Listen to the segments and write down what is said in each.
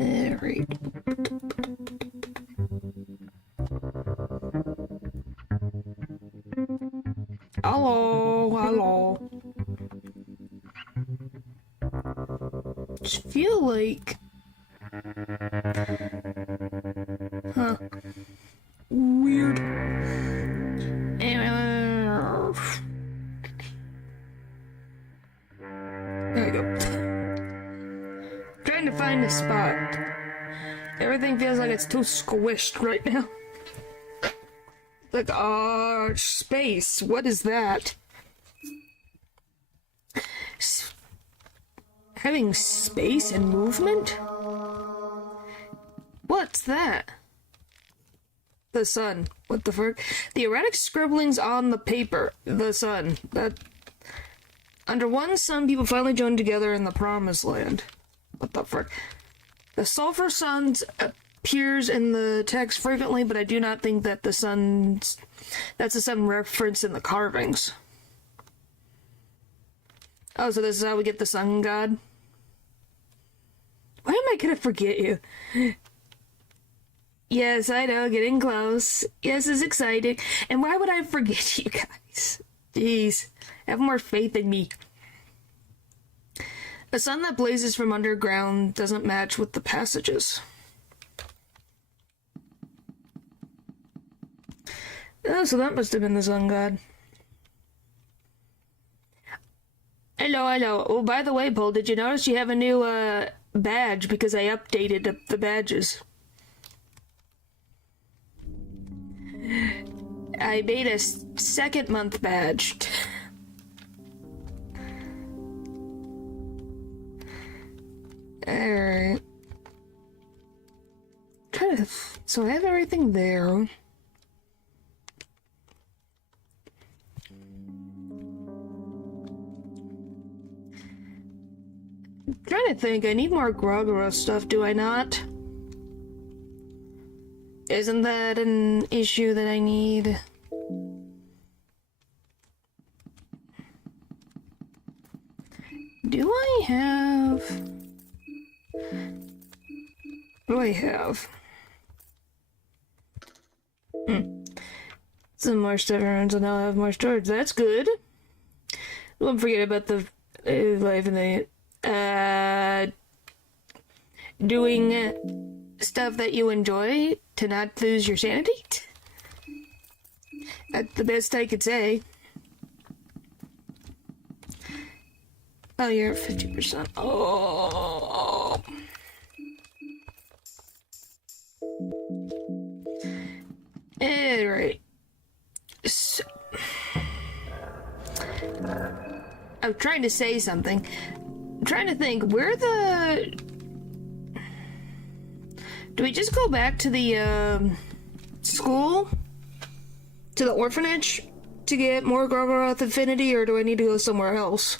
Alright. Hello. Just feel like... Huh. Weird. There we go. Trying to find a spot. Everything feels like it's too squished right now. Like, space. What is that? Having space and movement? What's that? The sun. What the fuck? The erratic scribblings on the paper. The sun. That... Under one sun, people finally joined together in the promised land. What the fuck? The sulfur suns appears in the text frequently, but I do not think that the sun's... That's a sun reference in the carvings. Oh, so this is how we get the sun god? Why am I gonna forget you? Yes, I know, getting close. Yes, it's exciting. And why would I forget you guys? Jeez, have more faith in me. A sun that blazes from underground doesn't match with the passages. Oh, so that must have been the sun god. Hello. Oh, by the way, Paul, did you notice you have a new, badge? Because I updated the badges. I made a second month badge. Alright. So I have everything there. I'm trying to think, I need more Grogoro stuff, do I not? Isn't that an issue that I need? Do I have... What do I have? Some more stuff around, so now I have more storage. That's good. Don't forget about the life in the... doing stuff that you enjoy to not lose your sanity. That's the best I could say. Oh, you're at 50%. Oh. Alright. So, I'm trying to say something. I'm trying to think, where the... Do we just go back to the, school? To the orphanage? To get more Gorgoroth affinity, or do I need to go somewhere else?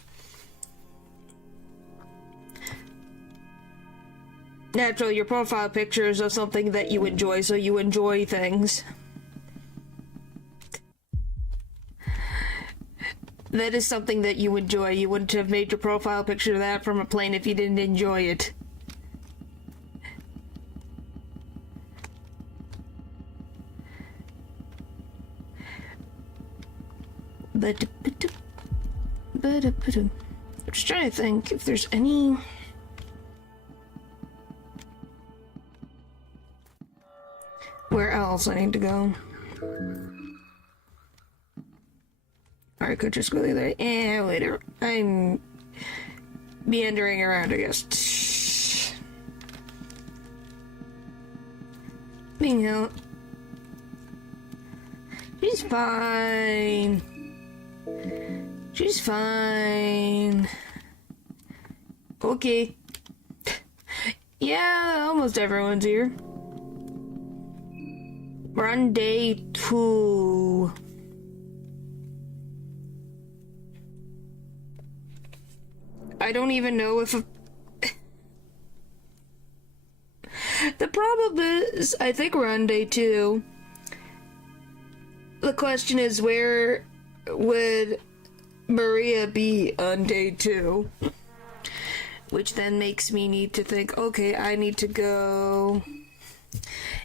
Naturally, your profile pictures of something that you enjoy, so you enjoy things. That is something that you enjoy. You wouldn't have made your profile picture that from a plane if you didn't enjoy it. I'm just trying to think if there's any... Where else I need to go? Or I could just go the other way. Later. I'm meandering around, I guess. Being out. She's fine. She's fine. Okay. Yeah, almost everyone's here. We're on day 2. I don't even know if The problem is, I think we're on day 2. The question is, where would Maria be on day 2? Which then makes me need to think, okay, I need to go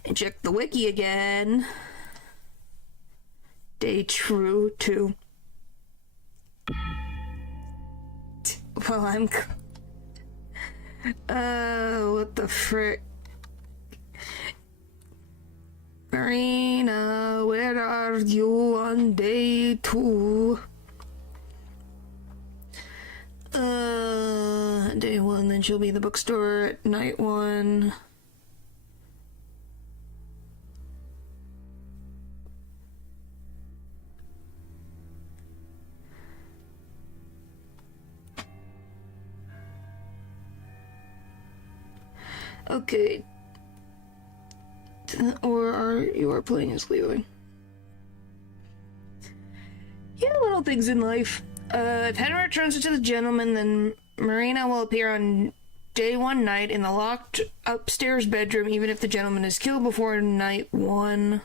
and check the wiki again. Day 2. Well, I'm... what the frick? Marina, where are you on day 2? Day 1, then she'll be in the bookstore at night 1. Okay. Or you are playing as Levi. Yeah, little things in life. If Henry returns to the gentleman, then Marina will appear on day 1 night in the locked upstairs bedroom, even if the gentleman is killed before night 1.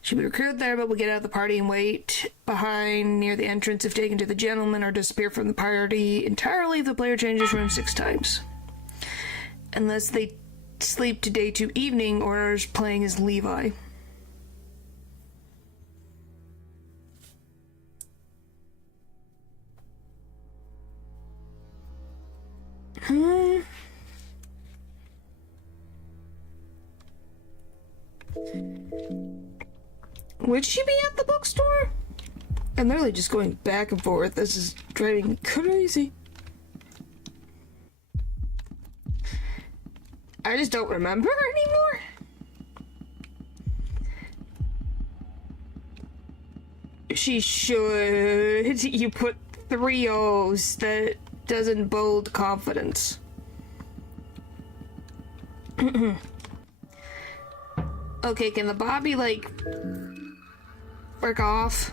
She'll be recruited there, but will get out of the party and wait behind near the entrance if taken to the gentleman, or disappear from the party entirely if the player changes room 6 times. Unless they sleep to day 2 evening, or is playing as Levi. Would she be at the bookstore? I'm literally just going back and forth. This is driving me crazy. I just don't remember anymore. She should. You put 3 O's. That doesn't bode confidence. Okay, can the Bobby, like, frick off?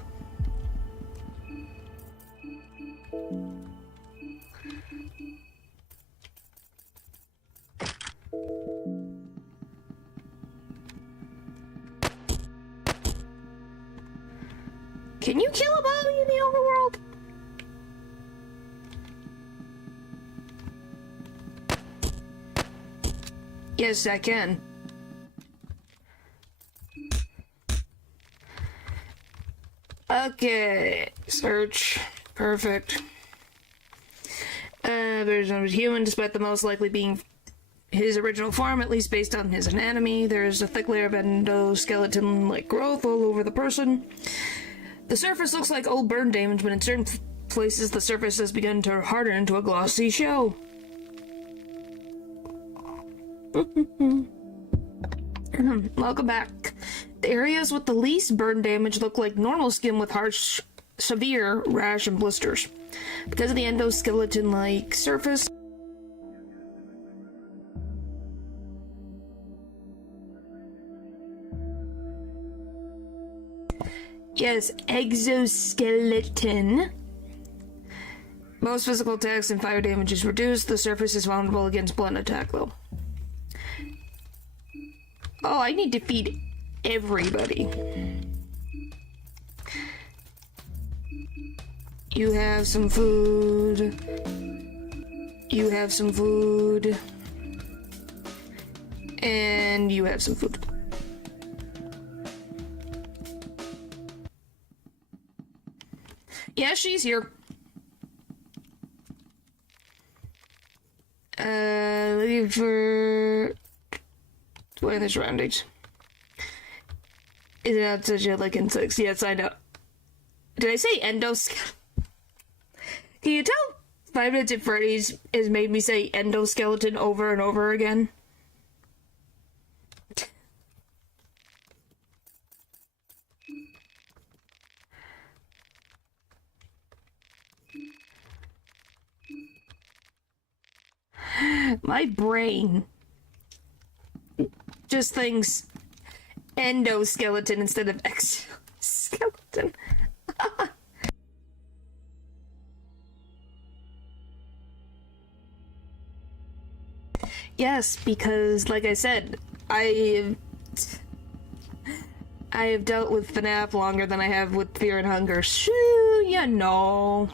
Can you kill a Bobby in the overworld? Yes, I can. Okay, search. Perfect. There's no human, despite the most likely being his original form, at least based on his anatomy. There's a thick layer of endoskeleton-like growth all over the person. The surface looks like old burn damage, but in certain places the surface has begun to harden into a glossy shell. Welcome back. The areas with the least burn damage look like normal skin with harsh, severe rash and blisters. Because of the endoskeleton-like surface, yes, exoskeleton. Most physical attacks and fire damage is reduced. The surface is vulnerable against blunt attack, though. Oh, I need to feed everybody. You have some food. You have some food. And you have some food. Yeah, she's here. Looking for... what are the surroundings? Is it not such a like insects? Yes, I know. Did I say endoskeleton? Can you tell 5 Nights at Freddy's has made me say endoskeleton over and over again? My brain just thinks endoskeleton instead of exoskeleton. Yes, because, like I said, I have dealt with FNAF longer than I have with Fear and Hunger. Shoo, you know.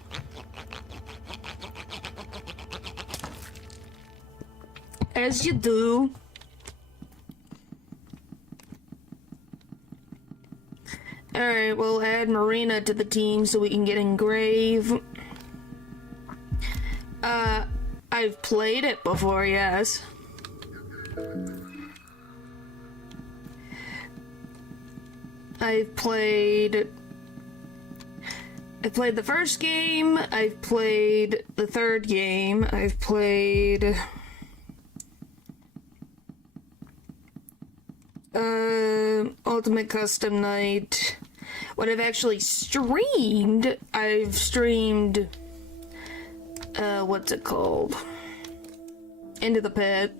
As you do. Alright, we'll add Marina to the team so we can get Engrave. I've played it before, yes. I played the first game, I've played the third game, I've played Ultimate Custom Night. What I've actually streamed, I've streamed what's it called? Into the Pit.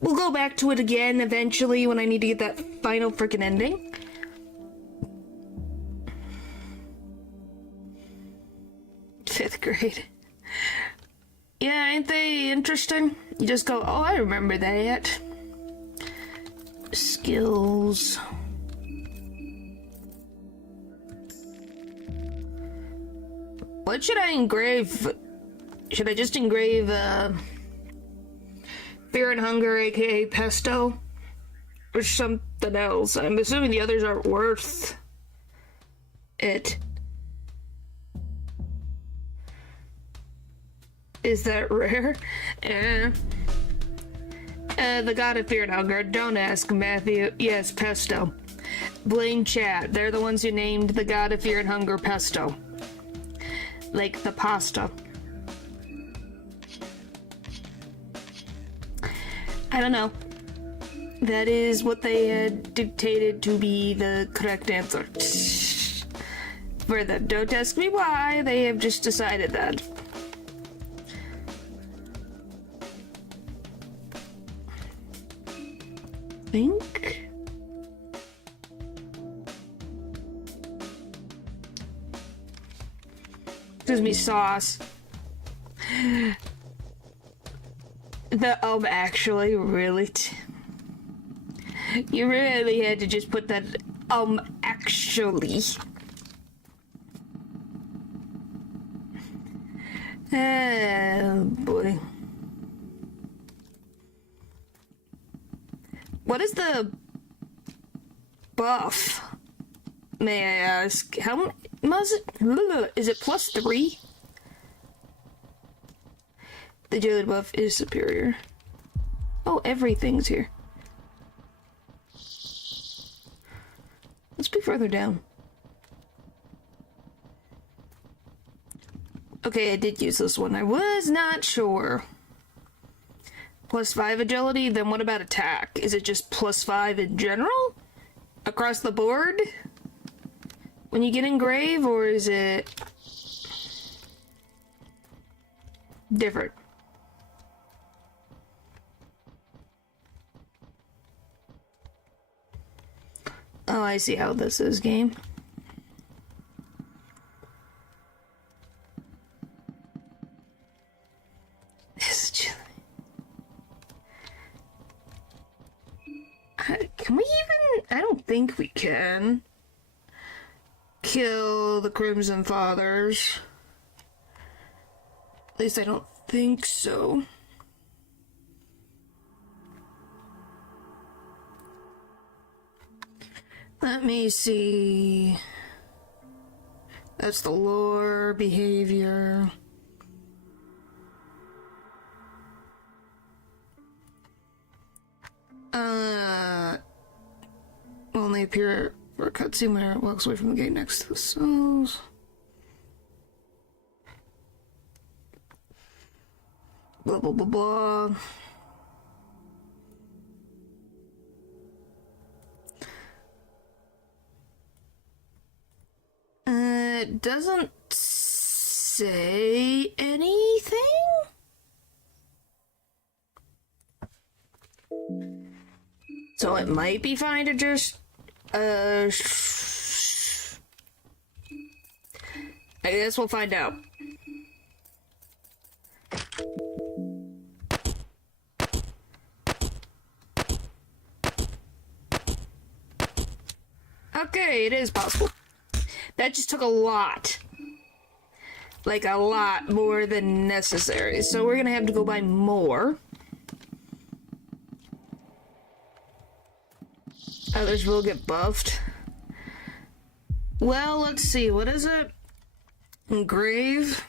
We'll go back to it again eventually when I need to get that final freaking ending. Fifth grade. Yeah, ain't they interesting? You just go, oh, I remember that. Skills. What should I engrave? Should I just engrave, Fear and Hunger, aka Pesto? Or something else? I'm assuming the others aren't worth it. Is that rare? The God of Fear and Hunger. Don't ask, Matthew. Yes, Pesto. Blame chat. They're the ones who named the God of Fear and Hunger Pesto. Like the pasta. I don't know. That is what they had dictated to be the correct answer. For them. Don't ask me why. They have just decided that. Think? Excuse me, sauce. Actually, really? You really had to just put that, actually. Oh, boy. What is the buff? May I ask? How much is it? +3? The daily buff is superior. Oh, everything's here. Let's be further down. Okay, I did use this one. I was not sure. +5 agility, then what about attack? Is it just +5 in general? Across the board? When you get Engrave, or is it different? Oh, I see how this is, game. This is chilly. Can we even? I don't think we can kill the Crimson Fathers. At least I don't think so. Let me see. That's the lore, behavior. Only appear for a cutscene when it walks away from the gate next to the cells. Blah blah blah blah. It doesn't say anything? So it might be fine to just, I guess we'll find out. Okay, it is possible. That just took a lot. Like, a lot more than necessary. So we're gonna have to go buy more. Others will get buffed. Well, let's see. What is it? Engrave?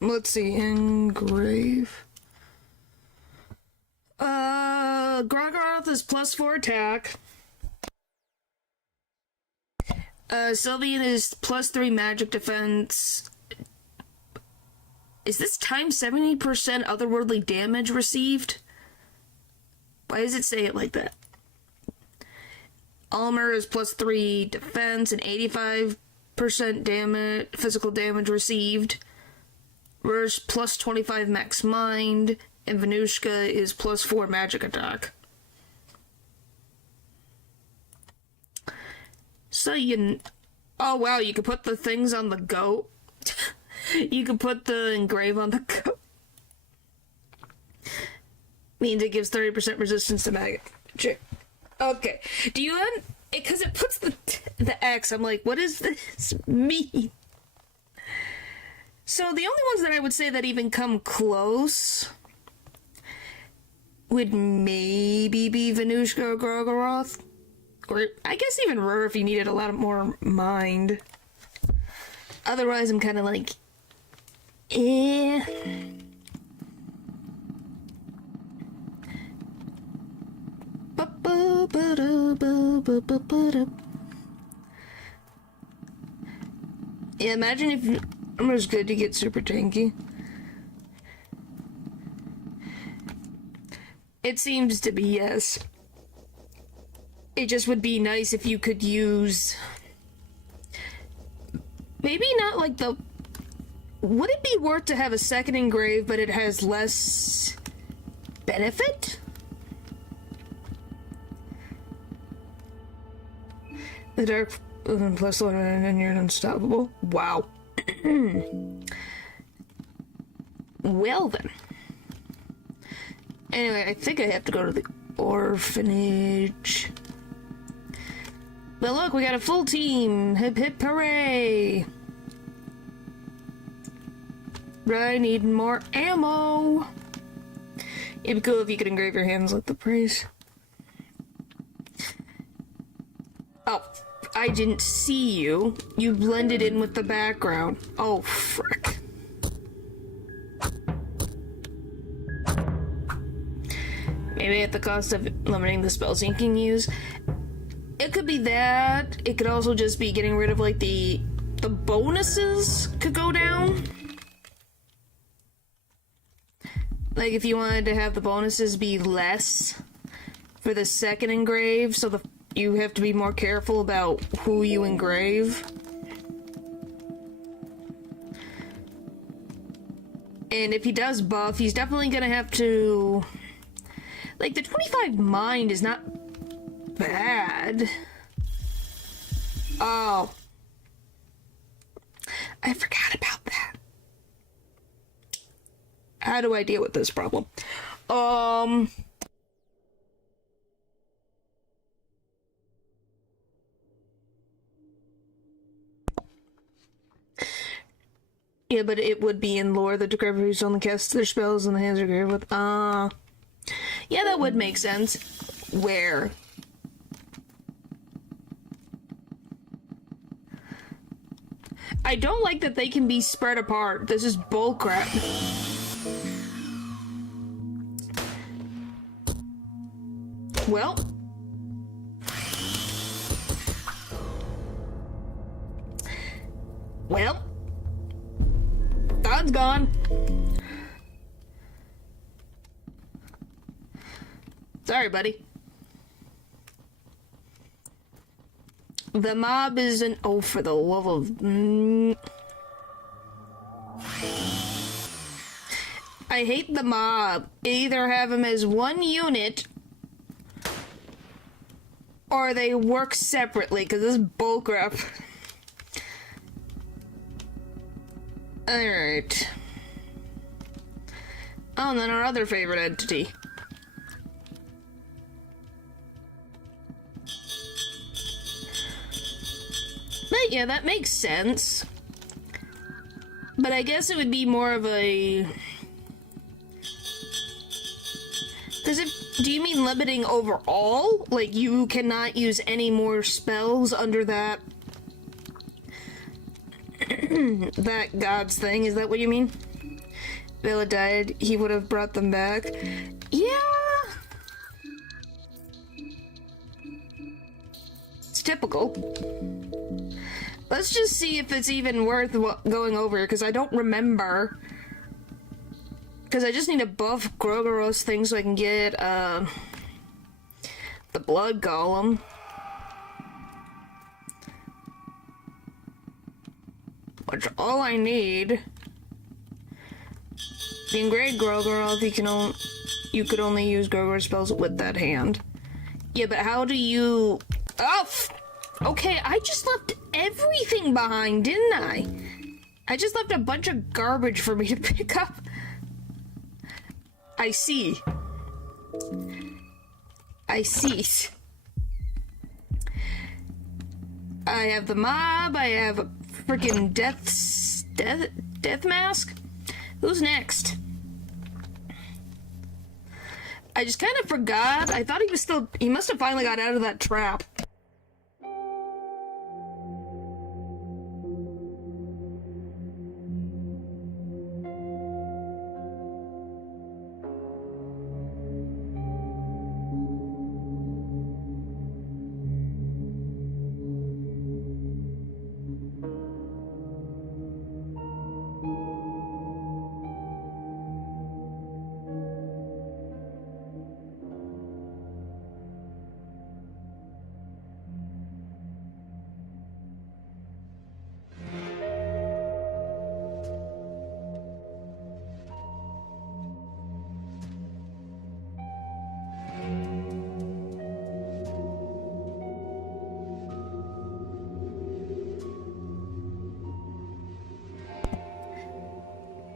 Let's see. Engrave. Grogroth is +4 attack. Sylveon is +3 magic defense. Is this times 70% otherworldly damage received? Why does it say it like that? Almer is +3 defense and 85% damage, physical damage received. Rur's +25 max mind. And Venushka is +4 magic attack. So oh wow, you could put the things on the goat. You could put the engrave on the goat. Means it gives 30% resistance to magic. Okay. Do you because it puts the X, I'm like, what does this mean? So the only ones that I would say that even come close would maybe be Venushka or Grogroth. Or I guess even Rur if you needed a lot more mind. Otherwise, I'm kind of like, eh. Yeah, imagine if Armor's good to get super tanky. It seems to be, yes. It just would be nice if you could use... Maybe not like the... Would it be worth to have a second engrave, but it has less benefit? The dark +1 and you're unstoppable. Wow. Well then. Anyway, I think I have to go to the orphanage. But look, we got a full team. Hip hip hooray. I need more ammo. It'd be cool if you could engrave your hands like the priest. Oh, I didn't see you. You blended in with the background. Oh, frick. Maybe at the cost of limiting the spells you can use. It could be that. It could also just be getting rid of, like, the bonuses could go down. Like, if you wanted to have the bonuses be less for the second engrave, so you have to be more careful about who you engrave. And if he does buff, he's definitely gonna have to... Like, the 25 mind is not bad. Oh. I forgot about that. How do I deal with this problem? Yeah, but it would be in lore that the Decrepiters only cast their spells and the hands are great with. Yeah, that would make sense. Where? I don't like that they can be spread apart. This is bullcrap. Well. Well. God's gone. Sorry, buddy. The mob isn't... Oh, for the love of... I hate the mob. Either have them as one unit... or they work separately, because this is bullcrap. Alright. Oh, and then our other favorite entity. Yeah, that makes sense. But I guess it would be more of a... do you mean limiting overall? Like, you cannot use any more spells under that... that god's thing? Is that what you mean? Vela died, he would have brought them back. Yeah... it's typical. Let's just see if it's even worth going over, because I don't remember. Because I just need to buff Grogoros thing so I can get, the blood golem. Which all I need. Being great Grogoros, you could only use Grogoros spells with that hand. Yeah, but how do you... oh, okay, I just left everything behind, didn't I? I just left a bunch of garbage for me to pick up. I see. I see. I have the mob, I have a freaking death mask. Who's next? I just kind of forgot. I thought he must have finally got out of that trap.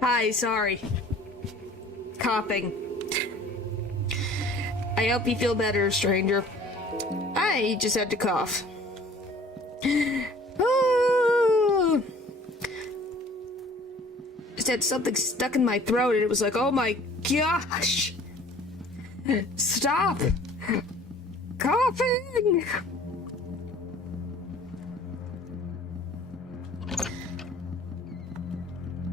Hi, sorry. Coughing. I hope you feel better, stranger. I just had to cough. Oh! Just had something stuck in my throat and it was like, oh my gosh! Stop! Coughing!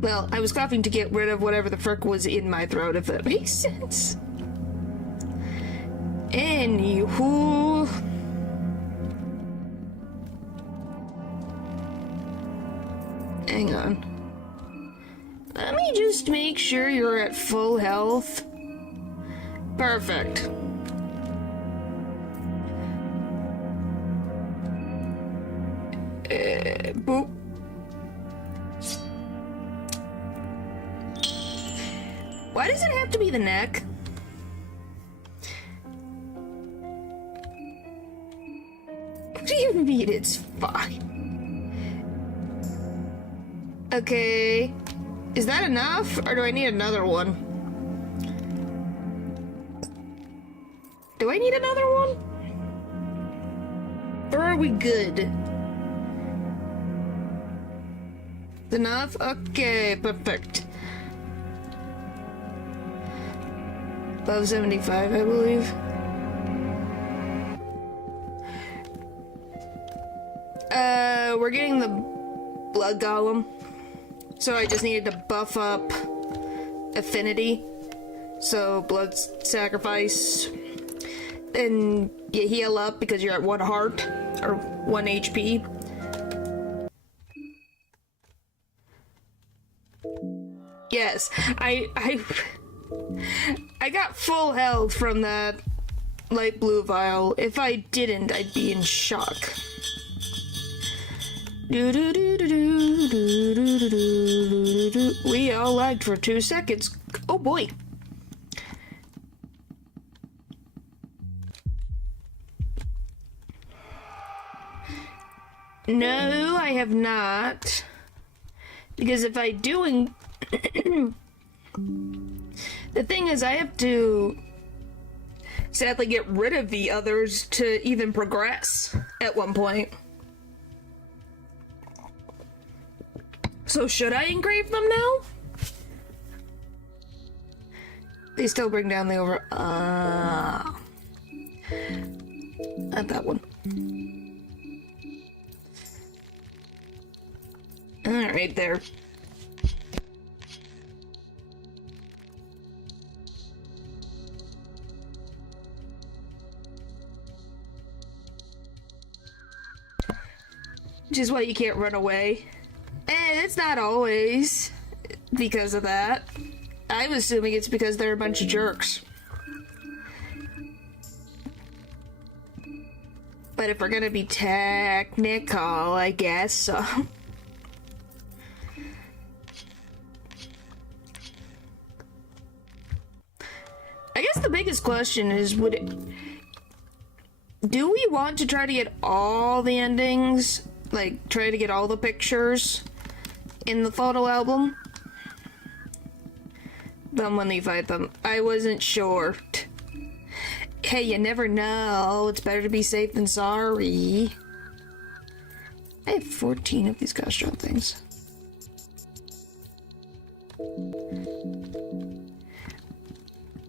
Well, I was coughing to get rid of whatever the frick was in my throat, if that makes sense. Anywho... hang on. Let me just make sure you're at full health. Perfect. Boop. Why does it have to be the neck? What do you mean it's fine? Okay. Is that enough? Or do I need another one? Do I need another one? Or are we good? Enough? Okay, perfect. Above 75, I believe. We're getting the blood golem. So I just needed to buff up affinity. So blood sacrifice. And you heal up because you're at 1 heart. Or 1 HP. Yes, I got full health from that light blue vial. If I didn't, I'd be in shock. We all lagged for 2 seconds. Oh boy. No, I have not. Because if I do... the thing is, I have to sadly get rid of the others to even progress at one point. So should I engrave them now? They still bring down the over... Not that one. Alright, there. Which is why you can't run away. And it's not always because of that. I'm assuming it's because they're a bunch of jerks. But if we're gonna be technical, I guess so. I guess the biggest question is, do we want to try to get all the endings? Like, try to get all the pictures in the photo album? Then when they fight them, I wasn't sure. Hey, you never know. It's better to be safe than sorry. I have 14 of these gosh darn things.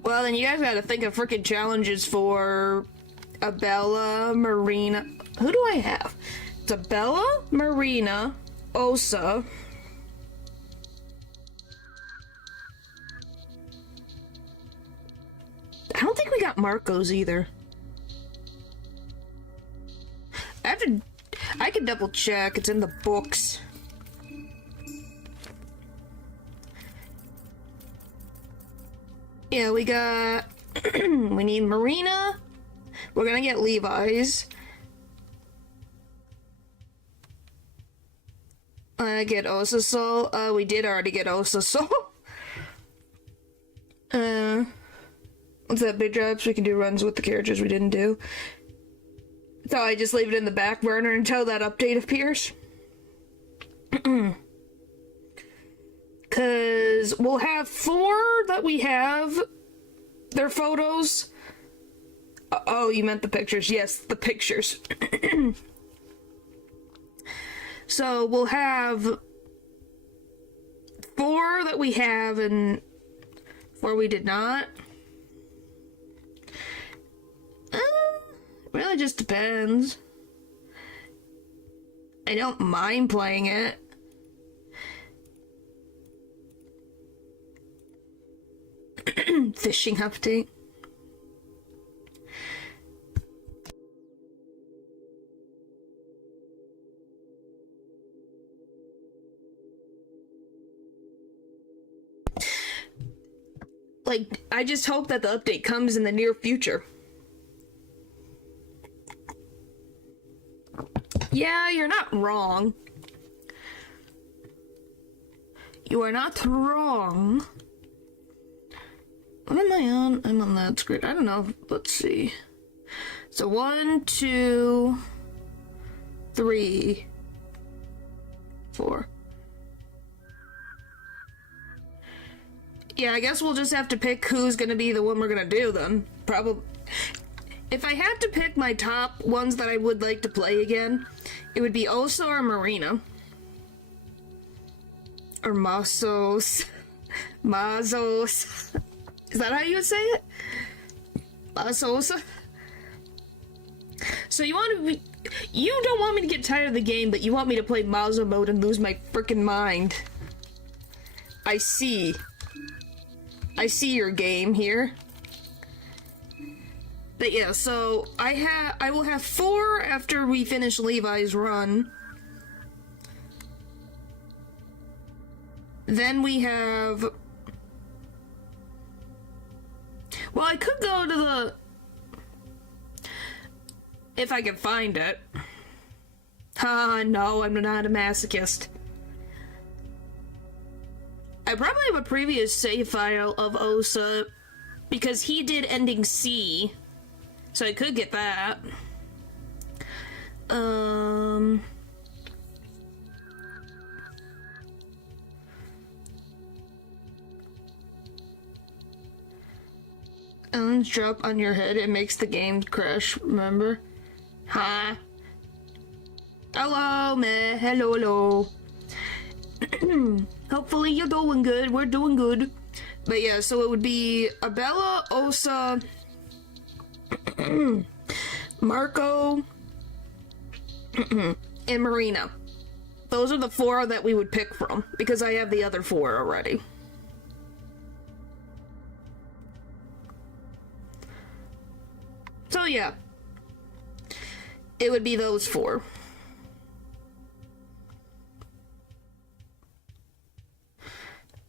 Well, then you guys gotta think of freaking challenges for Abella, Marina. Who do I have? It's Abella, Marina, Osa. I don't think we got Marcos either. I can double check. It's in the books. Yeah, we got... we need Marina. We're gonna get Levi's. Get Osa Soul. We did already get Osa Soul. What's that, big drops? We can do runs with the characters we didn't do. So I just leave it in the back burner until that update appears. Cause we'll have 4 that we have their photos. Oh, you meant the pictures. Yes, the pictures. So we'll have 4 that we have and 4 we did not. Really just depends. I don't mind playing it. Fishing update. Like, I just hope that the update comes in the near future. Yeah, you're not wrong. You are not wrong. What am I on? I'm on that screen. I don't know. Let's see. So 1, 2, 3, 4. Yeah, I guess we'll just have to pick who's gonna be the one we're gonna do then. Probably. If I had to pick my top ones that I would like to play again, it would be Osa or Marina. Or Mazos. Mazos. Is that how you would say it? Mazosa? So you want to be... You don't want me to get tired of the game, but you want me to play Mazo mode and lose my freaking mind. I see. I see your game here. But yeah, so I will have 4 after we finish Levi's run. Then we have... Well, I could go to the... If I can find it. No, I'm not a masochist. I probably have a previous save file of Osa, because he did ending C. So I could get that. Owns drop on your head, it makes the game crash, remember? Hi. Hello, man. Hello, hello. Hopefully you're doing good. We're doing good. But yeah, so it would be Abella, Osa, Marco, and Marina. Those are the 4 that we would pick from, because I have the other 4 already. So yeah, it would be those 4.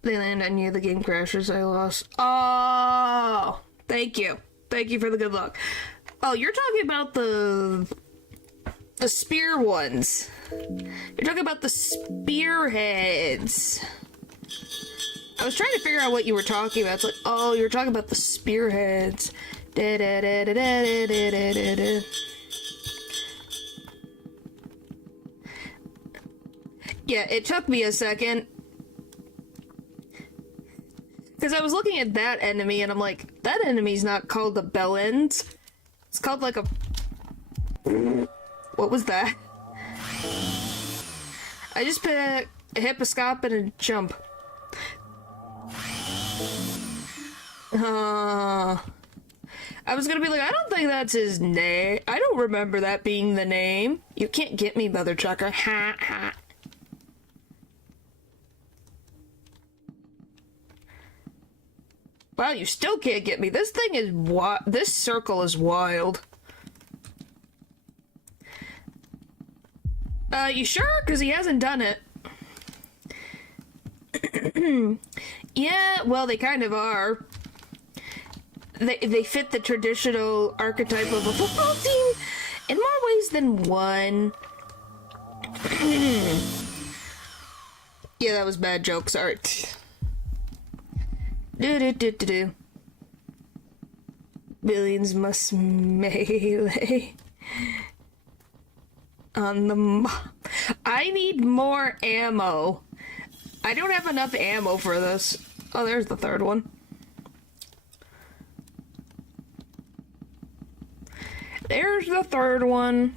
They land on you, the game crashes, I lost. Oh, thank you. Thank you for the good luck. Oh, you're talking about the spear ones. You're talking about the spearheads. I was trying to figure out what you were talking about. It's like, oh, you're talking about the spearheads. Da, da, da, da, da, da, da, da, da. Yeah, it took me a second. Because I was looking at that enemy and I'm like, that enemy's not called the Bellends. It's called like a... What was that? I just put a hipposcope and a jump. I was gonna be like, I don't think that's his name. I don't remember that being the name. You can't get me, mother trucker. Ha ha. Wow, you still can't get me. This thing is this circle is wild. You sure? Because he hasn't done it. Yeah, well, they kind of are. They fit the traditional archetype of a football team in more ways than one. Yeah, that was a bad joke, sorry. Do. Billions must melee on the I need more ammo. I don't have enough ammo for this. Oh, there's the 3rd one. There's the 3rd one.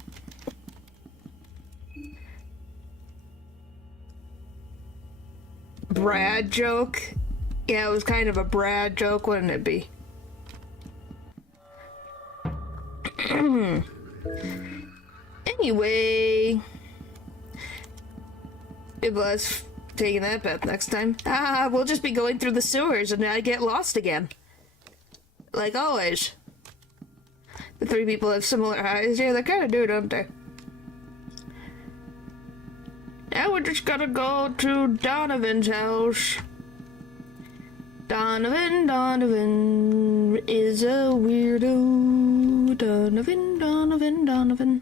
Brad joke. Yeah, it was kind of a Brad joke, wouldn't it be? Anyway. It was taking that path next time. We'll just be going through the sewers and I get lost again. Like always. The 3 people have similar eyes. Yeah, they kind of do, don't they? Now we're just gonna go to Donovan's house. Donovan is a weirdo. Donovan.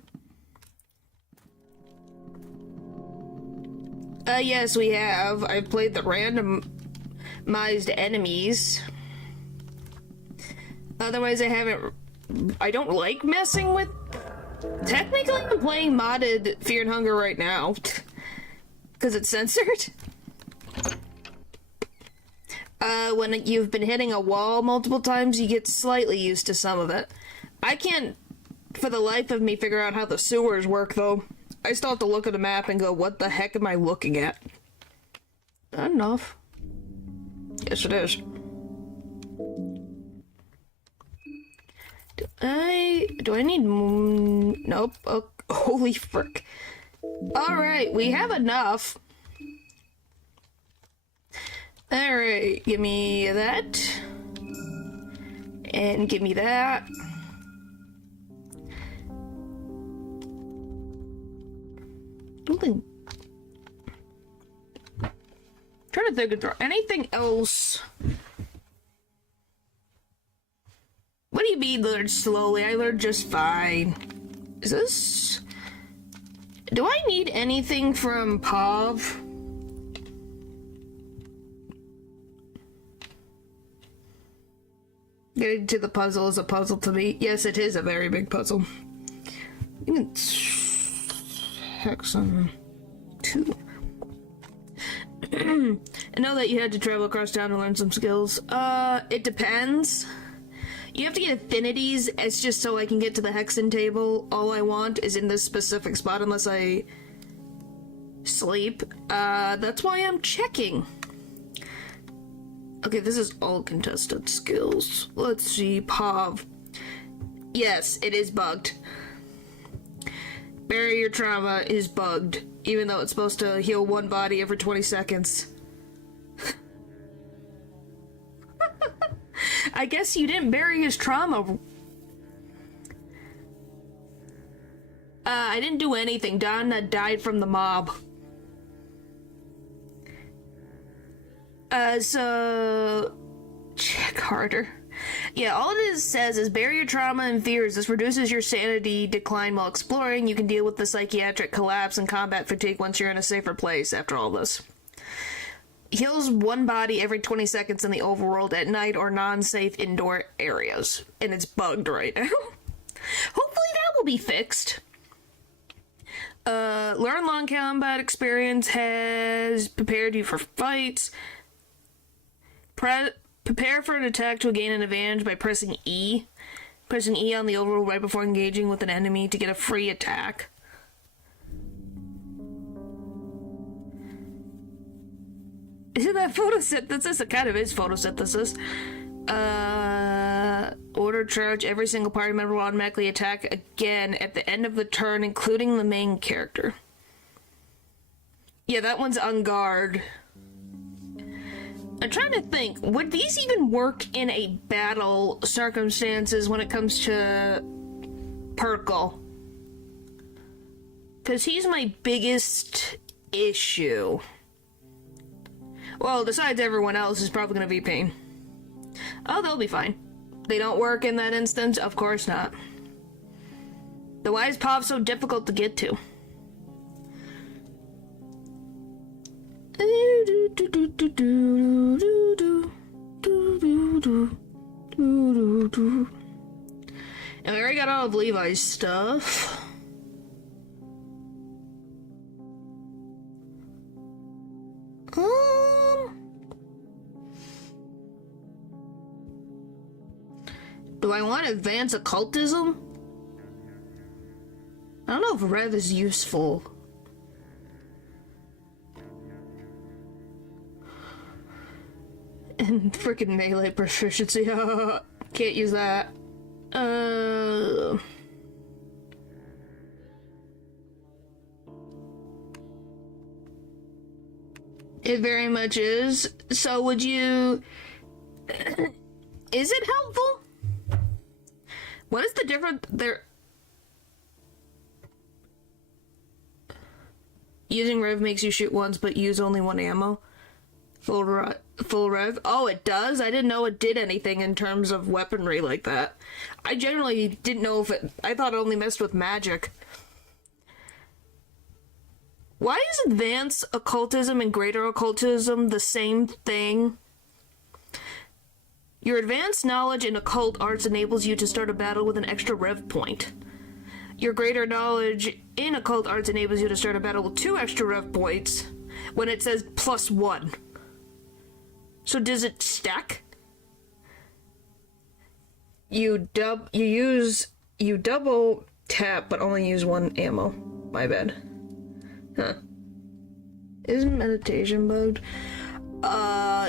Yes, we have. I've played the randomized enemies. Otherwise, I haven't. I don't like messing with. Technically, I'm playing modded Fear and Hunger right now. Because it's censored. When you've been hitting a wall multiple times, you get slightly used to some of it. I can't, for the life of me, figure out how the sewers work, though. I still have to look at a map and go, what the heck am I looking at? Not enough. Yes, it is. Do I need... Nope. Oh, holy frick. Alright, we have enough. Alright, give me that. And give me that. Trying to think of anything else. What do you mean learn slowly? I learned just fine. Is this... Do I need anything from Pav? Getting to the puzzle is a puzzle to me. Yes, it is a very big puzzle. Hexon 2. I know that you had to travel across town to learn some skills. It depends. You have to get affinities. It's just so I can get to the hexen table. All I want is in this specific spot unless I Sleep. That's why I'm checking. Okay, this is all contested skills. Let's see, Pav. Yes, it is bugged. Bury your trauma is bugged, even though it's supposed to heal one body every 20 seconds. I guess you didn't bury his trauma. I didn't do anything. Donna died from the mob. So... check harder. Yeah, all it says is bury your trauma and fears. This reduces your sanity decline while exploring. You can deal with the psychiatric collapse and combat fatigue once you're in a safer place after all this. Heals one body every 20 seconds in the overworld at night or non-safe indoor areas. And it's bugged right now. Hopefully that will be fixed. Learn long combat experience has prepared you for fights. Prepare for an attack to gain an advantage by pressing E. Pressing E on the overworld right before engaging with an enemy to get a free attack. Isn't that photosynthesis? It kind of is photosynthesis. Order charge. Every single party member will automatically attack again at the end of the turn, including the main character. Yeah, that one's on guard. I'm trying to think, would these even work in a battle circumstances when it comes to Perkle? Because he's my biggest issue. Well, besides everyone else is probably going to be pain. Oh, they'll be fine. They don't work in that instance? Of course not. Then why is Pop so difficult to get to? And we already got all of Levi's stuff. Do I want to advance occultism? I don't know if Rev is useful. And freaking melee proficiency. Can't use that. It very much is. So would you... Is it helpful? What is the difference there? Using Rev makes you shoot once, but use only one ammo. Full Rev. Oh, it does? I didn't know it did anything in terms of weaponry like that. I generally didn't know if it... I thought it only messed with magic. Why is advanced occultism and greater occultism the same thing? Your advanced knowledge in occult arts enables you to start a battle with an extra rev point. Your greater knowledge in occult arts enables you to start a battle with 2 extra rev points when it says +1. So does it stack? You double tap but only use 1 ammo. My bad. Huh. Isn't meditation bugged?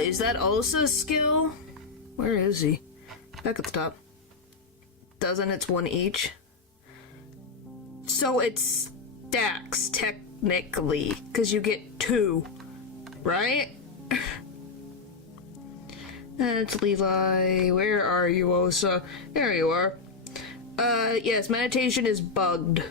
Is that also a skill? Where is he? Back at the top. Doesn't it's 1 each? So it stacks, technically, because you get 2, right? It's Levi. Where are you, Osa? There you are. Yes, meditation is bugged.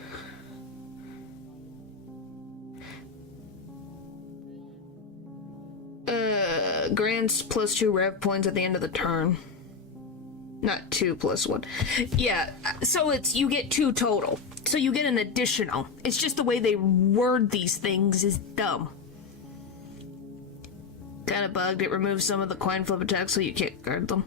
Grants +2 rev points at the end of the turn. Not 2 + 1. Yeah, so it's, you get 2 total. So you get an additional. It's just the way they word these things is dumb. Kinda bugged. It removes some of the coin flip attacks so you can't guard them.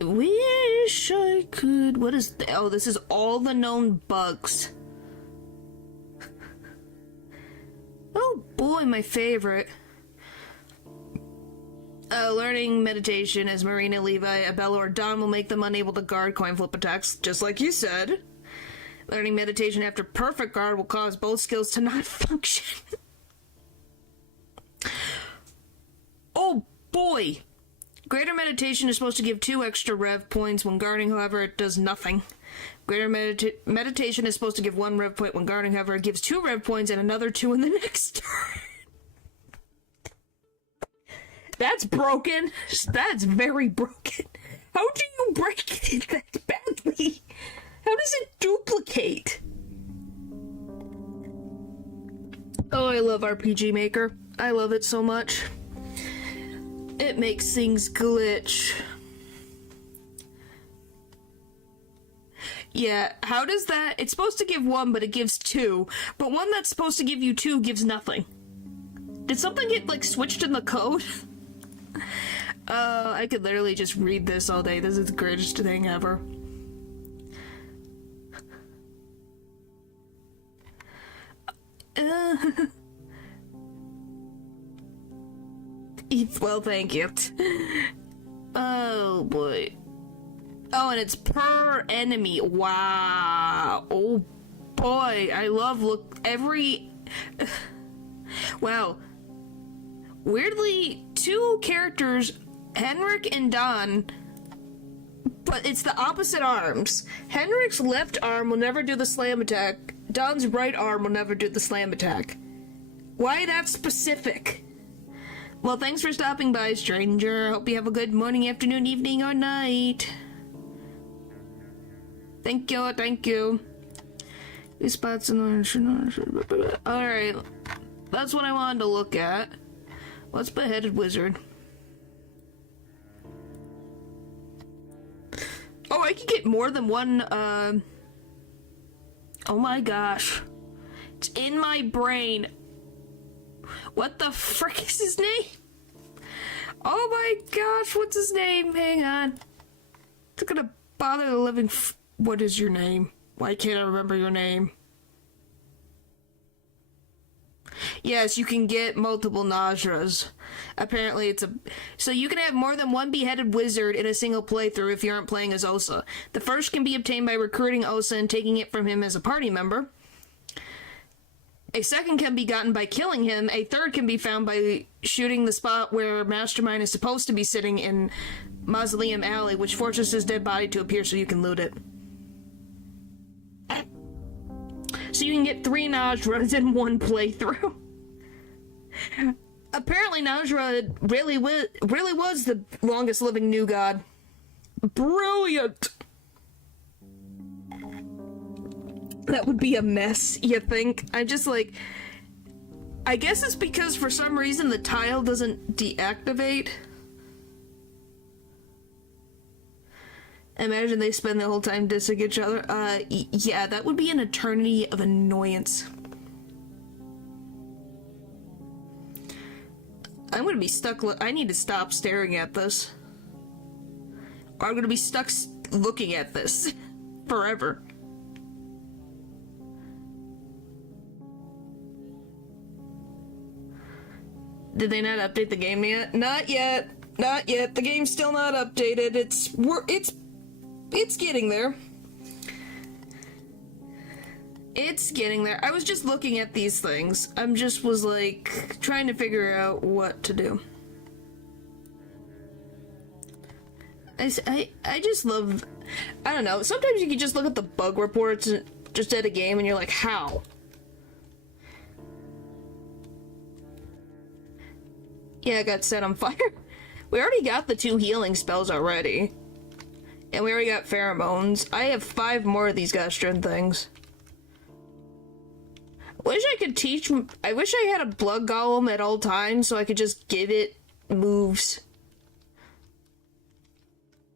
Wish I could... What is... Oh, this is all the known bugs. Oh boy, my favorite. Learning meditation as Marina, Levi, Abella, or Don will make them unable to guard coin flip attacks, just like you said. Learning meditation after perfect guard will cause both skills to not function. Oh boy! Greater meditation is supposed to give 2 extra rev points when guarding, however, it does nothing. Greater meditation is supposed to give 1 rev point when guarding, however, it gives 2 rev points and another 2 in the next turn. That's broken. That's very broken. How do you break it that badly? How does it duplicate? Oh, I love RPG Maker. I love it so much. It makes things glitch. Yeah, how does that... It's supposed to give 1, but it gives 2. But one that's supposed to give you 2 gives nothing. Did something get, like, switched in the code? I could literally just read this all day. This is the greatest thing ever. Well, thank you. Oh, boy. Oh, and it's per enemy. Wow. Oh, boy. I love every... Wow. Weirdly, 2 characters, Henrik and Don, but it's the opposite arms. Henrik's left arm will never do the slam attack. Don's right arm will never do the slam attack. Why that specific? Well, thanks for stopping by, stranger. Hope you have a good morning, afternoon, evening, or night. Thank you, thank you. These spots in the... Alright. That's what I wanted to look at. What's Beheaded Wizard? Oh, I can get more than 1, Oh my gosh. It's in my brain. What the frick is his name? Oh my gosh, what's his name? Hang on. It's gonna bother the living what is your name? Why can't I remember your name? Yes, you can get multiple Najras. Apparently it's so you can have more than 1 beheaded wizard in a single playthrough if you aren't playing as Osa. The first can be obtained by recruiting Osa and taking it from him as a party member. A second can be gotten by killing him. A third can be found by shooting the spot where Mastermind is supposed to be sitting in Mausoleum Alley, which forces his dead body to appear so you can loot it. So you can get 3 Najras in 1 playthrough. Apparently Najra really was the longest living new god. Brilliant! That would be a mess, you think? I just like... I guess it's because for some reason the tile doesn't deactivate. Imagine they spend the whole time dissing each other. Yeah, that would be an eternity of annoyance. I'm gonna be stuck. I need to stop staring at this. Or I'm gonna be stuck looking at this forever. Did they not update the game yet? Not yet. Not yet. The game's still not updated. It's getting there. It's getting there. I was just looking at these things. Was like trying to figure out what to do. I just love, I don't know, sometimes you can just look at the bug reports just at a game and you're like, how? Yeah, I got set on fire. We already got the 2 healing spells already. And we already got pheromones. I have 5 more of these gastrin things. Wish I could teach... I wish I had a blood golem at all times so I could just give it moves.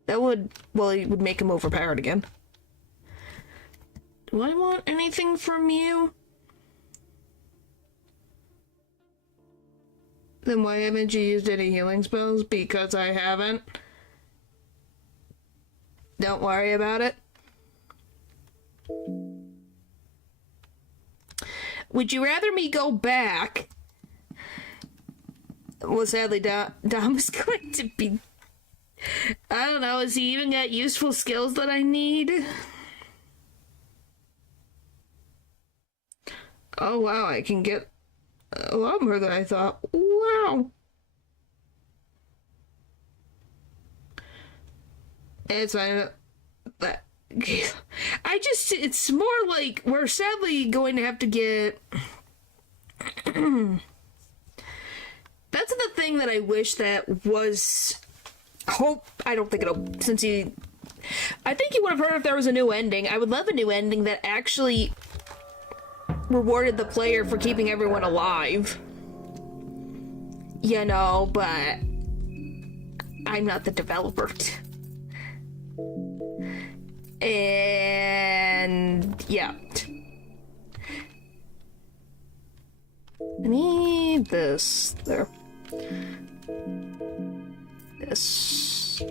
That would... well, it would make him overpowered again. Do I want anything from you? Then why haven't you used any healing spells? Because I haven't. Don't worry about it. Would you rather me go back? Well, sadly, Dom is going to be... I don't know, has he even got useful skills that I need? Oh wow, I can get a lot more than I thought. Wow. It's fine. But it's more like we're sadly going to have to get. That's the thing that I wish that was. I don't think it'll. I think you would have heard if there was a new ending. I would love a new ending that actually rewarded the player for keeping everyone alive. You know, but I'm not the developer. And yeah. I need this. There. This.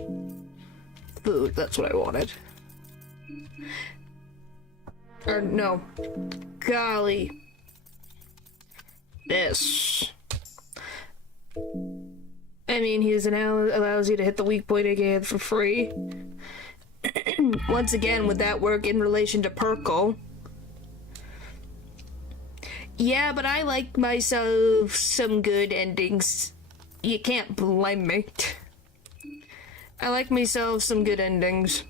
Food, that's what I wanted. Or no. Golly. This. I mean, allows you to hit the weak point again for free. Once again, would that work in relation to Perkle? Yeah, but I like myself some good endings. You can't blame me. I like myself some good endings.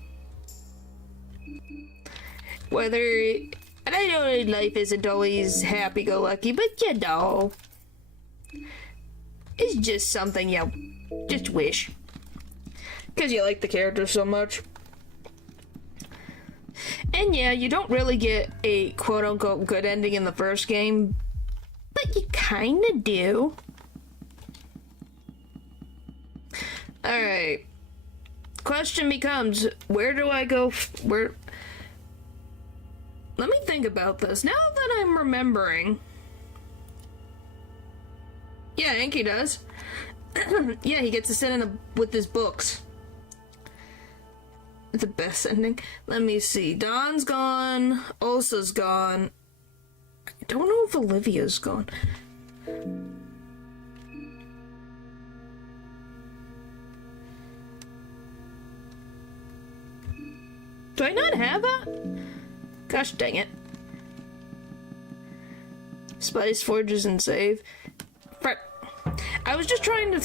And I know life isn't always happy-go-lucky, but you know, it's just something you just wish. Because you like the characters so much. And yeah, you don't really get a quote-unquote good ending in the first game, but you kinda do. Alright. Question becomes, where do I go? Let me think about this. Now that I'm remembering. Yeah, Anki does. Yeah, he gets to sit with his books. The best ending. Let me see. Don's gone. Ulsa's gone. I don't know if Olivia's gone. Do I not have that? Gosh dang it. Spice forges and save. I was just trying to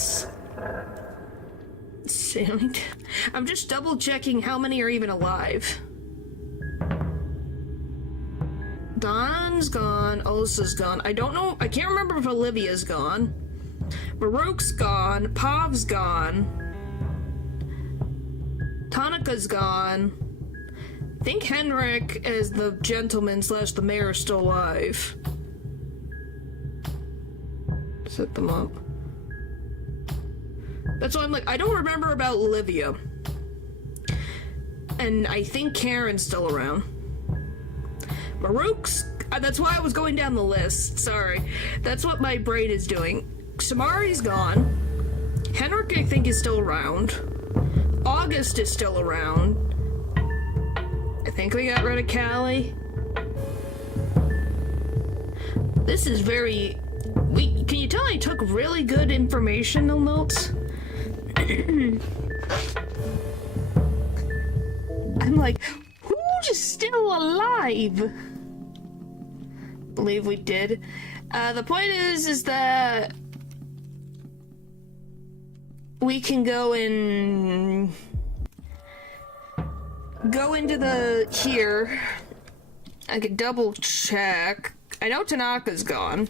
I'm just double checking how many are even alive. Don's gone. Ulsa's gone. I don't know. I can't remember if Olivia's gone. Maruk's gone. Pav's gone. Tanaka's gone. I think Henrik as the gentleman / the mayor is still alive. Set them up. That's why I'm like, I don't remember about Olivia. And I think Karen's still around. Maruk's... that's why I was going down the list. Sorry. That's what my brain is doing. Samari's gone. Henrik, I think, is still around. August is still around. I think we got rid of Callie. This is very... can you tell I took really good informational notes? I'm like, who's still alive? Believe we did. The point is that we can go into here. I could double check. I know Tanaka's gone.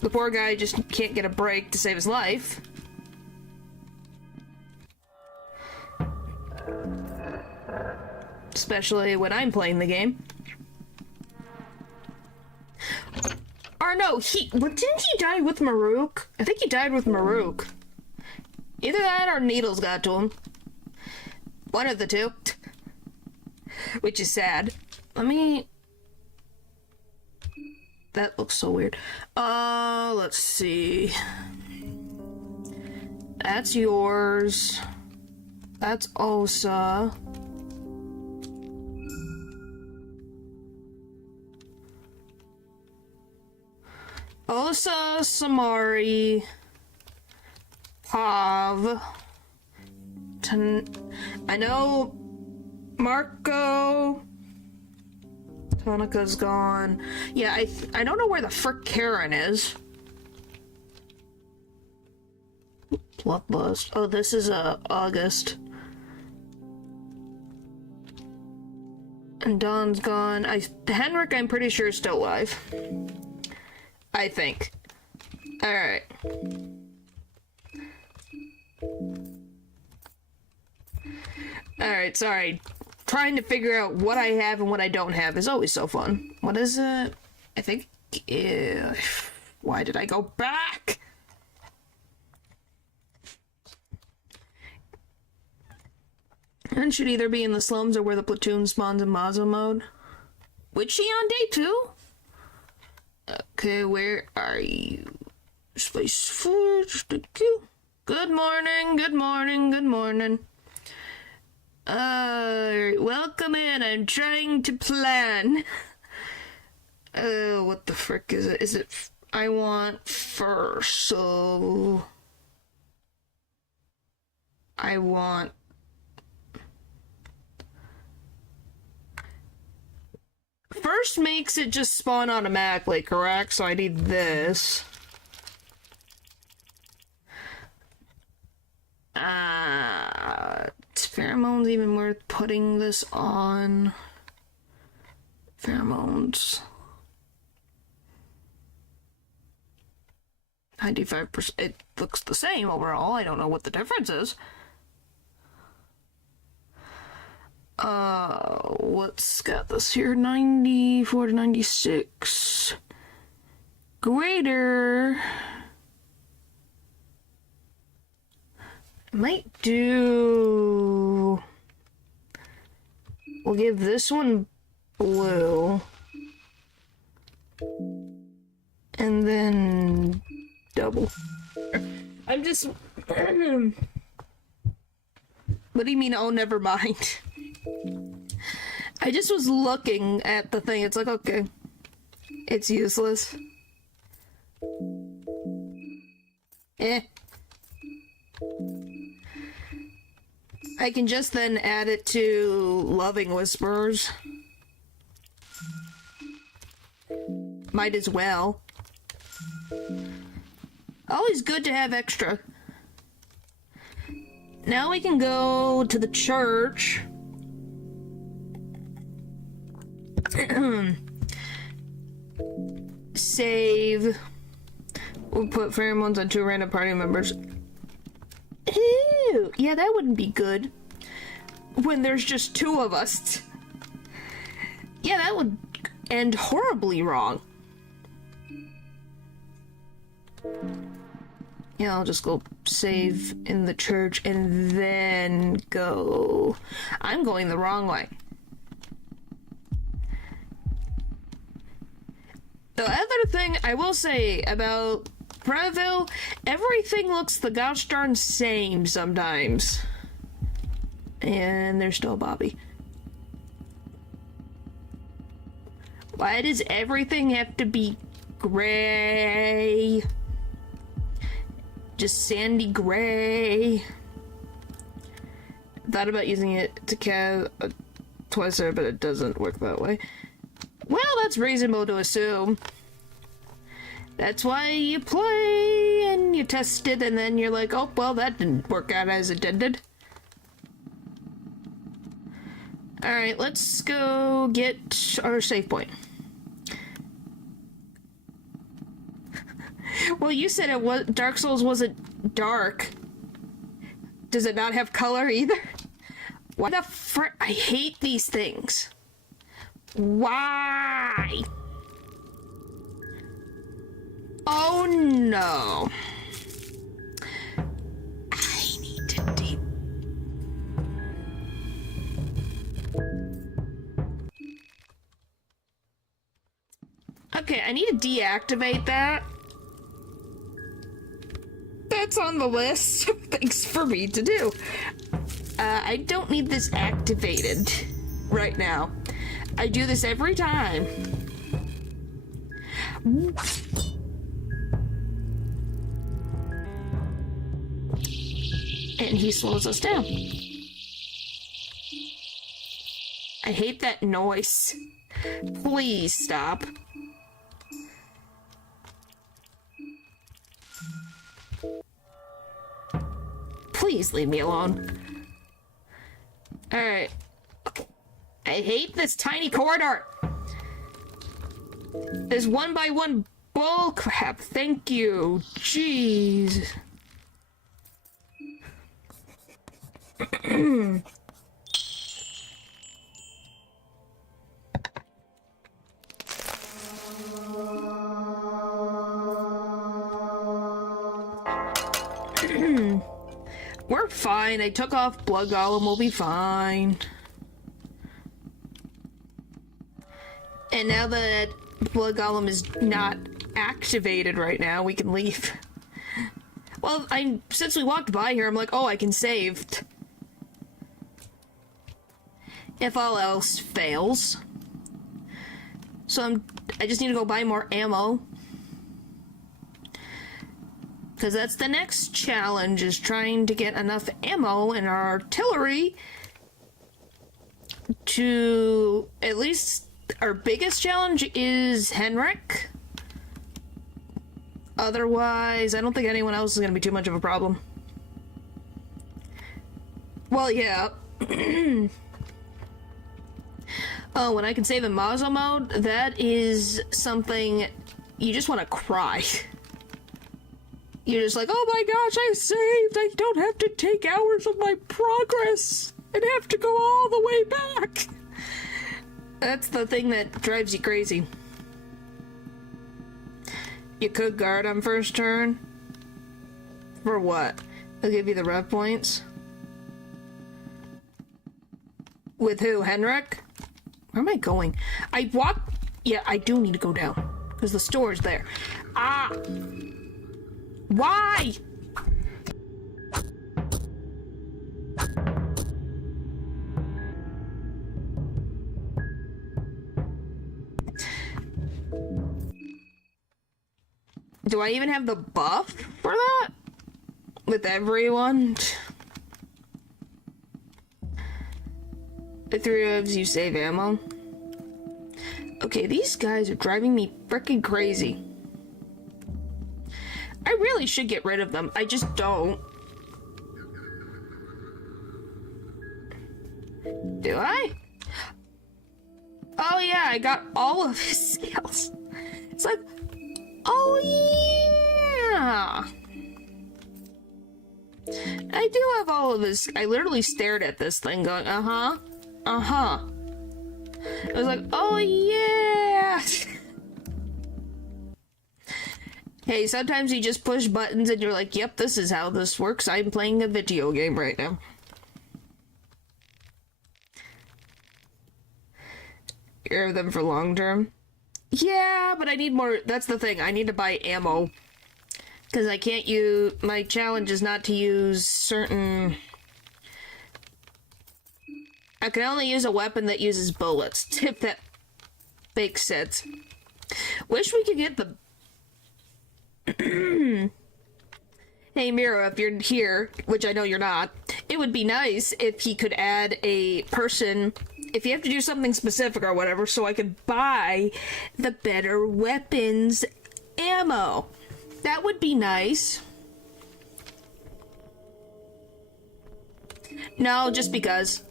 The poor guy just can't get a break to save his life. Especially when I'm playing the game. Or no, didn't he die with Maruk? I think he died with Maruk. Either that or Needles got to him. One of the two. Which is sad. That looks so weird. Let's see. That's yours. That's Osa. Osa, Samari, Pav. I know Marco. Tanaka's gone. Yeah, I don't know where the frick Karen is. Bloodlust. Oh, this is August. And Dawn's gone. Henrik, I'm pretty sure, is still alive. I think. Alright. Alright, sorry. Trying to figure out what I have and what I don't have is always so fun. What is it? I think... why did I go back? And should either be in the slums or where the platoon spawns in Mazo mode. Was she on day 2? Okay, where are you? Space Forge. Good morning, good morning, good morning. Welcome in. I'm trying to plan. What the frick is it? Is it I want first, so I want first makes it just spawn automatically, correct? So I need this. Pheromones even worth putting this on? Pheromones. 95%. It looks the same overall. I don't know what the difference is. What's got this here? 94 to 96. Greater. Might do... We'll give this one blue. And then double. I'm just... What do you mean, oh, never mind? I just was looking at the thing. It's like, okay. It's useless. I can just then add it to Loving Whispers. Might as well. Always good to have extra. Now we can go to the church. Save. We'll put pheromones on 2 random party members. Ew. Yeah, that wouldn't be good. When there's just 2 of us. Yeah, that would end horribly wrong. Yeah, I'll just go save in the church and then go... I'm going the wrong way. The other thing I will say about Preville, everything looks the gosh darn same sometimes. And there's still Bobby. Why does everything have to be gray? Just sandy gray. Thought about using it to cast twice there, but it doesn't work that way. Well, that's reasonable to assume. That's why you play and you test it and then you're like, oh, well, that didn't work out as intended. Alright, let's go get our save point. Well, you said it was Dark Souls wasn't dark. Does it not have color either? Why the frick? I hate these things. Why? Oh no. I need to Okay, I need to deactivate that. That's on the list of things for me to do. I don't need this activated right now. I do this every time. And he slows us down. I hate that noise. Please stop. Please leave me alone. Alright. I hate this tiny corridor. This 1x1 bull crap. Thank you. Jeez. We're fine. I took off Blood Golem. We'll be fine. And now that Blood Golem is not activated right now, we can leave. Well, since we walked by here, I'm like, oh, I can save. If all else fails. So I just need to go buy more ammo. Because that's the next challenge, is trying to get enough ammo in our artillery to, at least our biggest challenge is Henrik. Otherwise, I don't think anyone else is going to be too much of a problem. Well, yeah. Oh, when I can save in Mazo mode, that is something you just want to cry. You're just like, oh my gosh, I saved! I don't have to take hours of my progress and have to go all the way back! That's the thing that drives you crazy. You could guard on first turn. For what? They'll give you the rev points. With who? Henrik? Where am I going? Yeah, I do need to go down. Because the store's there. Ah! Why? Do I even have the buff for that? With everyone? The 3 revs you save ammo. Okay, these guys are driving me freaking crazy. I really should get rid of them. I just don't. Do I? Oh yeah, I got all of his sales. It's like, oh yeah. I do have all of his. I literally stared at this thing going, uh-huh. Uh-huh. I was like, oh yeah. Hey, sometimes you just push buttons and you're like, yep, this is how this works. I'm playing a video game right now. Hear them for long term? Yeah, but I need more. That's the thing. I need to buy ammo. Because I can't use. My challenge is not to use certain. I can only use a weapon that uses bullets. If that makes sense. Wish we could get the. Hey Mira, if you're here, which I know you're not, it would be nice if he could add a person, if you have to do something specific or whatever, so I could buy the better weapons ammo. That would be nice. No, just because.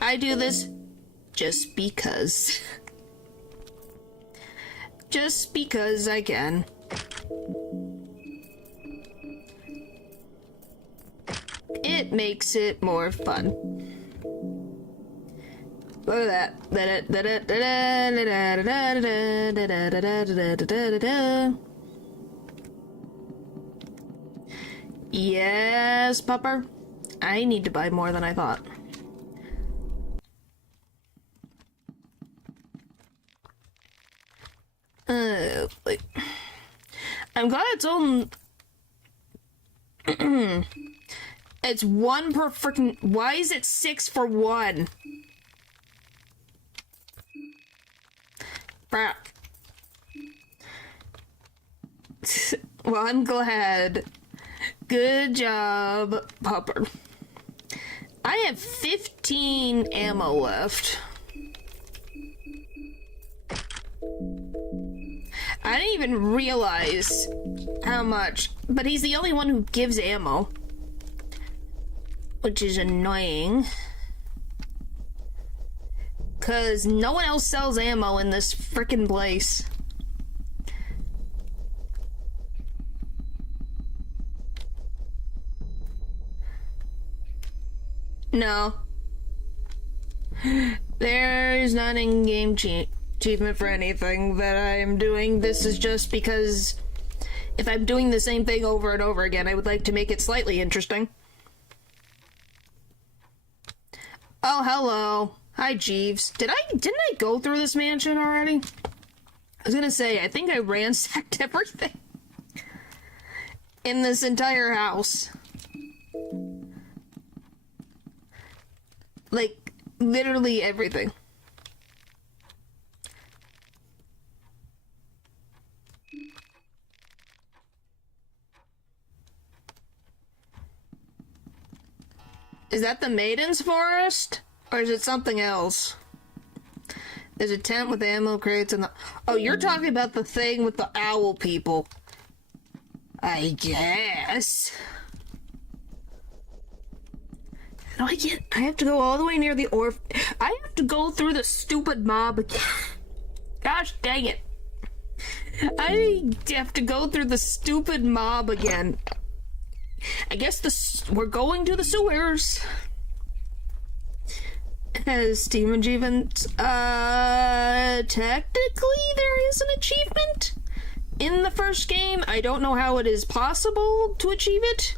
I do this just because. Just because I can. It makes it more fun. Look at that. Yes, Pupper. I need to buy more than I thought. Wait. I'm glad it's on. It's 1 per freaking. Why is it 6 for 1? Crap. Well, I'm glad. Good job, Pupper. I have 15 ammo left. I didn't even realize how much. But he's the only one who gives ammo. Which is annoying. Because no one else sells ammo in this frickin' place. No. There's not an in-game achievement for anything that I am doing. This is just because if I'm doing the same thing over and over again, I would like to make it slightly interesting. Oh, hello. Hi, Jeeves. Didn't I go through this mansion already? I was gonna say, I think I ransacked everything in this entire house. Like, literally everything. Is that the Maiden's Forest? Or is it something else? There's a tent with ammo crates and the... Oh, you're talking about the thing with the owl people. I guess. No, I can't. I have to go all the way near the I have to go through the stupid mob again. Gosh dang it. I have to go through the stupid mob again. I guess we're going to the sewers. As Team Achievement, technically there is an achievement in the first game. I don't know how it is possible to achieve it,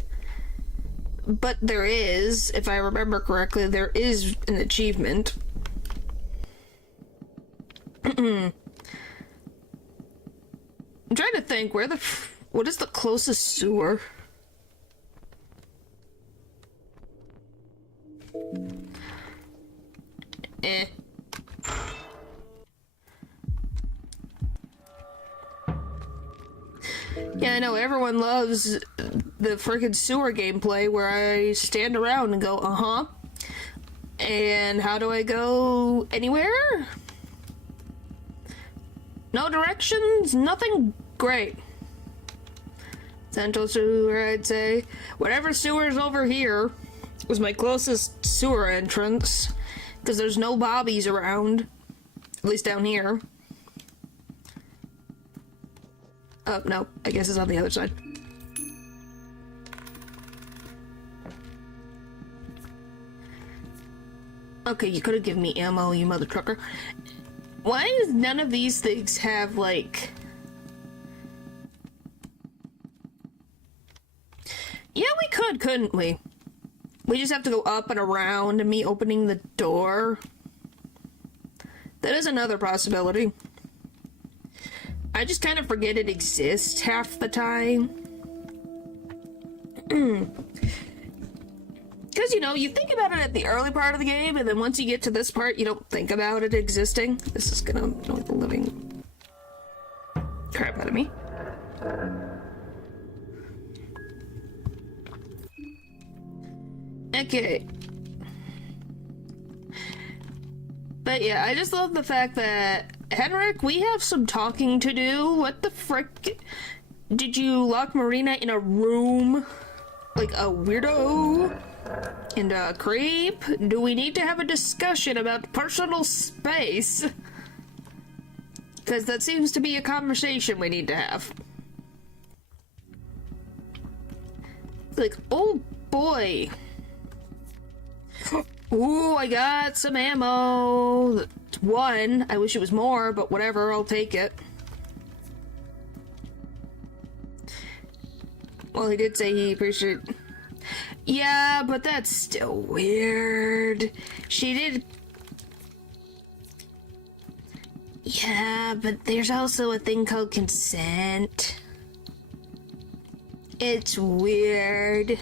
but there is, if I remember correctly, there is an achievement. I'm trying to think, what is the closest sewer? Yeah, I know, everyone loves the frickin' sewer gameplay where I stand around and go, uh-huh. And how do I go anywhere? No directions, nothing great. Central sewer, I'd say. Whatever sewer's over here was my closest sewer entrance. Because there's no bobbies around. At least down here. Oh, no. I guess it's on the other side. Okay, you could have given me ammo, you mother trucker. Why does none of these things have, like... Yeah, we could, couldn't we? We just have to go up and around and me opening the door. That is another possibility. I just kind of forget it exists half the time. Because, you know, you think about it at the early part of the game, and then once you get to this part, you don't think about it existing. This is gonna annoy the living crap out of me. Okay. But yeah, I just love the fact that, Henrik, we have some talking to do. What the frick? Did you lock Marina in a room? Like a weirdo? And a creep? Do we need to have a discussion about personal space? Because that seems to be a conversation we need to have. Like, oh boy. Ooh, I got some ammo. One. I wish it was more, but whatever, I'll take it. Well, he did say he appreciated... Yeah, but that's still weird. She did... Yeah, but there's also a thing called consent. It's weird.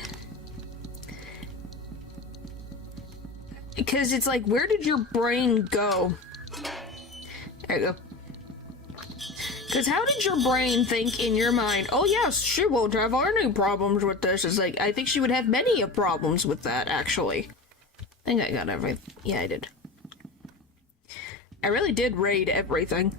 Because it's like, where did your brain go? There you go. Because how did your brain think in your mind, oh yes, she won't have any problems with this? It's like, I think she would have many problems with that, actually. I think I got everything. Yeah, I did. I really did raid everything.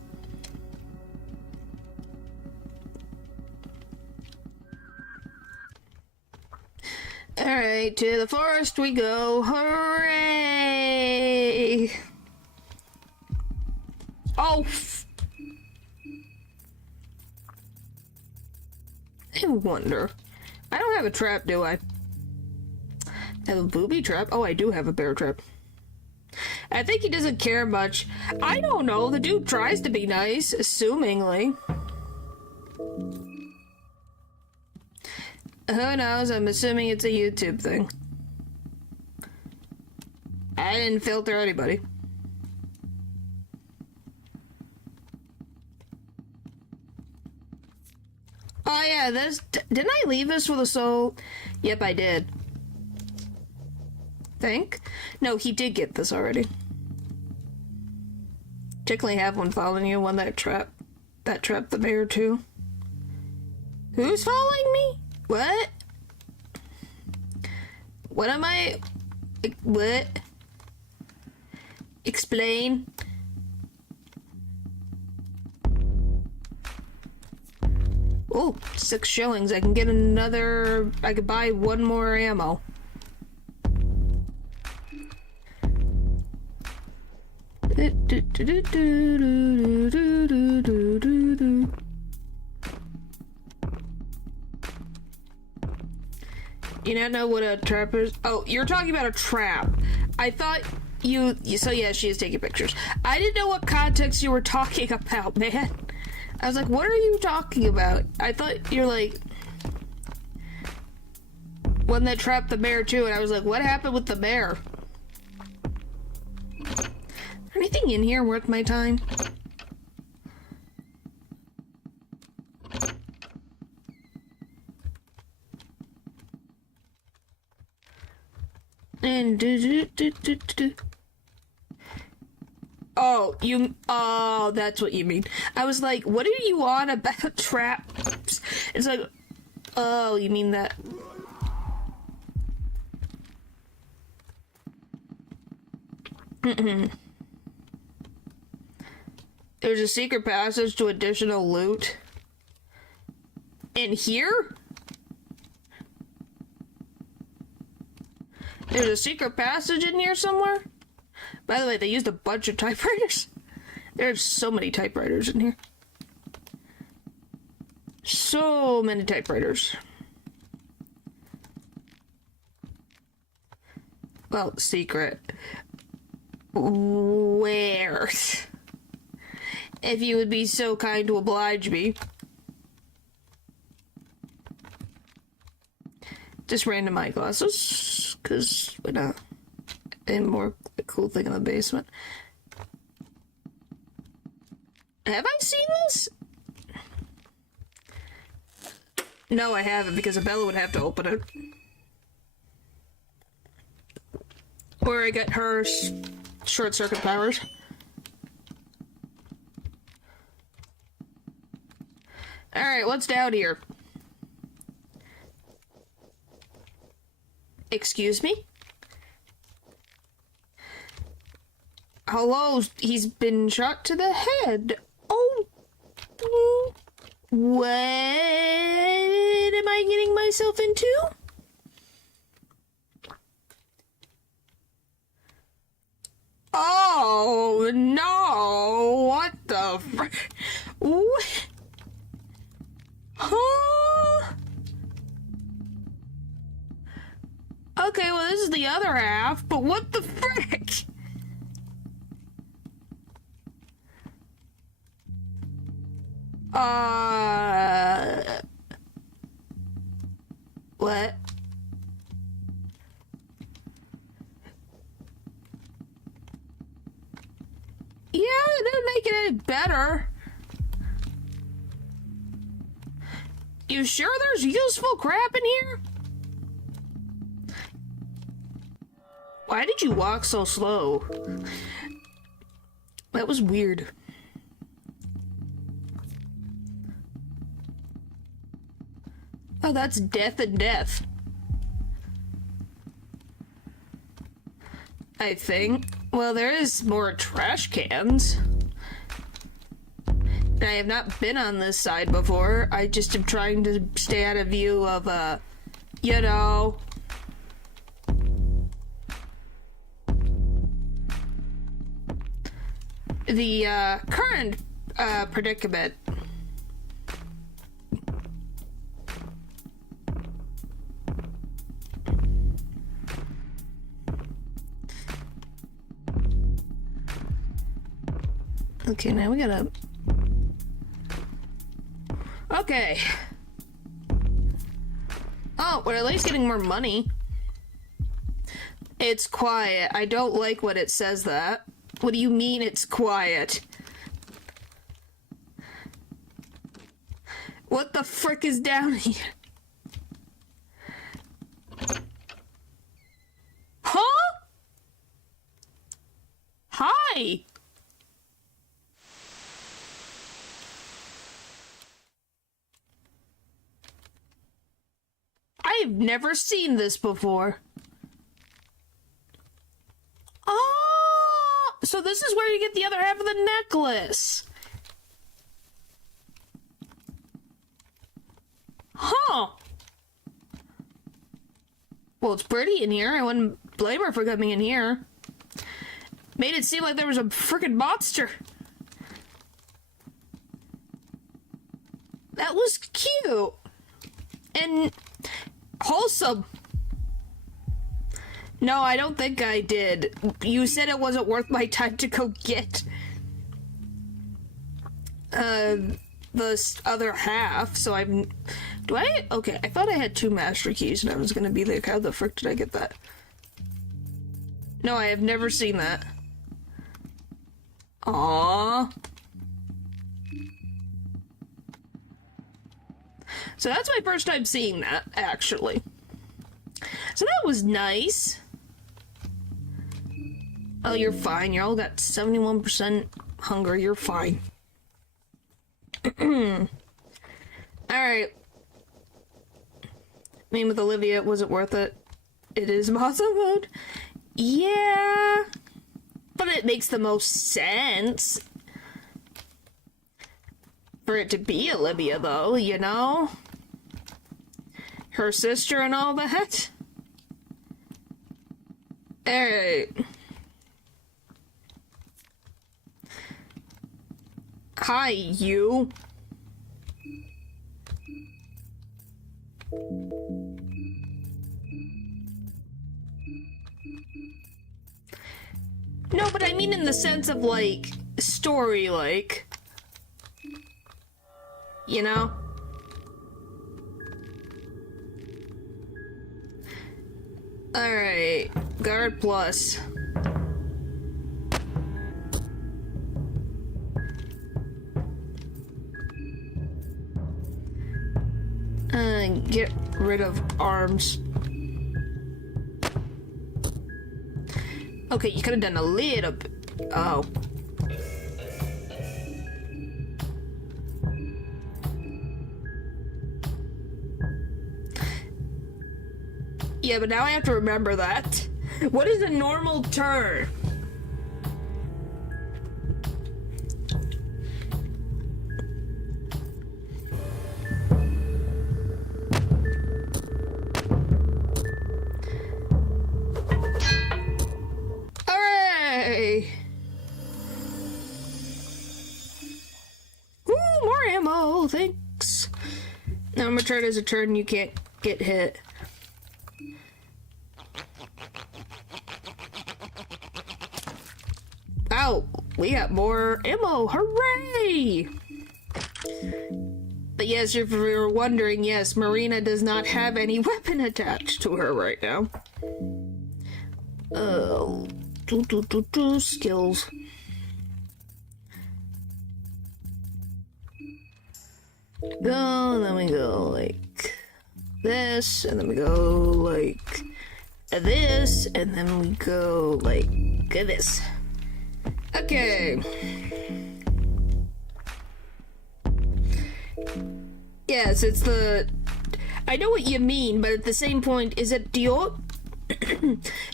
Alright, to the forest we go. Hooray! Oh! I wonder. I don't have a trap, do I? I have a booby trap? Oh, I do have a bear trap. I think he doesn't care much. I don't know. The dude tries to be nice, assumingly. Who knows? I'm assuming it's a YouTube thing. I didn't filter anybody. Oh yeah, this... Didn't I leave this with a soul? Yep, I did. Think? No, he did get this already. Particularly have one following you, one that trapped the bear too. Who's following me? What? What am I... What? Explain. Oh, 6 shillings. I can get another... I could buy one more ammo. You don't know what a trap is? Oh, you're talking about a trap. I thought you so yeah, she is taking pictures. I didn't know what context you were talking about, man. I was like, what are you talking about? I thought you're like one that trapped the bear too, and I was like, what happened with the bear? Anything in here worth my time? And oh, that's what you mean. I was like, what are you on about traps? It's like, oh, you mean that. There's a secret passage to additional loot. In here? There's a secret passage in here somewhere? By the way, they used a bunch of typewriters. There's so many typewriters in here. So many typewriters. Well, secret. Where? If you would be so kind to oblige me. Just random eyeglasses, because why not? And more a cool thing in the basement. Have I seen this? No, I haven't, because Abella would have to open it. Or I get her short circuit powers. Alright, what's down here? Excuse me? Hello, he's been shot to the head. Oh. What am I getting myself into? Oh, no. What the frick? What? Huh? Okay, well, this is the other half, but what the frick? What? Yeah, it doesn't make it any better. You sure there's useful crap in here? Why did you walk so slow? That was weird. Oh, that's death and death. I think. Well, there is more trash cans. I have not been on this side before. I just am trying to stay out of view of, you know, the current predicament. Okay, now we gotta... Okay. Oh, we're at least getting more money. It's quiet. I don't like when it says that. What do you mean it's quiet? What the frick is down here? Huh? Hi! I've never seen this before. Oh, so this is where you get the other half of the necklace. Huh. Well, it's pretty in here. I wouldn't blame her for coming in here. Made it seem like there was a freaking monster. That was cute. And wholesome. No, I don't think I did. You said it wasn't worth my time to go get the other half, so I'm... Do I? Okay, I thought I had 2 master keys and I was gonna be like, how the frick did I get that? No, I have never seen that. Aww. So that's my first time seeing that, actually. So that was nice. Oh, you're fine. You all got 71% hunger. You're fine. Alright. I mean, with Olivia, was it worth it? It is Mazo mode. Yeah. But it makes the most sense for it to be Olivia, though, you know? Her sister and all that. Alright. Hi, you. No, but I mean in the sense of, like, story, like. You know? Alright. Guard plus. Get rid of arms. Okay, you could have done a little bit. Oh. Yeah, but now I have to remember that. What is a normal turn? Hooray! Ooh, more ammo, thanks. Now my turn is a turn you can't get hit. Wow, we got more ammo, hooray! But yes, if you're wondering, yes, Marina does not have any weapon attached to her right now. Oh, skills. Go, and then we go like this, and then we go like this, and then we go like this. Okay. Yes, it's the... I know what you mean, but at the same point, is it... Do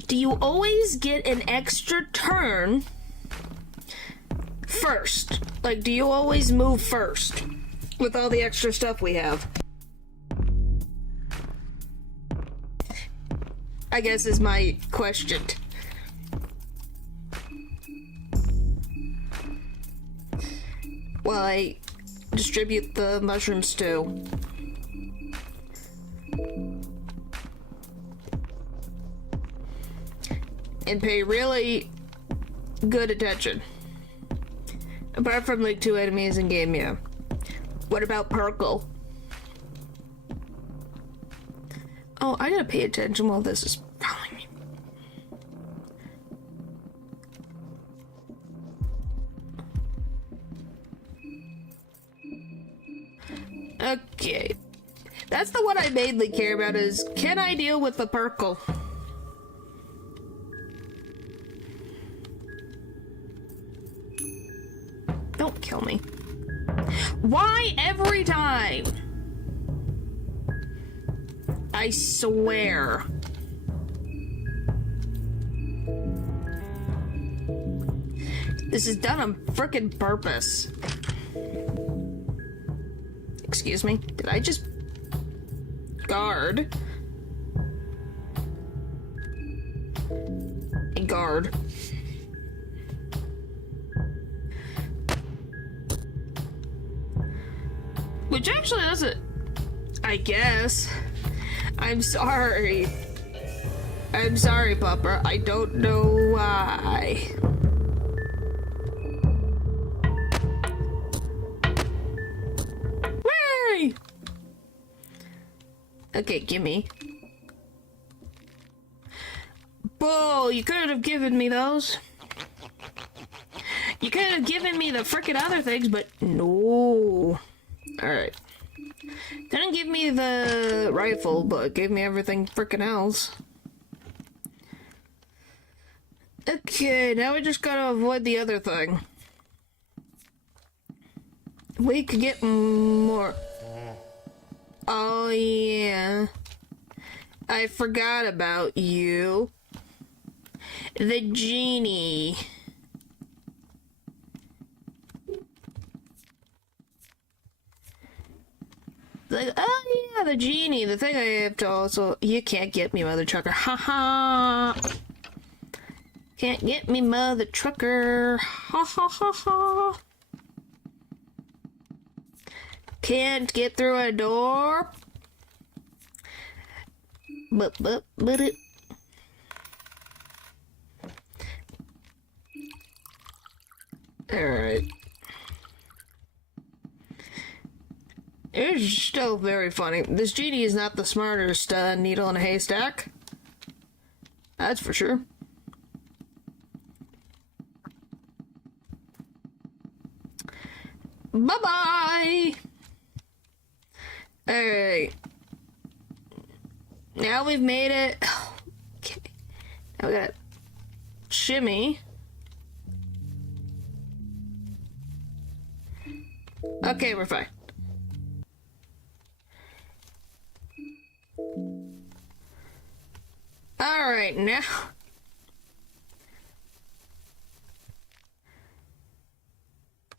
you always get an extra turn first? Like, do you always move first with all the extra stuff we have? I guess is my question. while I distribute the mushrooms too. And pay really good attention. Apart from like 2 enemies in game, yeah. What about Purple? Oh, I gotta pay attention while this is following me. Okay. That's the one I mainly care about is, can I deal with the Purple? Don't kill me. Why every time? I swear. This is done on frickin' purpose. Excuse me? Did I just guard? A guard. Which actually doesn't, I guess. I'm sorry. I'm sorry, Pupper. I don't know why. Whee! Okay, gimme. Bull, you could have given me those. You could have given me the frickin' other things, but no. Alright. Didn't give me the rifle, but gave me everything frickin' else. Okay, now we just gotta avoid the other thing. We could get more. Oh, yeah. I forgot about you. The genie. Like, oh yeah, the genie. The thing I have to also... You can't get me, mother trucker. Ha ha. Can't get me, mother trucker. Ha ha ha ha. Can't get through a door. But it... Alright. It's still very funny. This genie is not the smartest needle in a haystack. That's for sure. Bye-bye! Alright. Now we've made it. Okay. Now we gotta shimmy. Okay, we're fine. Alright, now...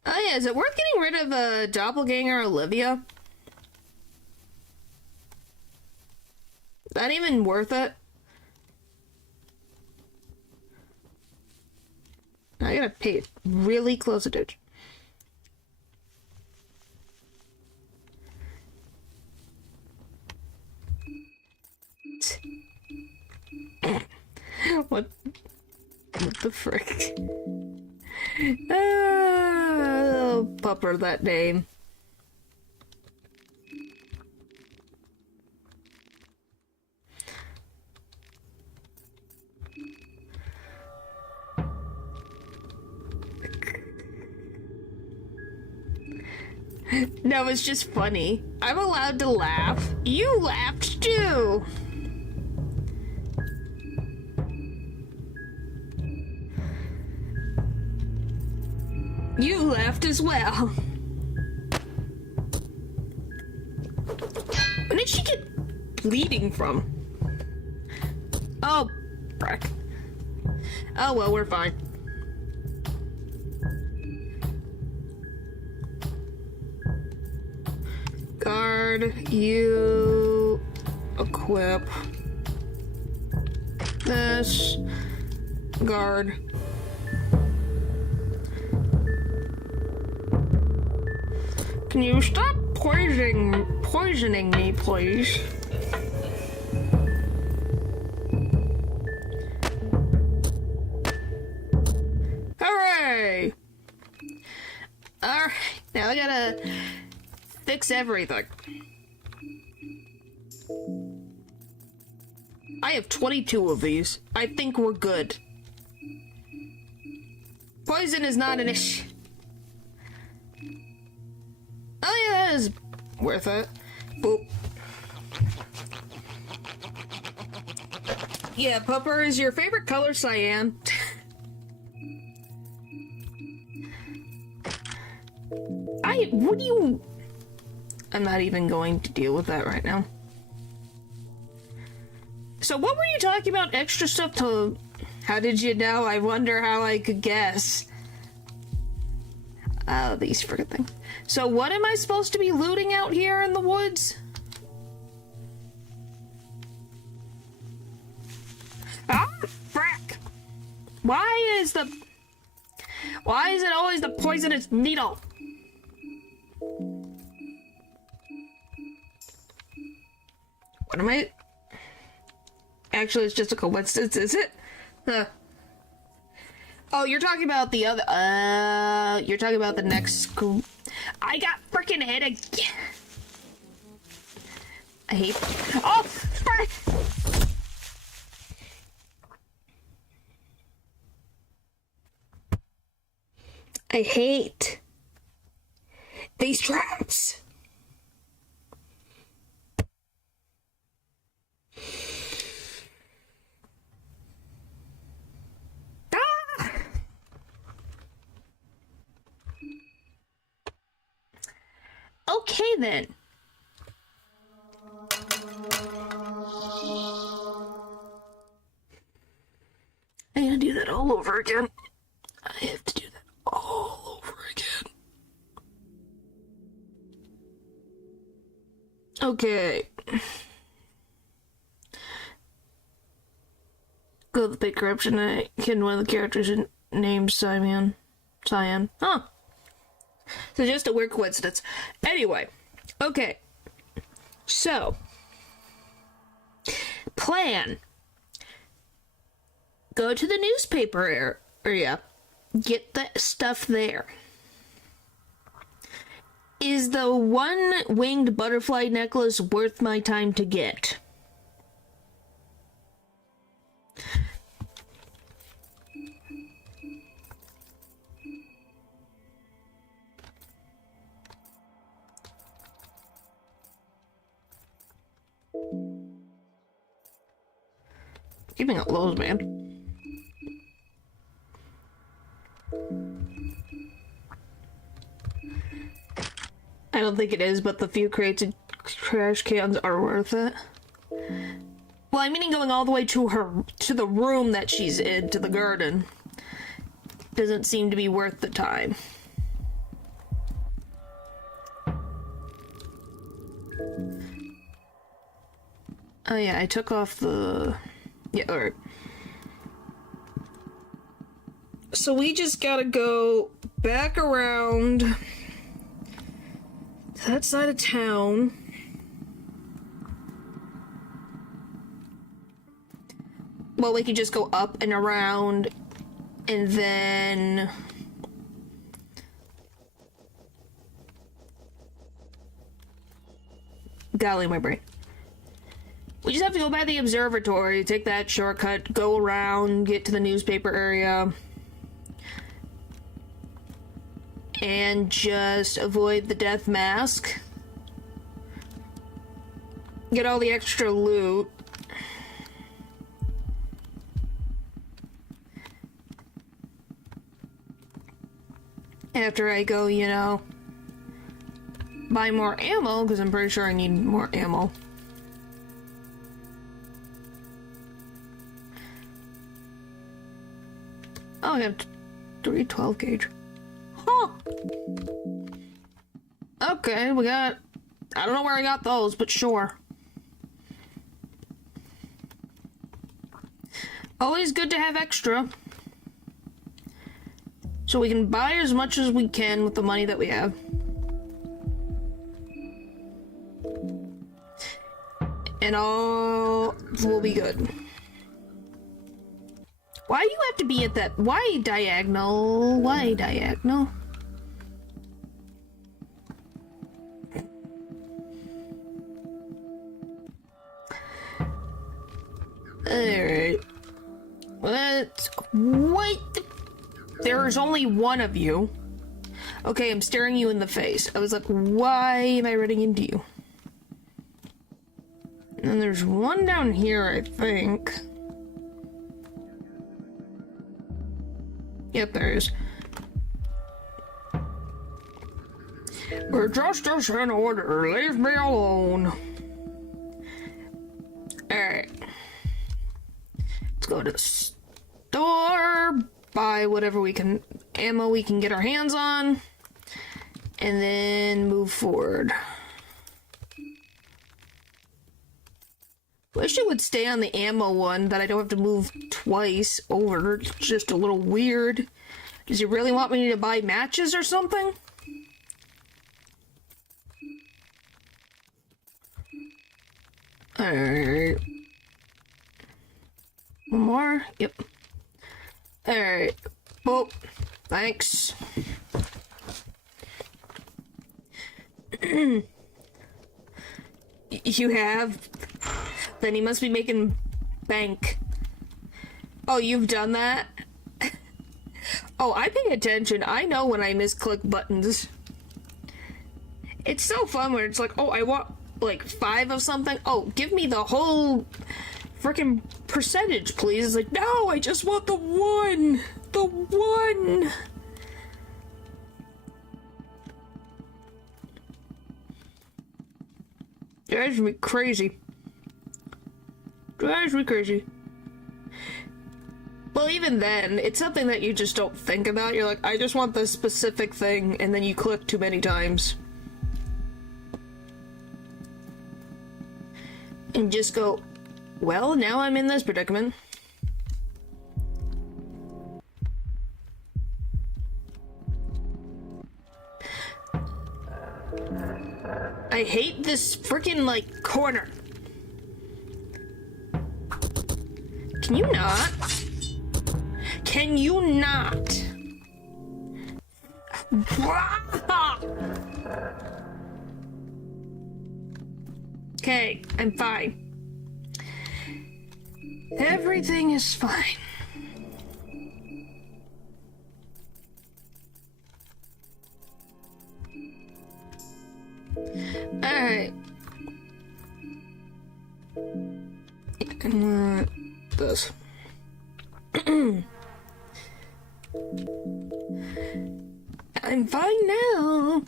Oh yeah, is it worth getting rid of Doppelganger Olivia? Is that even worth it? I gotta pay really close attention. What the frick? Oh, Pupper, that name. No, it's just funny. I'm allowed to laugh. You laughed too! You laughed as well. Where did she get bleeding from? Oh, frick. Oh well, we're fine. Guard, you equip this. Guard. Can you stop poisoning me, please? Hooray! Alright, now I gotta fix everything. I have 22 of these. I think we're good. Poison is not an issue. Oh yeah, that is worth it. Boop. Yeah, Pupper, is your favorite color cyan? What do you... I'm not even going to deal with that right now. So what were you talking about? Extra stuff to... How did you know? I wonder how I could guess. Oh, these friggin' things. So what am I supposed to be looting out here in the woods? Ah, frick! Why is it always the poisonous needle? What am I... Actually, it's just a coincidence, is it? Oh, you're talking about the other... You're talking about the next school... I got freaking hit again! I hate... Oh, frick! I hate... these traps! Okay, then. I'm gonna do that all over again. I have to do that all over again. Okay. Go to the big corruption. I hidden one of the characters named Cyan. Huh. So just a weird coincidence. Anyway, okay. So, plan. Go to the newspaper area. Get the stuff there. Is the one-winged butterfly necklace worth my time to get? Keeping it low, man. I don't think it is, but the few crates and trash cans are worth it. Well, I'm meaning going all the way to the room that she's in, to the garden. Doesn't seem to be worth the time. Oh yeah, I took off the... Yeah, alright. So we just gotta go back around to that side of town. Well, we could just go up and around, and then... Golly, my brain. We just have to go by the observatory, take that shortcut, go around, get to the newspaper area, and just avoid the death mask. Get all the extra loot. After I go, you know, buy more ammo, because I'm pretty sure I need more ammo. Oh, I got 3 12 gauge. Huh. Okay, we got... I don't know where I got those, but sure. Always good to have extra. So we can buy as much as we can with the money that we have. and all will be good. Why do you have to be at that? Why diagonal? Why diagonal? Alright. What? There's only one of you. Okay, I'm staring you in the face. I was like, why am I running into you? And there's one down here, I think. Yep, there is. We're justice in order. Leave me alone. Alright. Let's go to the store. Buy whatever ammo we can get our hands on. And then move forward. Wish it would stay on the ammo one, that I don't have to move twice over. It's just a little weird. Does he really want me to buy matches or something? Alright. One more? Yep. Alright. Oh, thanks. You have? Then he must be making bank. Oh, you've done that? Oh, I pay attention. I know when I misclick buttons. It's so fun when it's like, oh, I want like 5 of something. Oh, give me the whole freaking percentage, please. It's like, no, I just want the one. The one. Drives me crazy. Drives me crazy. Well, even then, it's something that you just don't think about. You're like, I just want this specific thing, and then you click too many times. And just go, well, now I'm in this predicament. I hate this freaking, like, corner. Can you not? Can you not? Okay, I'm fine. Everything is fine. Alright. This. I'm fine now.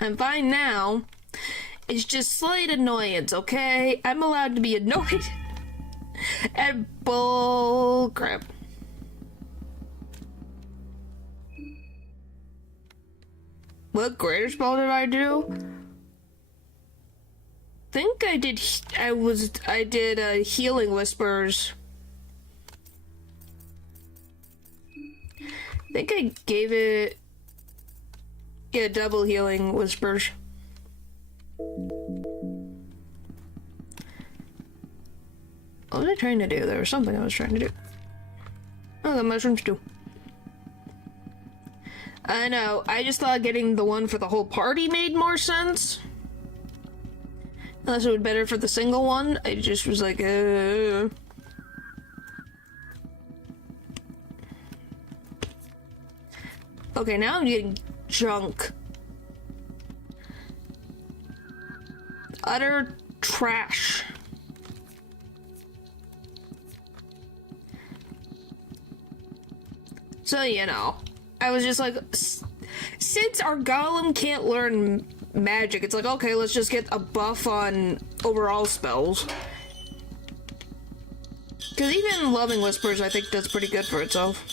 I'm fine now. It's just slight annoyance, okay? I'm allowed to be annoyed. And bull crap. What greater spell did I do? Think I did. I did healing whispers. I think I gave it. Yeah, double healing whispers. What was I trying to do? There was something I was trying to do. Oh, the mushrooms too. I know. I just thought getting the one for the whole party made more sense. Unless it would be better for the single one. I just was like, Okay, now I'm getting junk. Utter trash. So, you know, I was just like, since our golem can't learn magic, it's like, okay, let's just get a buff on overall spells. Because even Loving Whispers, I think, does pretty good for itself.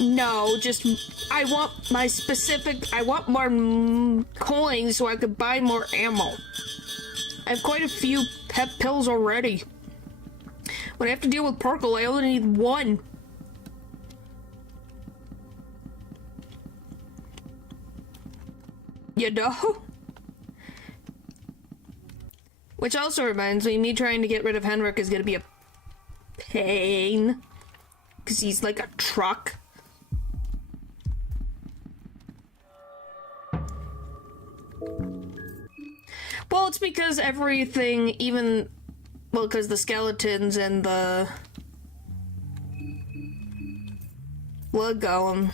No, just, I want my specific, I want more coins so I could buy more ammo. I have quite a few pep pills already. When I have to deal with Parkle, I only need one. You know? Which also reminds me trying to get rid of Henrik is gonna be a pain. Because he's like a truck. Well, it's because everything, even... Well, because the skeletons and the... blood golem...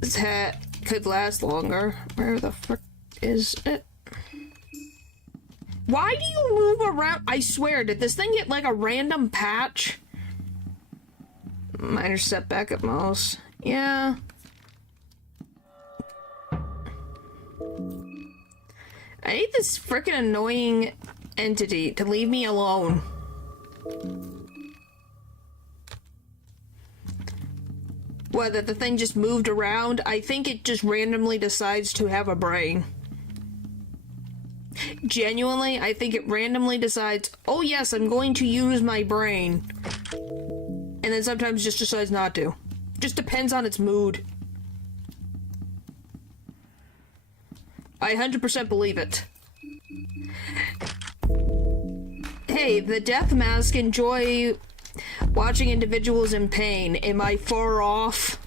His hat could last longer. Where the frick is it? Why do you move around? I swear, did this thing get like a random patch? Minor setback at most. Yeah. I need this frickin' annoying entity to leave me alone. Whether the thing just moved around, I think it just randomly decides to have a brain. Genuinely, I think it randomly decides, oh yes, I'm going to use my brain. And then sometimes just decides not to. Just depends on its mood. I 100% believe it. Hey, the death mask enjoy watching individuals in pain. Am I far off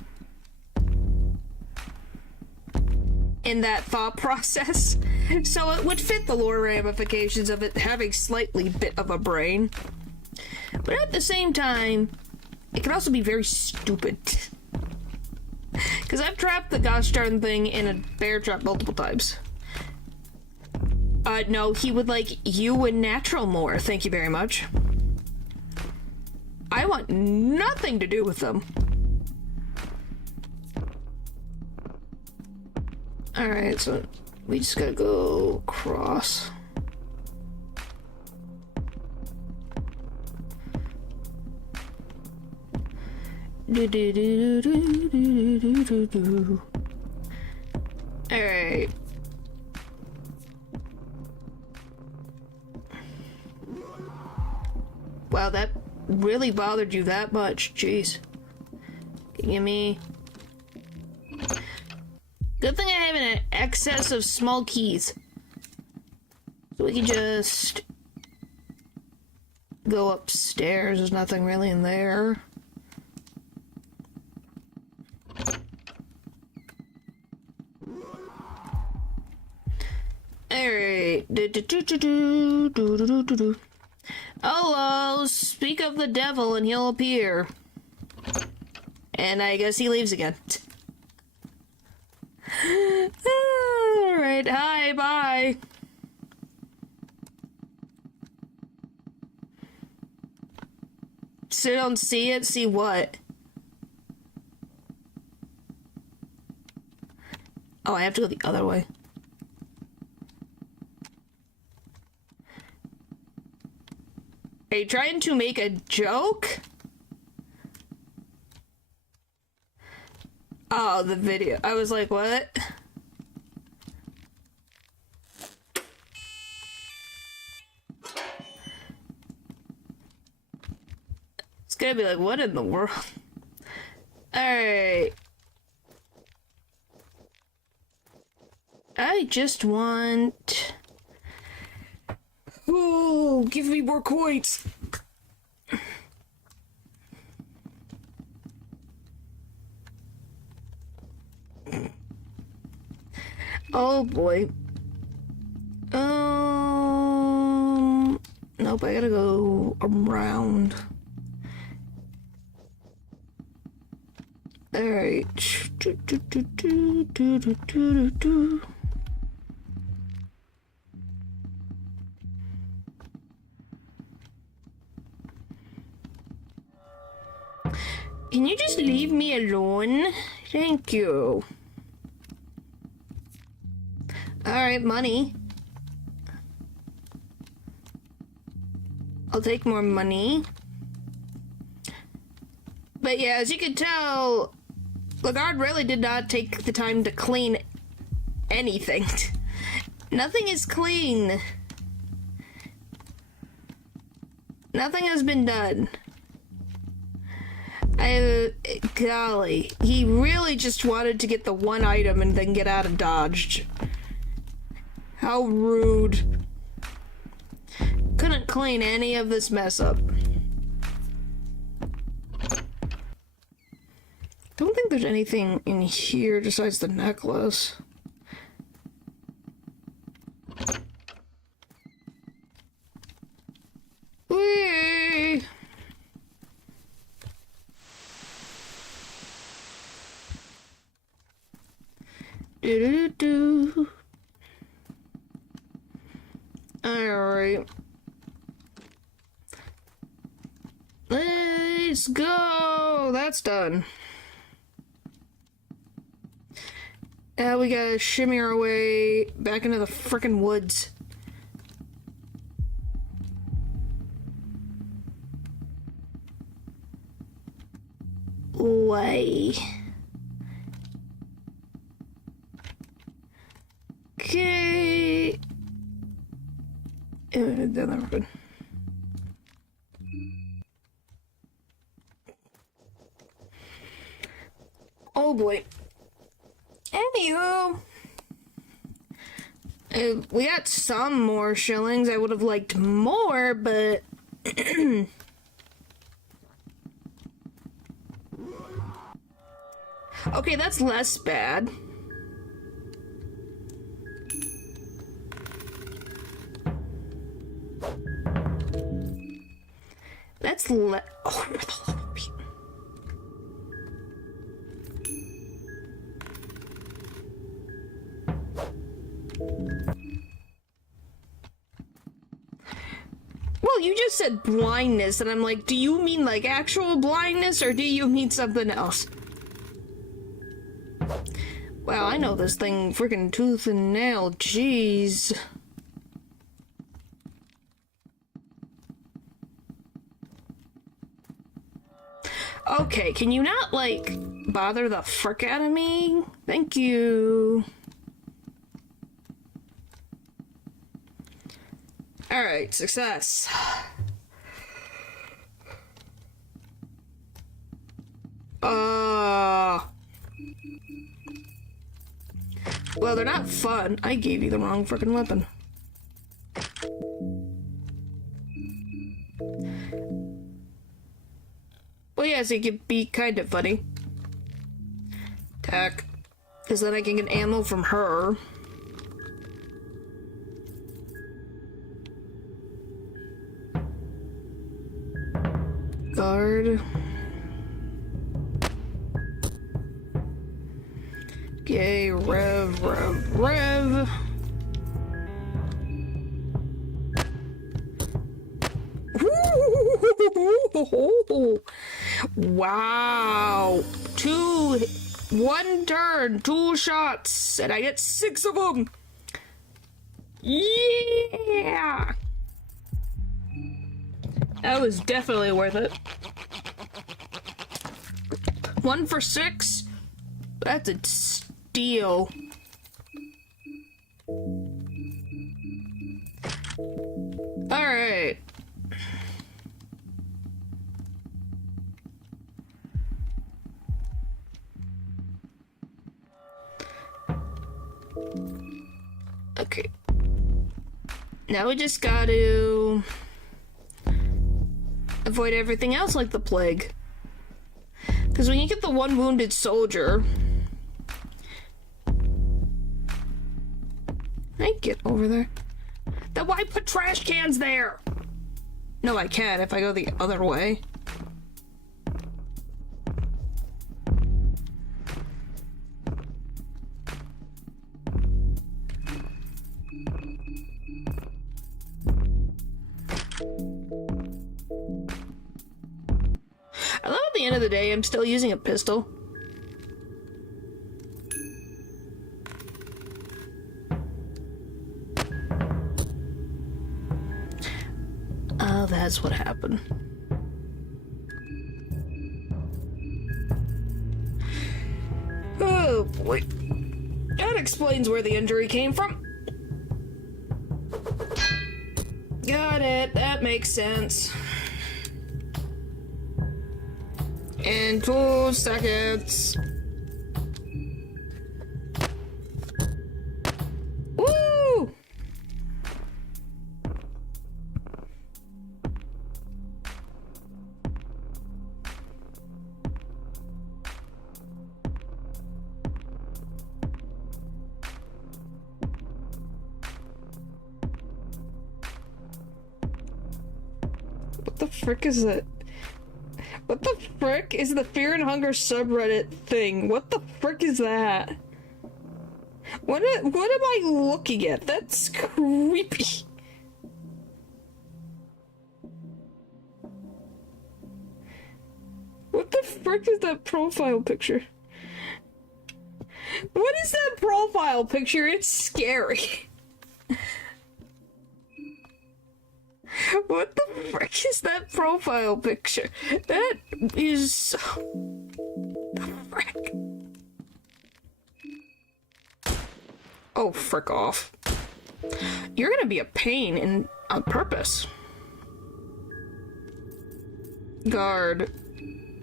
in that thought process? So it would fit the lore ramifications of it having slightly bit of a brain. But at the same time, it can also be very stupid. Because I've trapped the gosh darn thing in a bear trap multiple times. No, he would like you and natural more. Thank you very much. I want nothing to do with them. Alright, so we just gotta go across. Alright. Wow, that really bothered you that much. Jeez. Give me... Good thing I have an excess of small keys. So we can just... go upstairs. There's nothing really in there. Alright. Hello, speak of the devil and he'll appear. And I guess he leaves again. Alright, hi, bye. So don't see it? See what? Oh, I have to go the other way. Are you trying to make a joke? Oh, the video. I was like, what? It's gonna be like, what in the world? Alright. I just want... Oh, give me more coins. Oh boy. Nope, I gotta go around. Alright. Can you just leave me alone? Thank you. Alright, money. I'll take more money. But yeah, as you can tell, the guard really did not take the time to clean anything. Nothing is clean. Nothing has been done. Golly, he really just wanted to get the one item and then get out of Dodge. How rude. couldn't clean any of this mess up. Don't think there's anything in here besides the necklace. Whee! Do-do-do-do. Alright. Let's go! That's done. Now we gotta shimmy our way back into the frickin' woods. Way. Okay. Then we're good. Oh boy. Anywho, we got some more shillings. I would have liked more, but okay, that's less bad. That's oh, where the level be? Well, you just said blindness, and I'm like, do you mean like actual blindness, or do you mean something else? Wow, I know this thing freaking tooth and nail, jeez. Okay, can you not, like, bother the frick out of me? Thank you. Alright, success. Well, they're not fun. I gave you the wrong frickin' weapon. Well, yes, it could be kind of funny. Tack. Because then I can get ammo from her. Guard. Okay, rev. Wow. 1 turn, 2 shots, and I get 6 of them. Yeah. That was definitely worth it. 1 for 6? That's a steal. Alright. Okay. Now we just got to avoid everything else like the plague. Because when you get the 1 wounded soldier... I get over there. Then why put trash cans there? No, I can if I go the other way. I love at the end of the day, I'm still using a pistol. Oh, that's what happened. Oh boy. That explains where the injury came from. Got it. That makes sense. In 2 seconds. Woo! frick is that? What the frick is the Fear and Hunger subreddit thing? What the frick is that? What am I looking at? That's creepy. What the frick is that profile picture? What is that profile picture? It's scary. What the frick is that profile picture? That is... the frick? Oh, frick off. You're gonna be a pain in on purpose. Guard.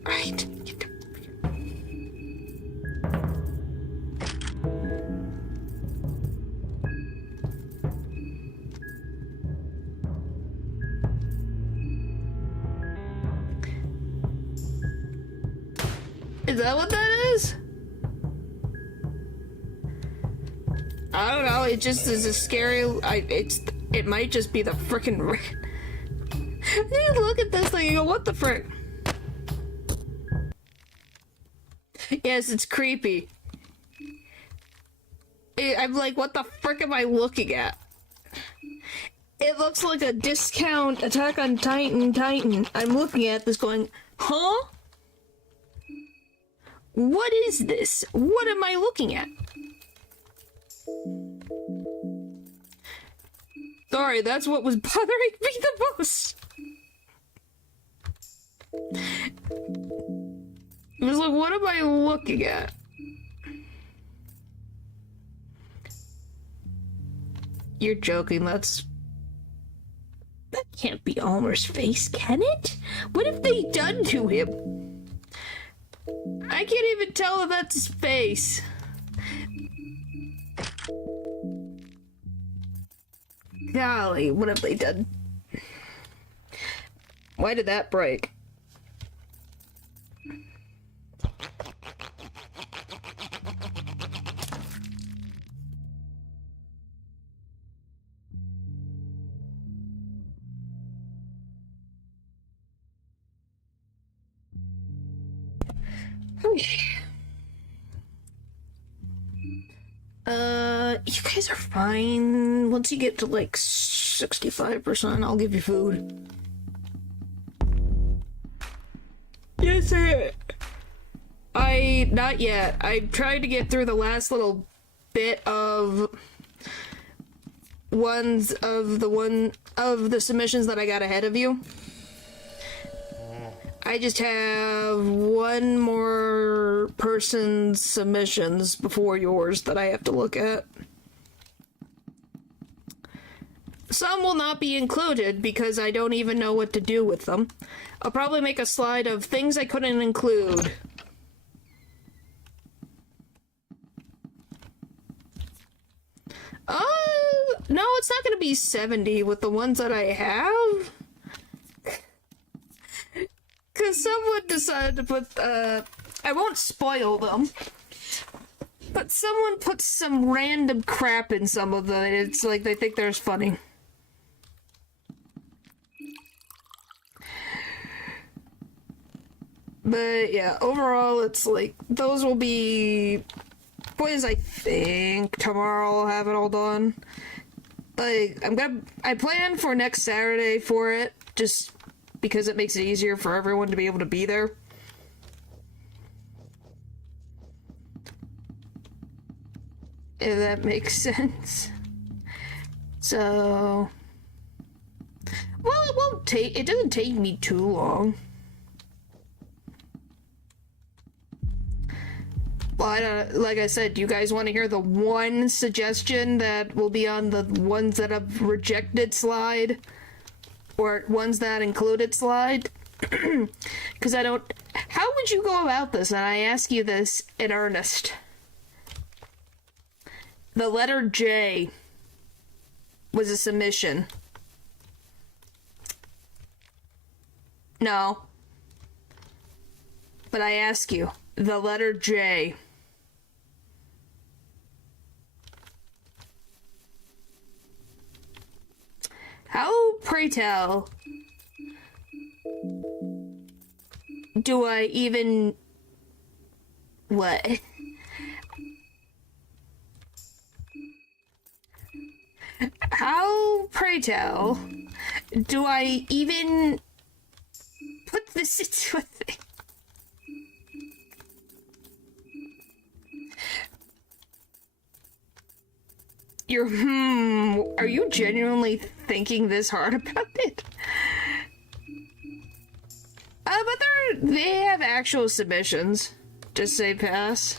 Right. Is that what that is? I don't know, it just is a scary... it might just be the frickin' you look at this thing and go, what the frick? Yes, it's creepy. I'm like, what the frick am I looking at? It looks like a discount Attack on Titan. I'm looking at this going, huh? What is this? What am I looking at? Sorry, that's what was bothering me the most. It was like, what am I looking at? You're joking, that can't be Almer's face, can it? What have they done to him? I can't even tell if that's his face. Golly, what have they done? Why did that break? You guys are fine. Once you get to like 65%, I'll give you food. Yes, sir. Not yet. I tried to get through the last little bit of the submissions that I got ahead of you. I just have one more person's submissions before yours that I have to look at. Some will not be included because I don't even know what to do with them. I'll probably make a slide of things I couldn't include. No, it's not gonna be 70 with the ones that I have. Because someone decided to put, I won't spoil them, but someone put some random crap in some of them, and it's like they think they're funny. But yeah, overall, it's like, those will be, boys, I think tomorrow I'll have it all done. Like, I plan for next Saturday for it, just because it makes it easier for everyone to be able to be there. If that makes sense. So, well, it doesn't take me too long. Well, like I said, do you guys want to hear the one suggestion that will be on the ones that have rejected slide? Or ones that included slide? Because I don't... How would you go about this? And I ask you this in earnest. The letter J was a submission. No. But I ask you, the letter J. How, pray tell, Do I even... What? How, pray tell, do I even put this into a thing? Are you genuinely thinking this hard about it? But they have actual submissions. Just say pass.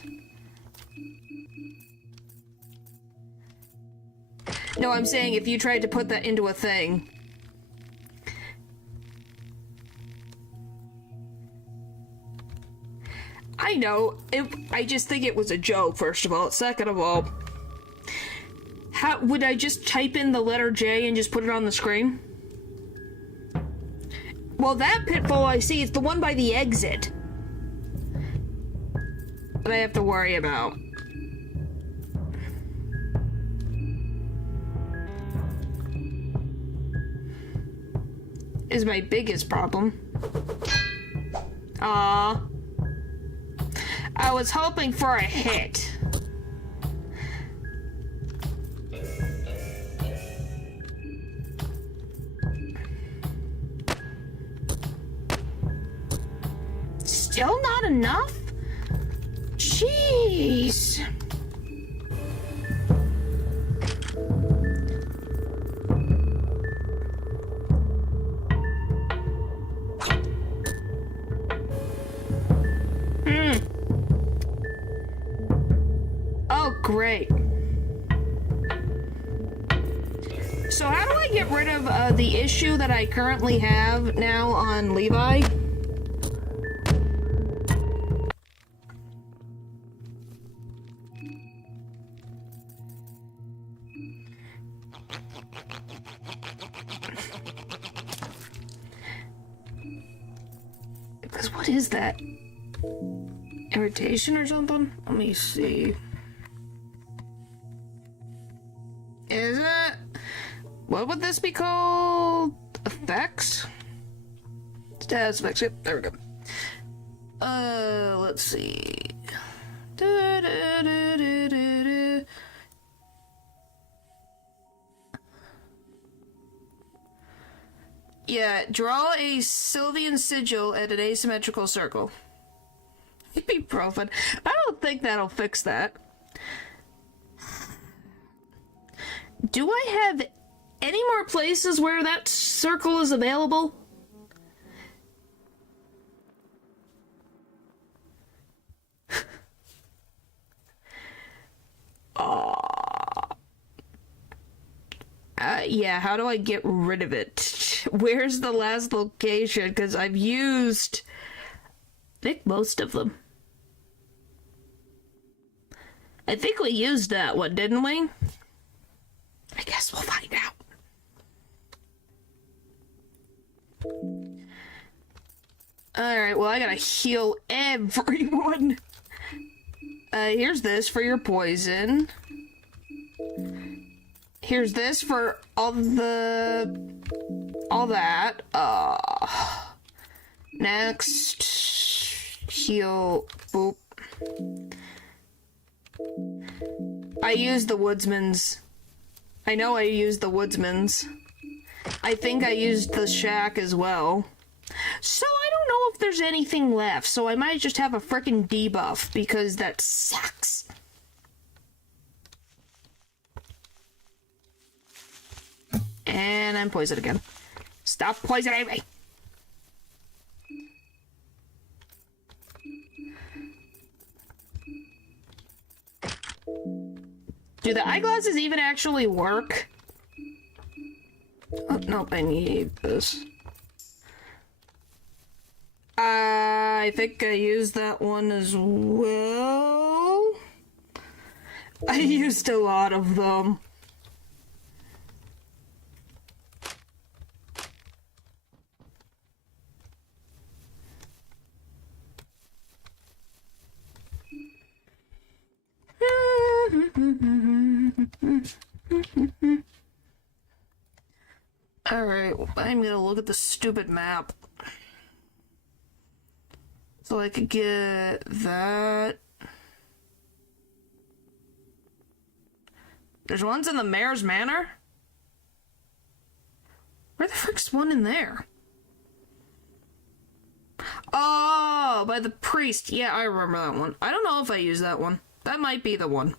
No, I'm saying if you tried to put that into a thing. I know. I just think it was a joke, first of all. Second of all, how would I just type in the letter J and just put it on the screen? Well, that pitfall I see, it's the one by the exit that I have to worry about. Is my biggest problem. I was hoping for a hit. Still not enough? Jeez. Oh, great. So how do I get rid of the issue that I currently have now on Levi? Because what is that? Irritation or something? Let me see. Is it? What would this be called? Effects? Status effects. Yep, there we go. Let's see. Yeah, draw a Sylvian sigil at an asymmetrical circle. Ibuprofen. I don't think that'll fix that. Do I have any more places where that circle is available? Yeah, how do I get rid of it? Where's the last location? Because I've used, I think, most of them. I think we used that one, didn't we? I guess we'll find out. Alright, well, I gotta heal everyone. Here's this for your poison. Here's this for all that. Next. Heal. Boop. I used the Woodsman's. I know I used the Woodsman's. I think I used the Shack as well. So I don't know if there's anything left, so I might just have a frickin' debuff, because that sucks. And I'm poisoned again. Stop poisoning me! Do the eyeglasses even actually work? Oh, nope, I need this. I think I used that one as well. I used a lot of them. Alright, I'm gonna look at the stupid map. So I could get that. There's ones in the Mayor's Manor? Where the frick's one in there? Oh, by the priest. Yeah, I remember that one. I don't know if I use that one. That might be the one.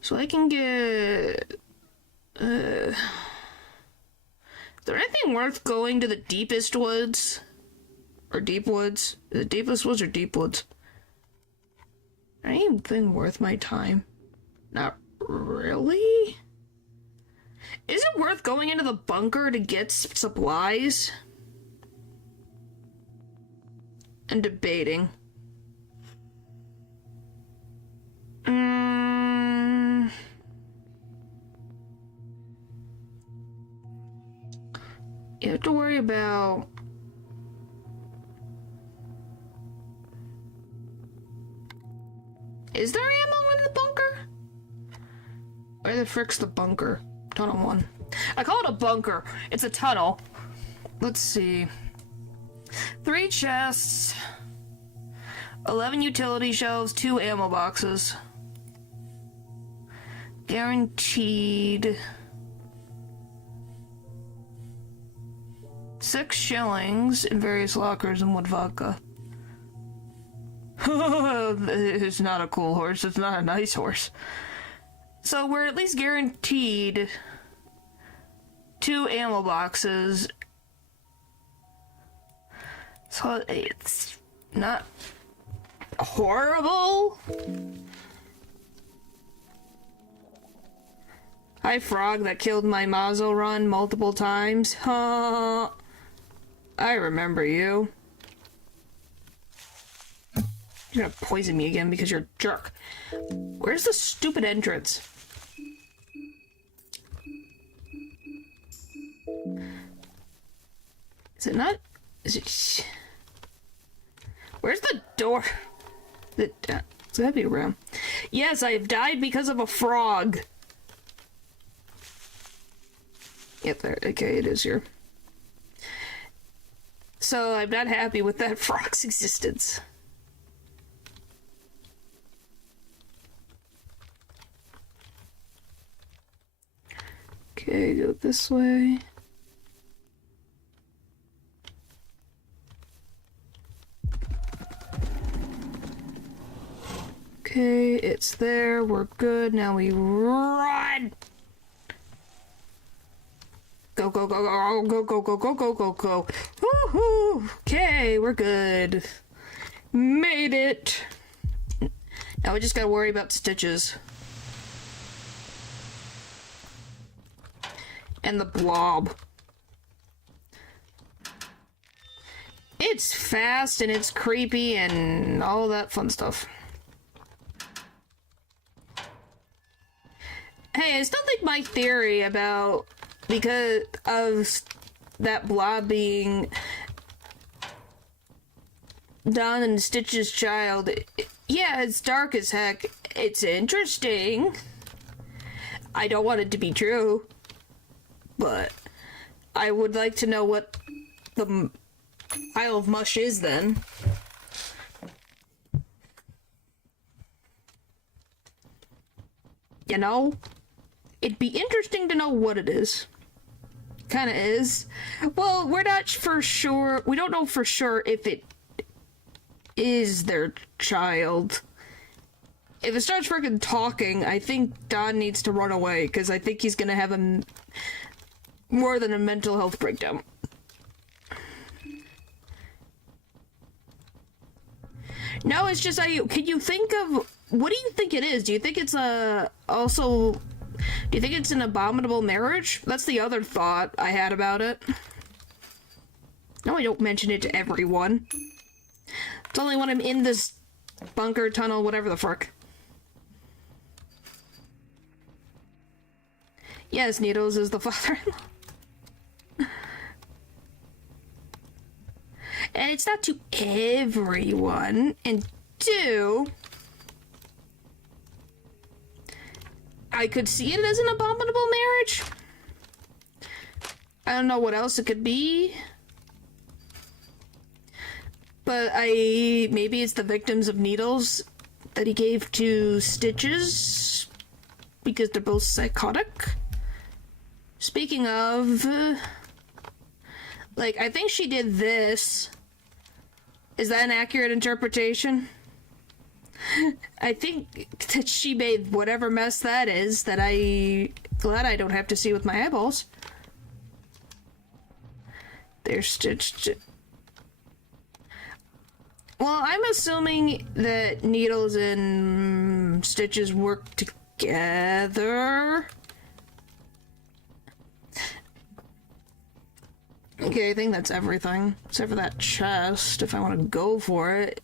So I can get... is there anything worth going to the deepest woods? Or deep woods? Is it deepest woods or deep woods? Anything worth my time? Not really? Is it worth going into the bunker to get supplies? And debating. You have to worry about... Is there ammo in the bunker? Where the frick's the bunker? Tunnel 1. I call it a bunker. It's a tunnel. Let's see. 3 chests. 11 utility shelves. 2 ammo boxes. Guaranteed. 6 shillings in various lockers and wood vodka. It's not a cool horse. It's not a nice horse. So we're at least guaranteed 2 ammo boxes. So it's not horrible. Hi, frog that killed my Mazo run multiple times. Huh. I remember you. You're gonna poison me again because you're a jerk. Where's the stupid entrance? Is it not? Is it? Where's the door? It's gotta be around. Yes, I have died because of a frog. Yep, there. Okay, it is here. So I'm not happy with that frog's existence. Okay, go this way. Okay, it's there. We're good. Now we run! Go, go, go, go, go, go, go, go, go, go. Woohoo! Okay, we're good. Made it! Now we just gotta worry about stitches. And the blob. It's fast and it's creepy and all that fun stuff. Hey, I still think my theory about, because of that blob being Don and Stitch's child, yeah, it's dark as heck. It's interesting. I don't want it to be true. But I would like to know what the pile of mush is then. You know? It'd be interesting to know what it is. Kinda is. Well, we're not for sure. We don't know for sure if it is their child. If it starts freaking talking, I think Don needs to run away, because I think he's gonna have a more than a mental health breakdown. No, it's just, can you think of, what do you think it is? Do you think it's do you think it's an abominable marriage? That's the other thought I had about it. No, I don't mention it to everyone. It's only when I'm in this bunker, tunnel, whatever the frick. Yes, Needles is the father-in-law. And it's not to everyone. And 2, I could see it as an abominable marriage. I don't know what else it could be. But maybe it's the victims of needles that he gave to Stitches because they're both psychotic. Speaking of, like, I think she did this. Is that an accurate interpretation? I think that she made whatever mess that is that glad I don't have to see with my eyeballs. They're stitched. Well, I'm assuming that needles and stitches work together. Okay, I think that's everything. Except for that chest, if I want to go for it.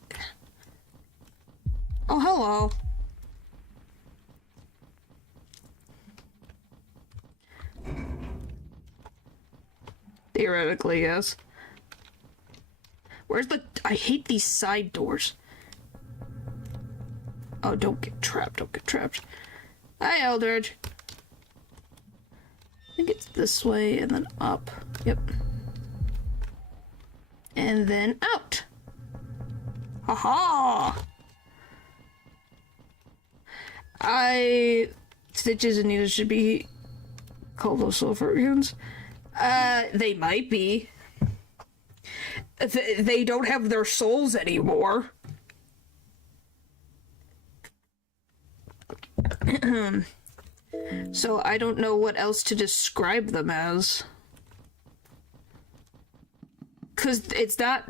Oh, hello. Theoretically, yes. Where's the... I hate these side doors. Oh, don't get trapped, don't get trapped. Hi, Eldridge. I think it's this way and then up. Yep. And then out. Haha! Stitches and needles should be called those sulfurians. They might be. They don't have their souls anymore. So I don't know what else to describe them as. Because it's not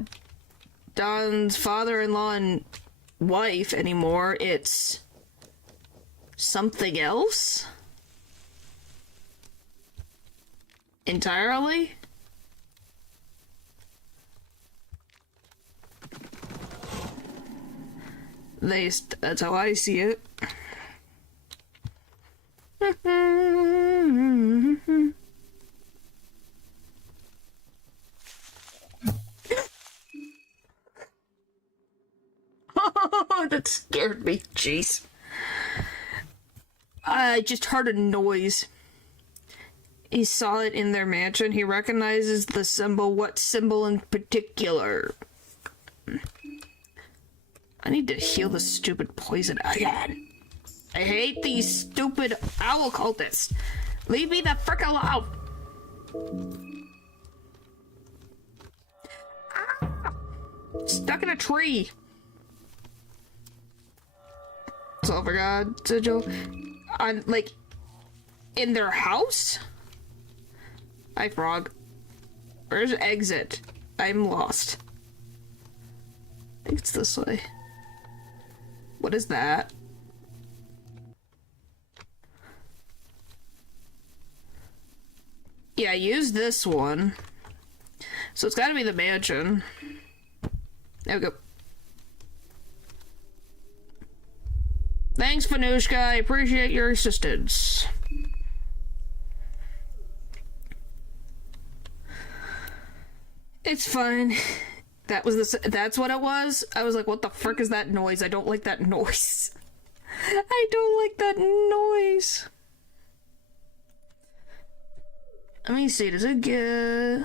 Don's father-in-law and wife anymore. It's something else? Entirely? That's how I see it. Oh, that scared me. Jeez. I just heard a noise. He saw it in their mansion. He recognizes the symbol. What symbol in particular? I need to heal the stupid poison again. I hate these stupid owl cultists. Leave me the frick alone. Ah! Stuck in a tree. So for God, sigil. On, like, in their house? Hi, frog. Where's exit? I'm lost. I think it's this way. What is that? Yeah, use this one. So it's gotta be the mansion. There we go. Thanks, Fanushka. I appreciate your assistance. It's fine. That's what it was? I was like, what the frick is that noise? I don't like that noise. I don't like that noise. Let me see, does it get...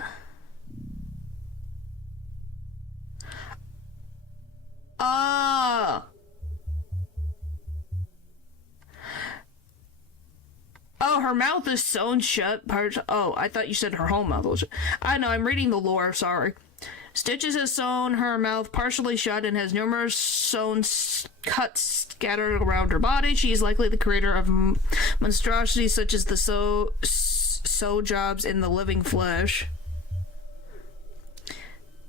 Ah! Oh, her mouth is sewn shut. Oh, I thought you said her whole mouth was shut. I know, I'm reading the lore, sorry. Stitches has sewn her mouth partially shut and has numerous sewn cuts scattered around her body. She is likely the creator of monstrosities such as the sew jobs in the living flesh.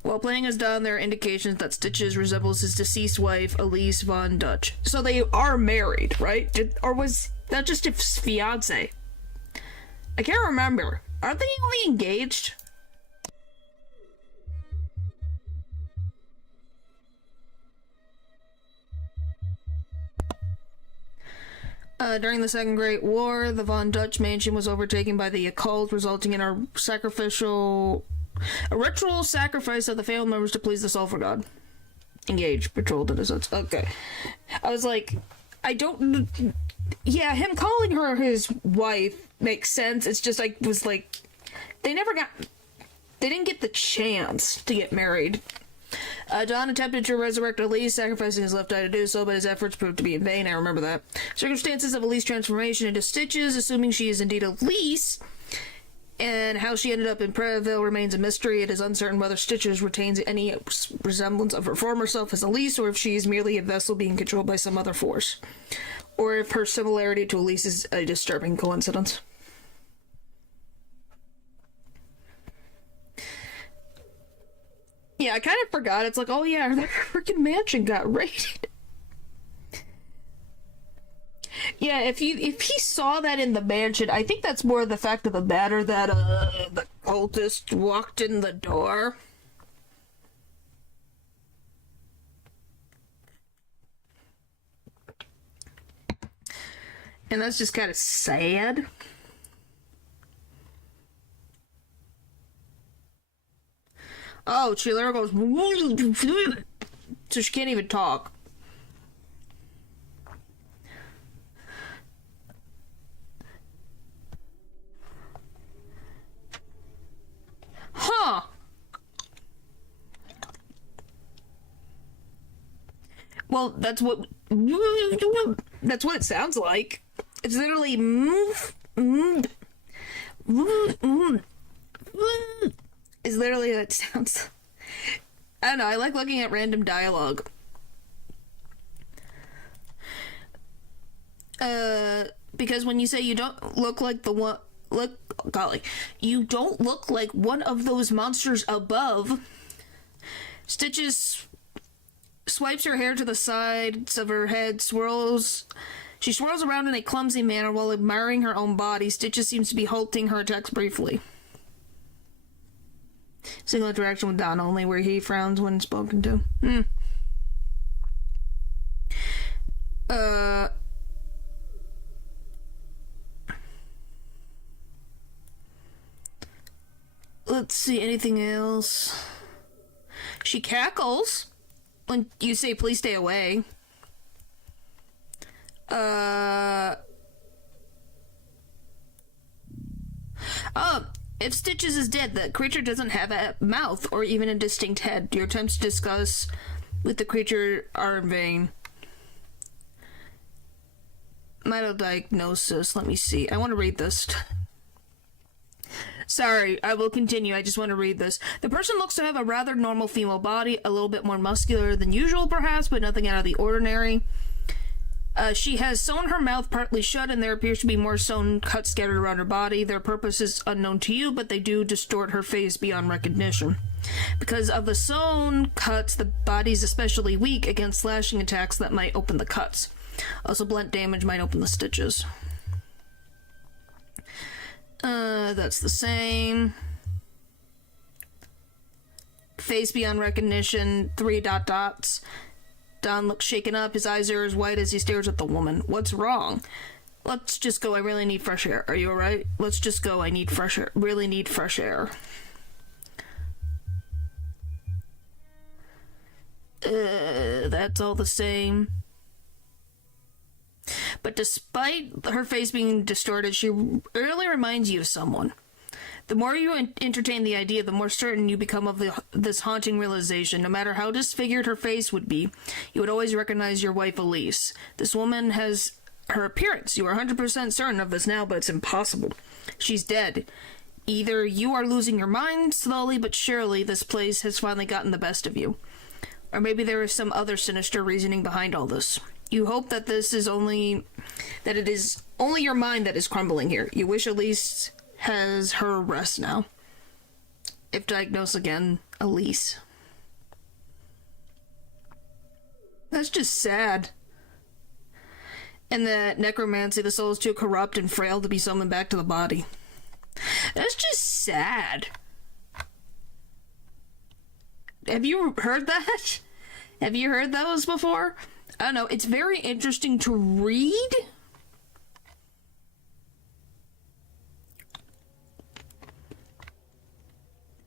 While planning is done, there are indications that Stitches resembles his deceased wife, Elise von Dutch. So they are married, right? Or was that just his fiance? I can't remember. Aren't they only engaged? During the Second Great War, the von Dutch mansion was overtaken by the occult, resulting in a ritual sacrifice of the family members to please the sulfur god. Engage, patrolled in a sense. Okay. I was like, I don't... Yeah, him calling her his wife makes sense. It's just they didn't get the chance to get married Don attempted to resurrect Elise, sacrificing his left eye to do so, but his efforts proved to be in vain. I remember that. Circumstances of Elise's transformation into Stitches, assuming she is indeed Elise, and how she ended up in Prairieville remains a mystery. It is uncertain whether Stitches retains any resemblance of her former self as Elise, or if she is merely a vessel being controlled by some other force. Or if her similarity to Elise is a disturbing coincidence. Yeah, I kind of forgot. It's like, oh yeah, their freaking mansion got raided. Yeah, if he saw that in the mansion, I think that's more the fact of the matter that the cultist walked in the door. And that's just kind of sad. Oh, Chilera goes, so she can't even talk. Huh. Well, that's what it sounds like. It's literally is literally what it sounds. I don't know, I like looking at random dialogue. Because when you say you don't look like the one, you don't look like one of those monsters above. Stitches swipes her hair to the sides of her head, she swirls around in a clumsy manner while admiring her own body. Stitches seems to be halting her attacks briefly. Single interaction with Don only, where he frowns when spoken to. Let's see, anything else? She cackles when you say, please stay away. If Stitches is dead, the creature doesn't have a mouth or even a distinct head. Your attempts to discuss with the creature are in vain. Diagnosis. Let me see. I want to read this. Sorry, I will continue. I just want to read this. The person looks to have a rather normal female body, a little bit more muscular than usual perhaps, but nothing out of the ordinary. She has sewn her mouth partly shut, and there appears to be more sewn cuts scattered around her body. Their purpose is unknown to you, but they do distort her face beyond recognition. Because of the sewn cuts, the body's especially weak against slashing attacks that might open the cuts. Also, blunt damage might open the stitches. That's the same. Face beyond recognition, 3 dots. Don looks shaken up. His eyes are as white as he stares at the woman. What's wrong? Let's just go. I really need fresh air. Are you alright? Let's just go. I need fresh air. Really need fresh air. That's all the same. But despite her face being distorted, she really reminds you of someone. The more you entertain the idea, the more certain you become of this haunting realization. No matter how disfigured her face would be, you would always recognize your wife, Elise. This woman has her appearance. You are 100% certain of this now, but it's impossible. She's dead. Either you are losing your mind slowly but surely, this place has finally gotten the best of you. Or maybe there is some other sinister reasoning behind all this. You hope that it is only your mind that is crumbling here. You wish Elise has her rest now. If diagnosed again, Elise. That's just sad. And that necromancy, the soul is too corrupt and frail to be summoned back to the body. That's just sad. Have you heard that? Have you heard those before? I don't know. It's very interesting to read.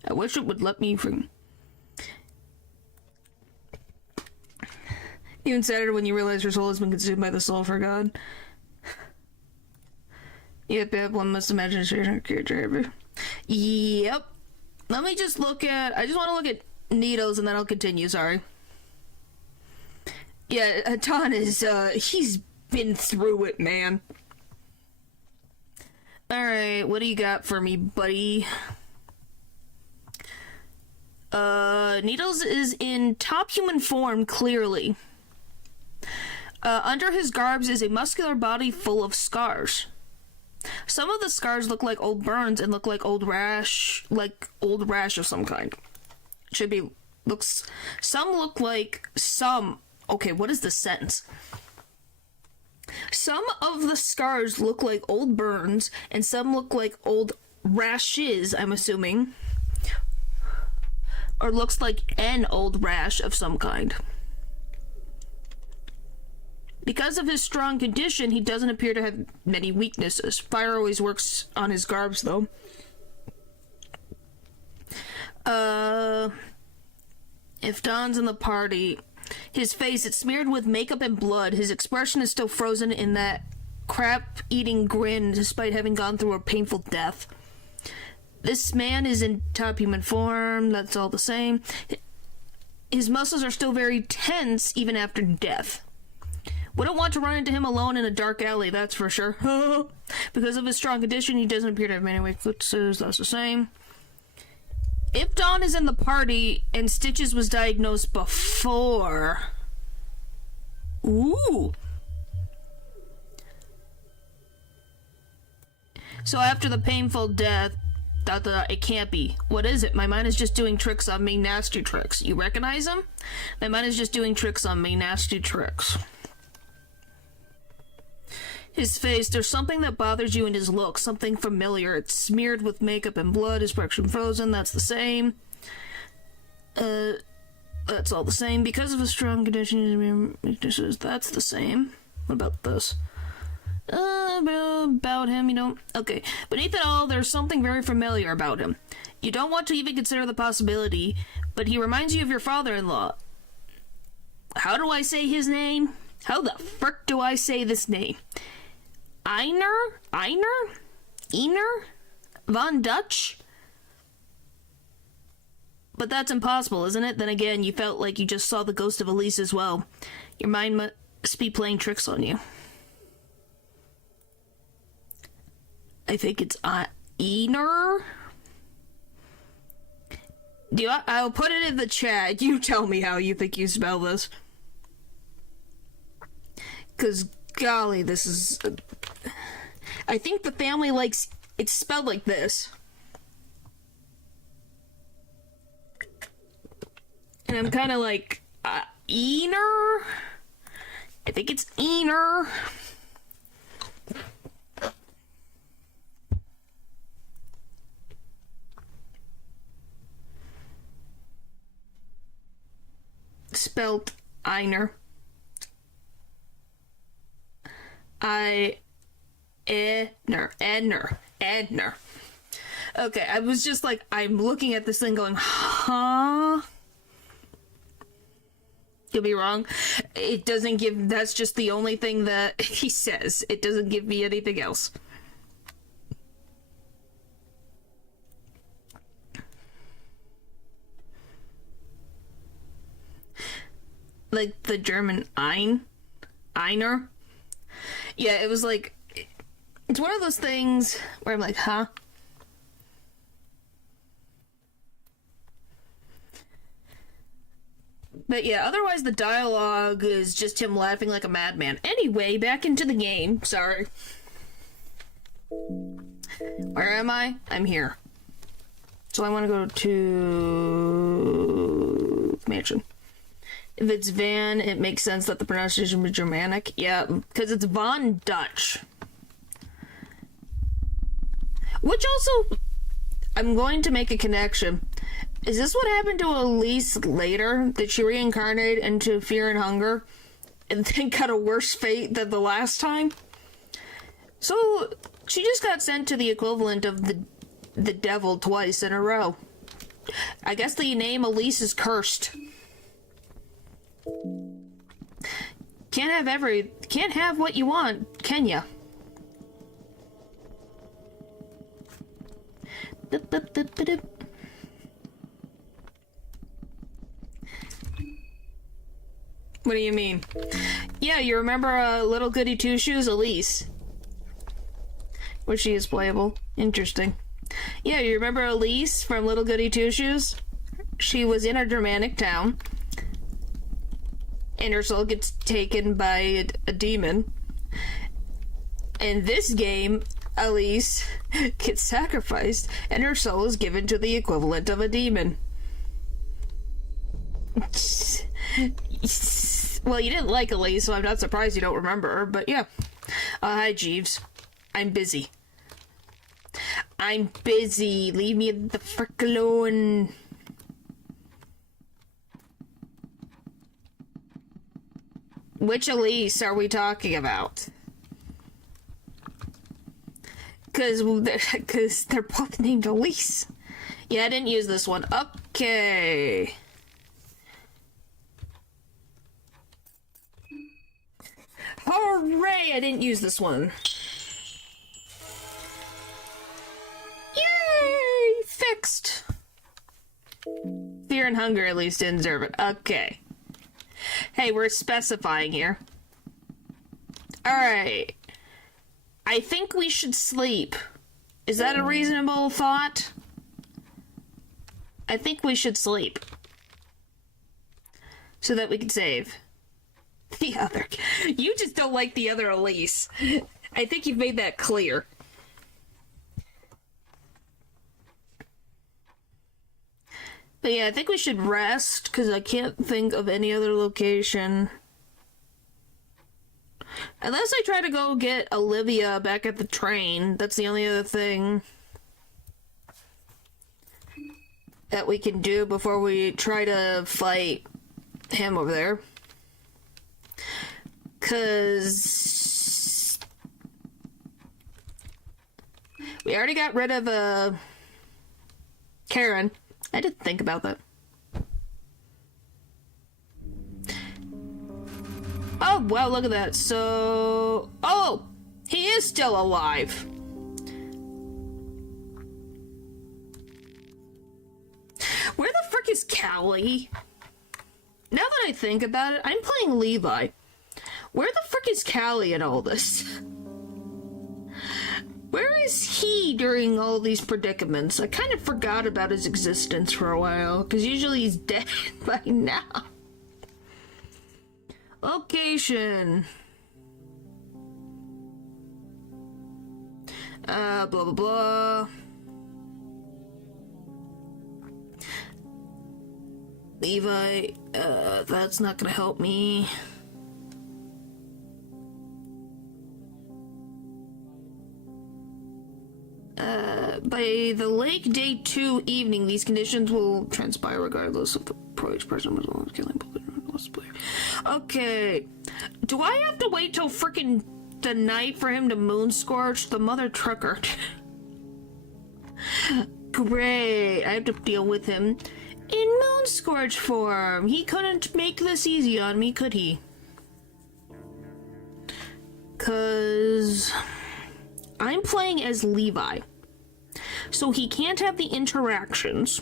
I wish it would let me from... Even sadder when you realize your soul has been consumed by the soul for God. Yep, one must imagine a creature. Yep. Let me just look at... I just want to look at needles and then I'll continue, sorry. Yeah, Don is, he's been through it, man. Alright, what do you got for me, buddy? Needles is in top human form, clearly. Under his garbs is a muscular body full of scars. Some of the scars look like old burns and look like old rash of some kind. Okay, what is the sentence? Some of the scars look like old burns, and some look like old rashes, I'm assuming. Or looks like an old rash of some kind. Because of his strong condition, he doesn't appear to have many weaknesses. Fire always works on his garbs, though. If Don's in the party, his face, it's smeared with makeup and blood. His expression is still frozen in that crap-eating grin, despite having gone through a painful death. This man is in top human form, that's all the same. His muscles are still very tense, even after death. Wouldn't want to run into him alone in a dark alley, that's for sure. Because of his strong condition, he doesn't appear to have many weaknesses, that's the same. If Don is in the party and Stitches was diagnosed before... Ooh. So after the painful death, it can't be. What is it? My mind is just doing tricks on me, nasty tricks. You recognize him? My mind is just doing tricks on me, nasty tricks. His face, there's something that bothers you in his look, something familiar. It's smeared with makeup and blood, his expression frozen, that's the same. That's all the same. Because of his strong condition, weaknesses, that's the same. What about this? About him, you don't... Okay. Beneath it all, there's something very familiar about him. You don't want to even consider the possibility, but he reminds you of your father-in-law. How do I say his name? How the frick do I say this name? Einer? Von Dutch? But that's impossible, isn't it? Then again, you felt like you just saw the ghost of Elise as well. Your mind must be playing tricks on you. I think it's Einer? I'll put it in the chat. You tell me how you think you spell this. 'Cause, golly, this is... I think the family likes... It's spelled like this. And I'm kind of like... Einer? I think it's Einer. Spelled Einer. Edner. Okay, I was just like, I'm looking at this thing going, huh? Could be wrong. It doesn't give, that's just the only thing that he says. It doesn't give me anything else. Like the German Einer. Yeah, it was like, it's one of those things where I'm like, huh? But yeah, otherwise the dialogue is just him laughing like a madman. Anyway, back into the game. Sorry. Where am I? I'm here. So I want to go to... mansion. If it's Van, it makes sense that the pronunciation was Germanic. Yeah, because it's Von Dutch. Which also, I'm going to make a connection. Is this what happened to Elise later? Did she reincarnate into Fear and Hunger? And then got a worse fate than the last time? So, she just got sent to the equivalent of the devil twice in a row. I guess the name Elise is cursed. Can't have what you want, can ya? What do you mean? Yeah, you remember Little Goody Two-Shoes, Elise? Which she is playable. Interesting. Yeah, you remember Elise from Little Goody Two-Shoes? She was in a Germanic town, and her soul gets taken by a demon. In this game, Elise gets sacrificed, and her soul is given to the equivalent of a demon. Well, you didn't like Elise, so I'm not surprised you don't remember her, but yeah. Hi, Jeeves. I'm busy. I'm busy. Leave me the frick alone. Which Elise are we talking about? Because they're both named Elise. Yeah, I didn't use this one. Okay. Hooray! I didn't use this one. Yay! Fixed. Fear and hunger at least didn't deserve it. Okay. Hey, we're specifying here. Alright. I think we should sleep. Is that a reasonable thought? I think we should sleep. So that we can save. The other... You just don't like the other Elise. I think you've made that clear. But yeah, I think we should rest, because I can't think of any other location. Unless I try to go get Olivia back at the train. That's the only other thing that we can do before we try to fight him over there. Because we already got rid of Karen. I didn't think about that. Oh, wow, look at that. So... Oh! He is still alive. Where the frick is Callie? Now that I think about it, I'm playing Levi. Where the frick is Callie in all this? Where is he during all these predicaments? I kind of forgot about his existence for a while, because usually he's dead by now. Location. Blah, blah, blah. Levi, that's not gonna help me. By the lake day 2 evening, these conditions will transpire regardless of the each person was alone killing player. Okay. Do I have to wait till frickin' the night for him to moon scorch the mother trucker? Great. I have to deal with him in moon scorch form. He couldn't make this easy on me, could he? 'Cause I'm playing as Levi. So he can't have the interactions.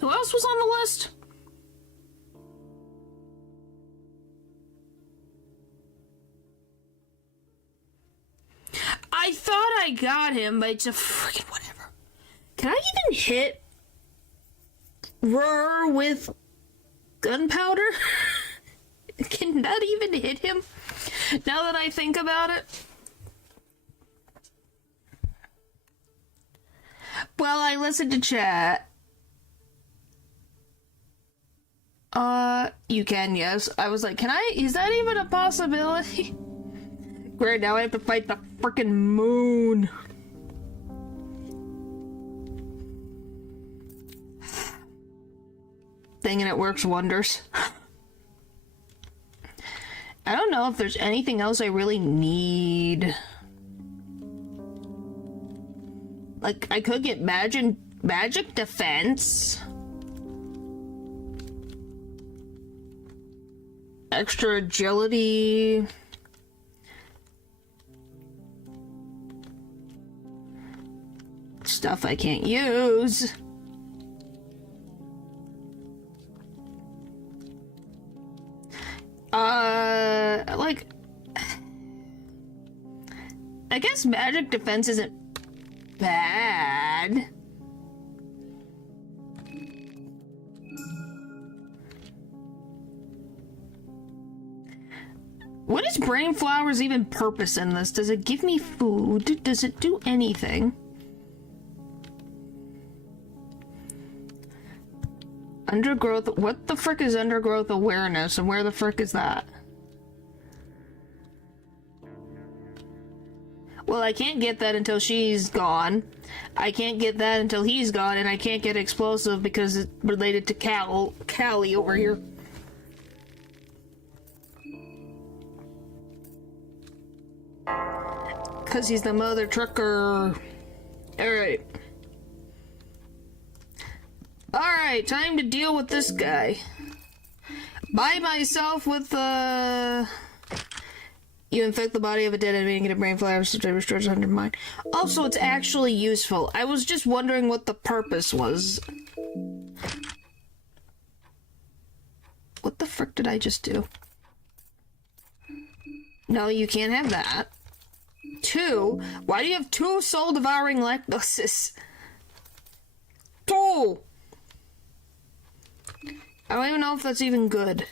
Who else was on the list? I thought I got him, but it's a freaking whatever. Can I even hit Roar with gunpowder? Can that even hit him? Now that I think about it. Well, I listened to chat. You can, yes. I was like, can I? Is that even a possibility? Great, now I have to fight the frickin' moon. Thing and it works wonders. I don't know if there's anything else I really need. Like, I could get magic defense. Extra agility. stuff I can't use. Like, I guess magic defense isn't bad. What is brain flowers even purpose in this? Does it give me food? Does it do anything? Undergrowth, what the frick is undergrowth awareness, and where the frick is that? Well, I can't get that until she's gone. I can't get that until he's gone, and I can't get explosive because it's related to Callie over here. Because he's the mother trucker. Alright. Alright, time to deal with this guy. By myself with you infect the body of a dead enemy and get a brain flower, so it restores 100 mind. Also, it's actually useful. I was just wondering what the purpose was. What the frick did I just do? No, you can't have that. 2? Why do you have 2 soul-devouring lactoses? 2! I don't even know if that's even good.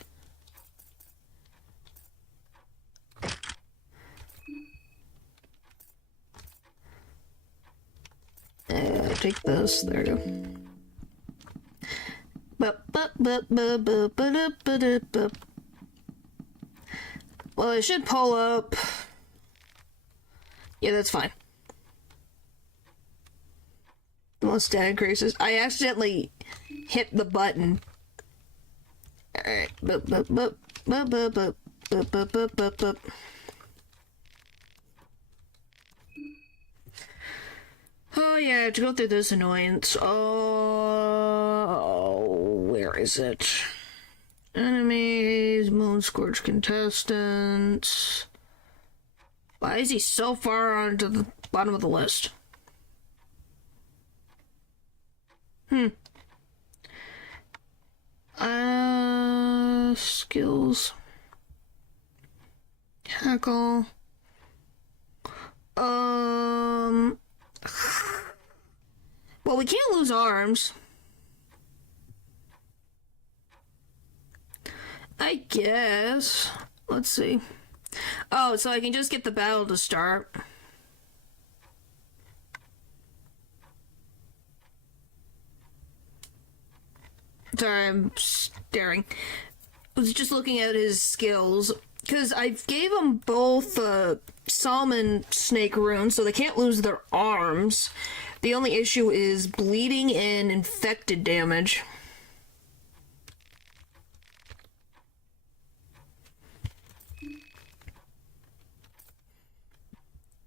Take this. There you go. Well, it should pull up. Yeah, that's fine. The most stat increases. I accidentally hit the button. Alright. Oh yeah, I have to go through this annoyance. Oh, where is it? Enemies, Moon Scourge contestants. Why is he so far onto the bottom of the list? Skills. Tackle. Well, we can't lose arms. I guess. Let's see. Oh, so I can just get the battle to start. Sorry, I'm staring. I was just looking at his skills. Because I gave them both salmon snake runes, so they can't lose their arms. The only issue is bleeding and infected damage.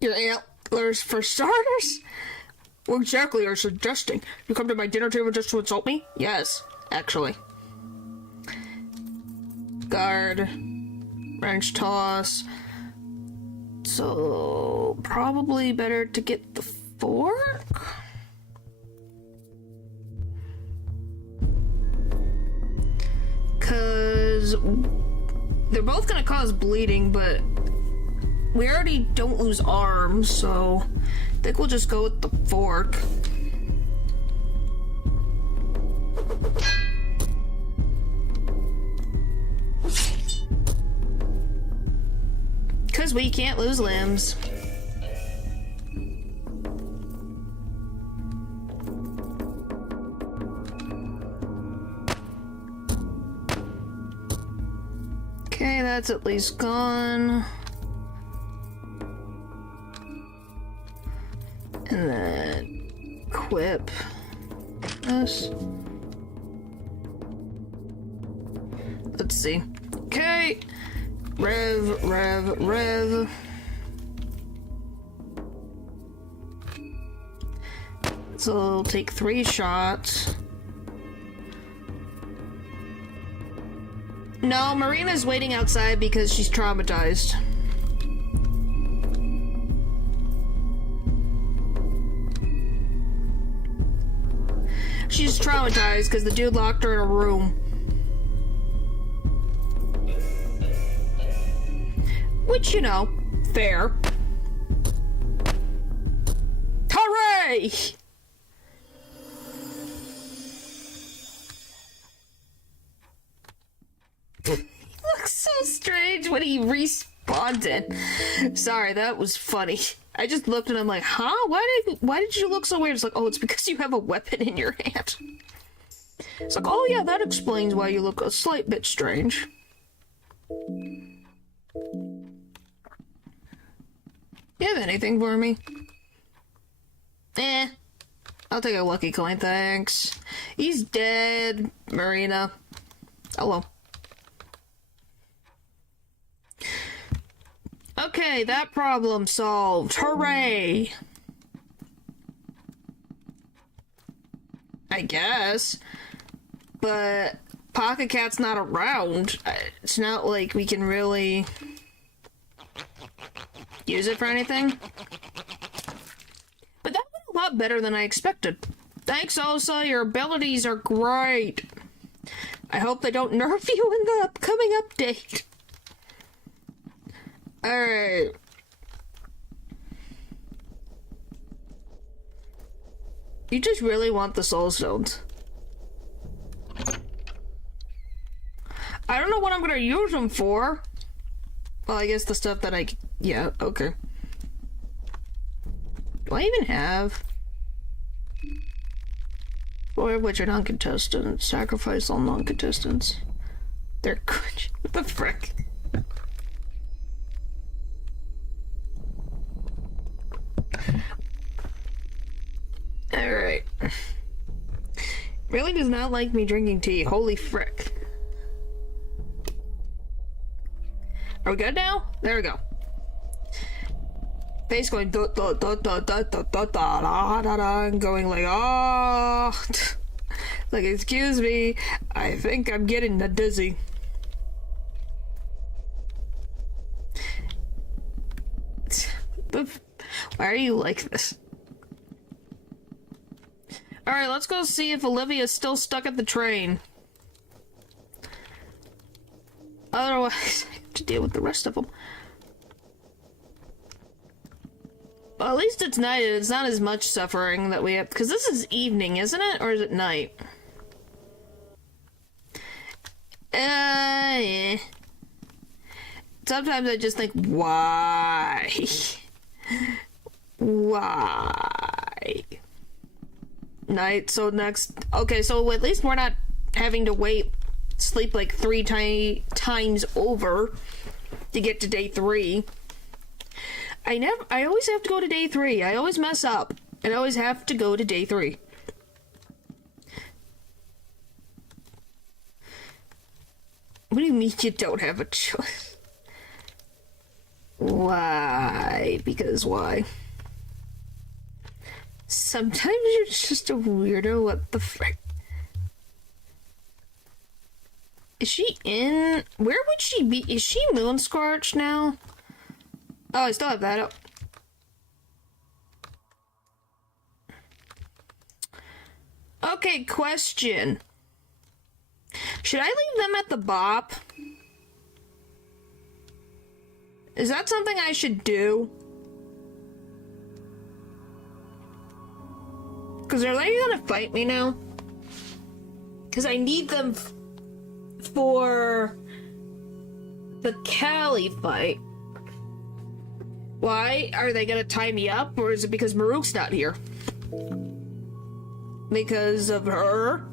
Your antlers for starters? What exactly are you suggesting? You come to my dinner table just to insult me? Yes, actually. Guard. Wrench toss. So, probably better to get the fork? Because they're both gonna cause bleeding, but we already don't lose arms, so I think we'll just go with the fork. Because we can't lose limbs. Okay, that's at least gone. And then equip this. Let's see. Okay. Rev. So it'll take 3 shots. No, Marina's waiting outside because she's traumatized. She's traumatized because the dude locked her in a room. Which, you know, fair. Hooray! He looks so strange when he responded. Sorry, that was funny. I just looked and I'm like, huh? Why did you look so weird? It's like, oh, it's because you have a weapon in your hand. It's like, oh yeah, that explains why you look a slight bit strange. You have anything for me? I'll take a lucky coin, thanks. He's dead, Marina. Hello. Okay, that problem solved. Hooray! I guess. But Pocket Cat's not around. It's not like we can really use it for anything. But that went a lot better than I expected. Thanks, Osa. Your abilities are great. I hope they don't nerf you in the upcoming update. Alright. You just really want the soul stones. I don't know what I'm gonna use them for. Well, I guess the stuff that yeah, okay. Do I even have? Four of which are non-contestants. Sacrifice all non-contestants. They're good. What the frick? Alright. Really does not like me drinking tea. Holy frick. Are we good now? There we go. Face going da da da da da da da da da da, and going like, oh, like, excuse me, I think I'm getting dizzy. Why are you like this? Alright, let's go see if Olivia's still stuck at the train. Otherwise, I have to deal with the rest of them. Well, at least it's night and it's not as much suffering that we have. Because this is evening, isn't it? Or is it night? Yeah. Sometimes I just think, why? Why? Night, so next... Okay, so at least we're not having to sleep like 3 times over to get to day 3. I always have to go to day 3. I always mess up. And I always have to go to day 3. What do you mean you don't have a choice? Why? Because why? Sometimes you're just a weirdo. What the frick? Is she in? Where would she be? Is she moon scorched now? Oh, I still have that up. Okay, question. Should I leave them at the bop? Is that something I should do? Because are they gonna fight me now? Because I need them for the Callie fight. Why? Are they gonna tie me up? Or is it because Maruk's not here? Because of her?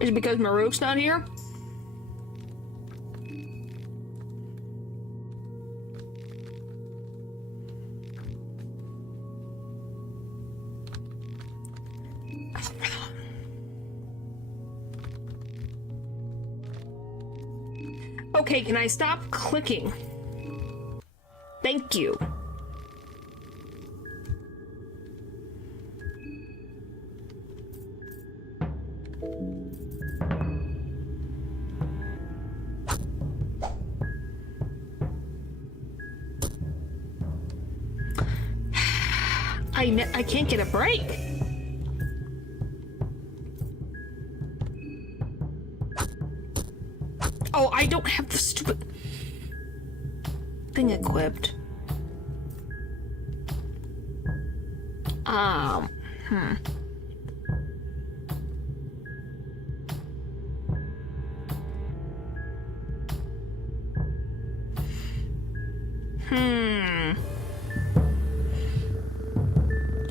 Is it because Maruk's not here? Okay, can I stop clicking? Thank you. I can't get a break. Oh, I don't have the stupid thing equipped. Hmm.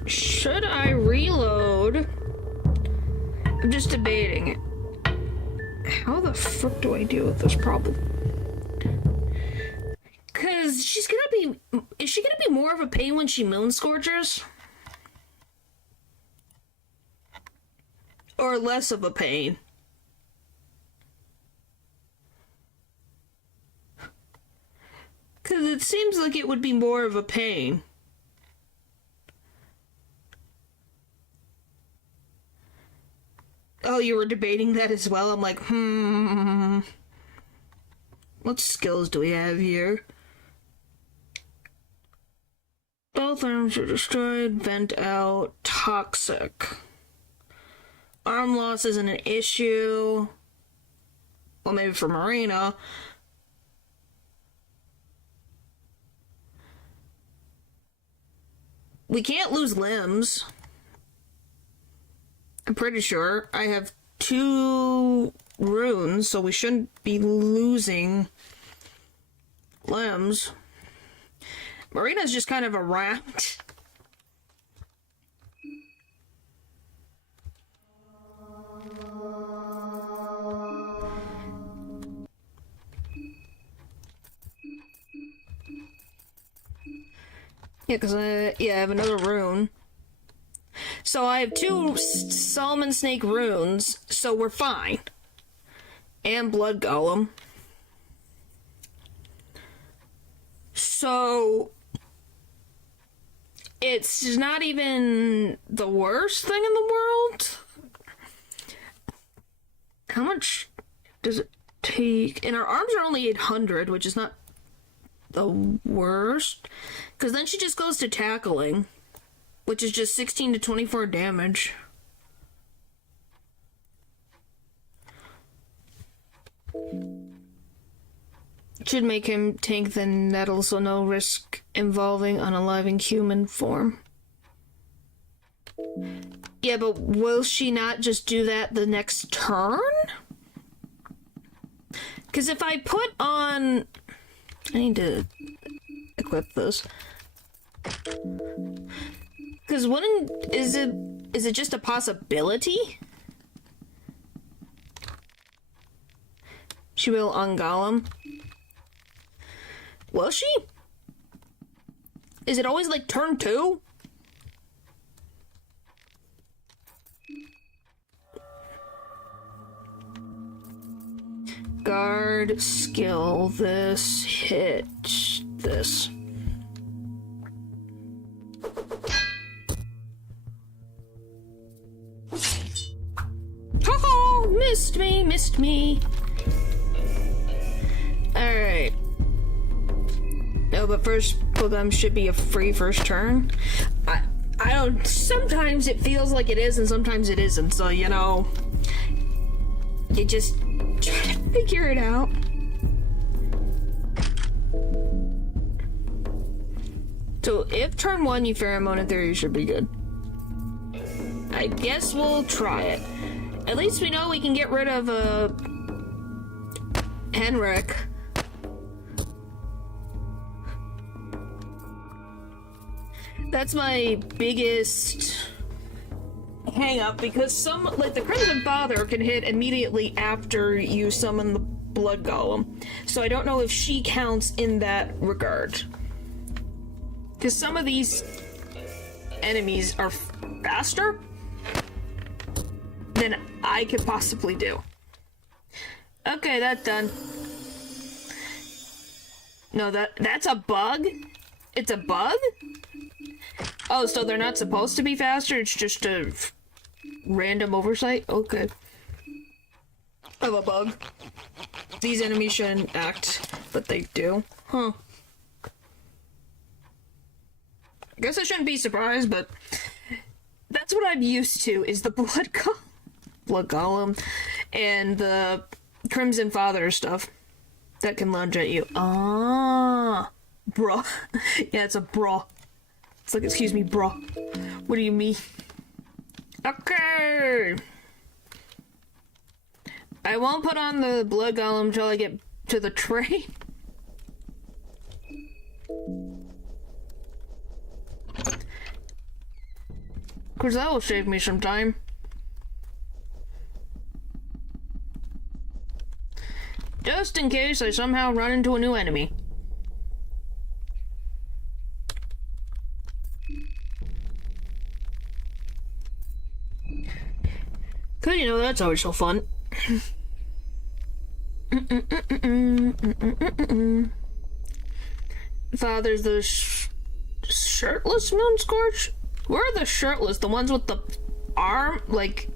Should I reload? I'm just debating it. How the frick do I deal with this problem? Cause is she gonna be more of a pain when she moon scorches? Or less of a pain? Cause it seems like it would be more of a pain. Oh, you were debating that as well? I'm like, what skills do we have here? Both arms are destroyed, vent out, toxic. Arm loss isn't an issue. Well, maybe for Marina. We can't lose limbs. I'm pretty sure. I have 2 runes, so we shouldn't be losing limbs. Marina's just kind of a rat. Yeah, because I have another rune. So I have 2 Solomon Snake runes, so we're fine. And Blood Golem. So it's not even the worst thing in the world. How much does it take? And our arms are only 800, which is not the worst. Because then she just goes to tackling, which is just 16 to 24 damage. Should make him tank the nettle, so no risk involving unaliving human form. Yeah, but will she not just do that the next turn? Because if I put on... I need to equip this. Because is it just a possibility? She will ungolem. Will she? Is it always like turn 2? Guard, skill, this, hit, this. Oh, missed me. Alright. No, but first program should be a free first turn. I don't... Sometimes it feels like it is, and sometimes it isn't, so, you know... You just try to figure it out. So, if turn 1 you pheromone in theory, you should be good. I guess we'll try it. At least we know we can get rid of, Henrik. That's my biggest hang up, because some, like the Crimson Father can hit immediately after you summon the Blood Golem. So I don't know if she counts in that regard. Because some of these enemies are faster than I could possibly do. Okay, that's done. No, that's a bug? It's a bug? Oh, so they're not supposed to be faster? It's just a random oversight? Okay. Of a bug. These enemies shouldn't act, but they do. Huh. I guess I shouldn't be surprised, but that's what I'm used to, is the blood golem and the Crimson Father stuff that can lunge at you. Ah, bro. Yeah, it's a bro. It's like, excuse me, bro. What do you mean? Okay. I won't put on the blood golem until I get to the train. Cause that will save me some time. Just in case I somehow run into a new enemy. Cause you know, that's always so fun. Father's the shirtless Moonscorch? Where are the shirtless? The ones with the arm? Like,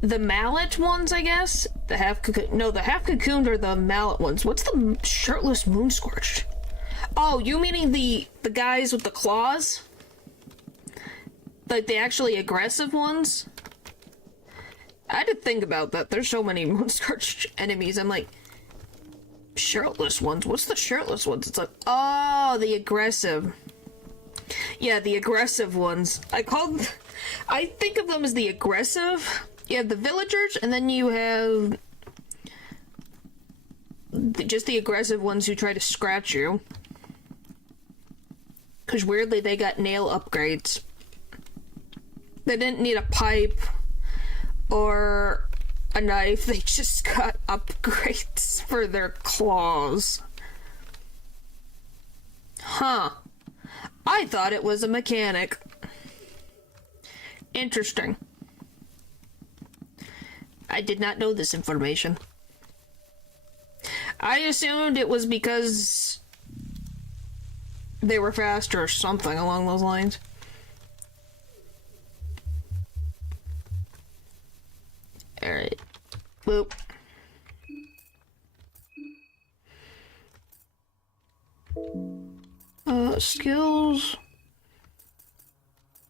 the mallet ones, I guess? The half cocoon. No, the half cocooned are the mallet ones. What's the shirtless Moonscorch? Oh, you meaning the guys with the claws? Like the actually aggressive ones? I had to think about that. There's so many Moonscorch enemies. I'm like, shirtless ones? What's the shirtless ones? It's like, oh, the aggressive. Yeah, the aggressive ones. I think of them as the aggressive. You have the villagers, and then you have just the aggressive ones who try to scratch you. Because weirdly, they got nail upgrades. They didn't need a pipe or a knife. They just got upgrades for their claws. Huh. I thought it was a mechanic. Interesting. I did not know this information. I assumed it was because they were faster or something along those lines. Alright. Boop. Skills.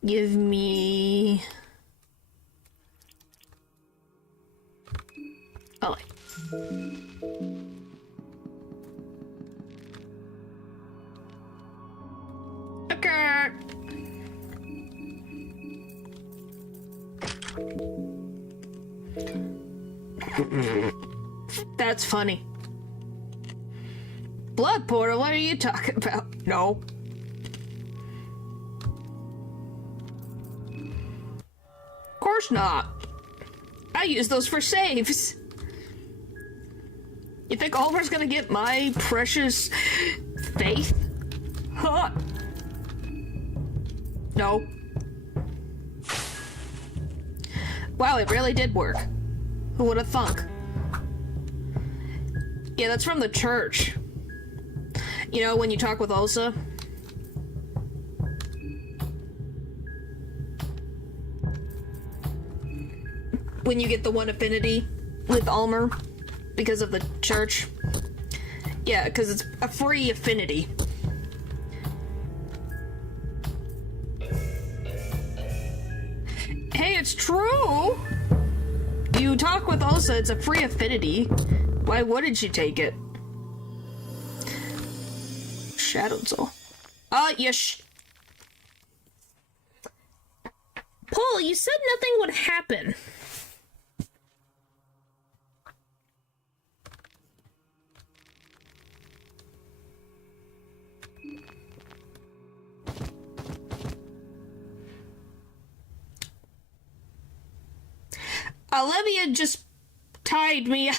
Give me... Oh. Okay. That's funny. Blood portal, what are you talking about? No. Of course not. I use those for saves. You think Oliver's gonna get my precious faith? Huh. No. Wow, it really did work. Who would have thunk? Yeah, that's from the church. You know, when you talk with Ulsa. When you get the one affinity with Ulmer because of the church. Yeah, because it's a free affinity. Hey, it's true! You talk with Ulsa, it's a free affinity. Why wouldn't you take it? Shadowed Soul. Yes. Paul, you said nothing would happen. Olivia just tied me.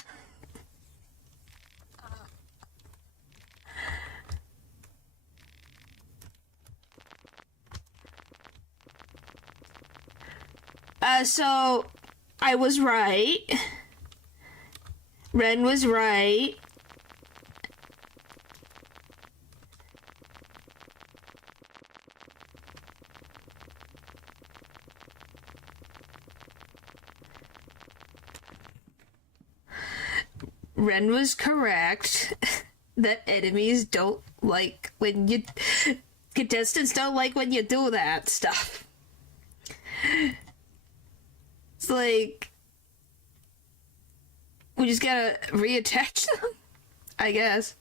So I was right. Ren was right. Ren was correct that enemies don't like when you... contestants don't like when you do that stuff. It's like, we just gotta reattach them, I guess.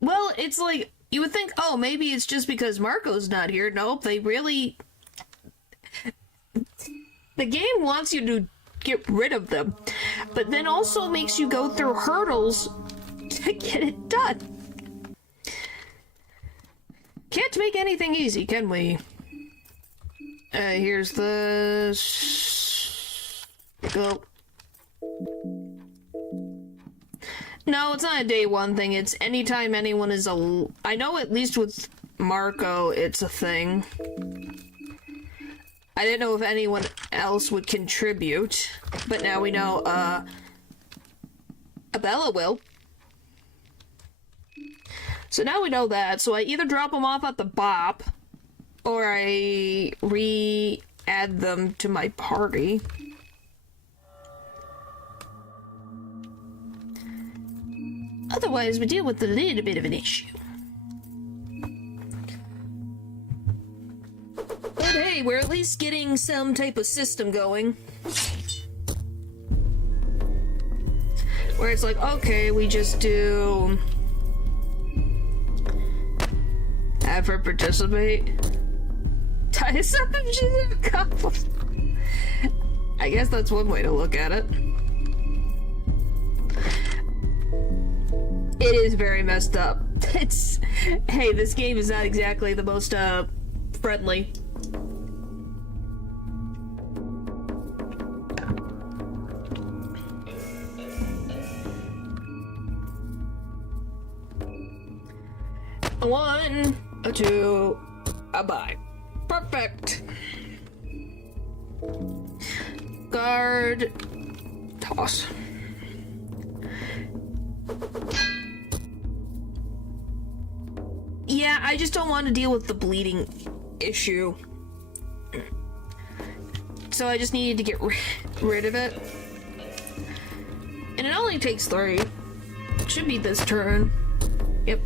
Well, it's like, you would think, oh, maybe it's just because Marco's not here. Nope, they really... The game wants you to get rid of them, but then also makes you go through hurdles to get it done. Can't make anything easy, can we? Here's the... Go. No, it's not a day one thing. It's anytime anyone is a... I know at least with Marco, it's a thing. I didn't know if anyone else would contribute, but now we know, Abella will. So now we know that, so I either drop them off at the BOP, or I re-add them to my party. Otherwise, we deal with a little bit of an issue. But hey, we're at least getting some type of system going. Where it's like, okay, we just do... have her participate. Tie us up if she's in a couple. I guess that's one way to look at it. It is very messed up. It's... Hey, this game is not exactly the most, friendly. One, a two, a bye. Perfect. Guard. Toss. Yeah, I just don't want to deal with the bleeding issue. So I just needed to get rid of it. And it only takes 3. It should be this turn. Yep.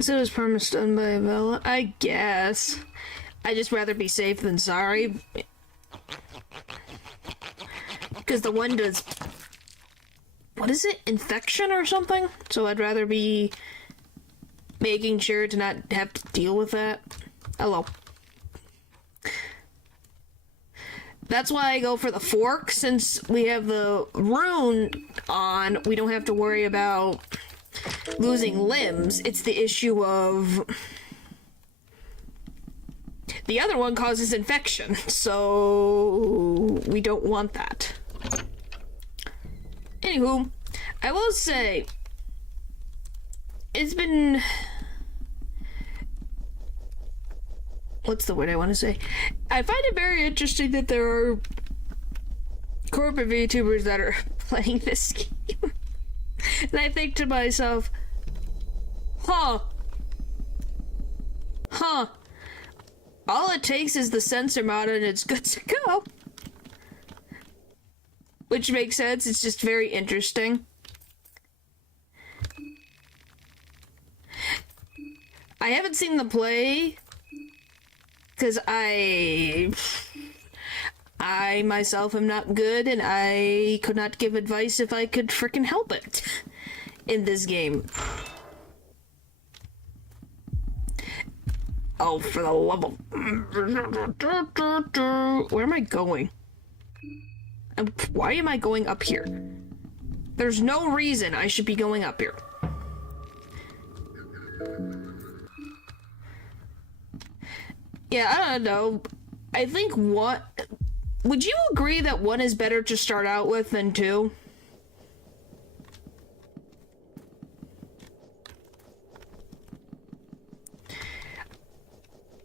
So is permit done by Bella? I guess. I'd just rather be safe than sorry. Because the one does... What is it? Infection or something? So I'd rather be making sure to not have to deal with that. Hello. That's why I go for the fork. Since we have the rune on, we don't have to worry about losing limbs. It's the issue of... The other one causes infection, so we don't want that. Anywho, I will say, it's been... What's the word I want to say? I find it very interesting that there are corporate VTubers that are playing this game. And I think to myself, huh. All it takes is the sensor mod and it's good to go. Which makes sense, it's just very interesting. I haven't seen the play, because I myself am not good, and I could not give advice if I could frickin' help it in this game. Oh, for the love of... Where am I going? Why am I going up here? There's no reason I should be going up here. Yeah, I don't know. I think one... Would you agree that 1 is better to start out with than 2?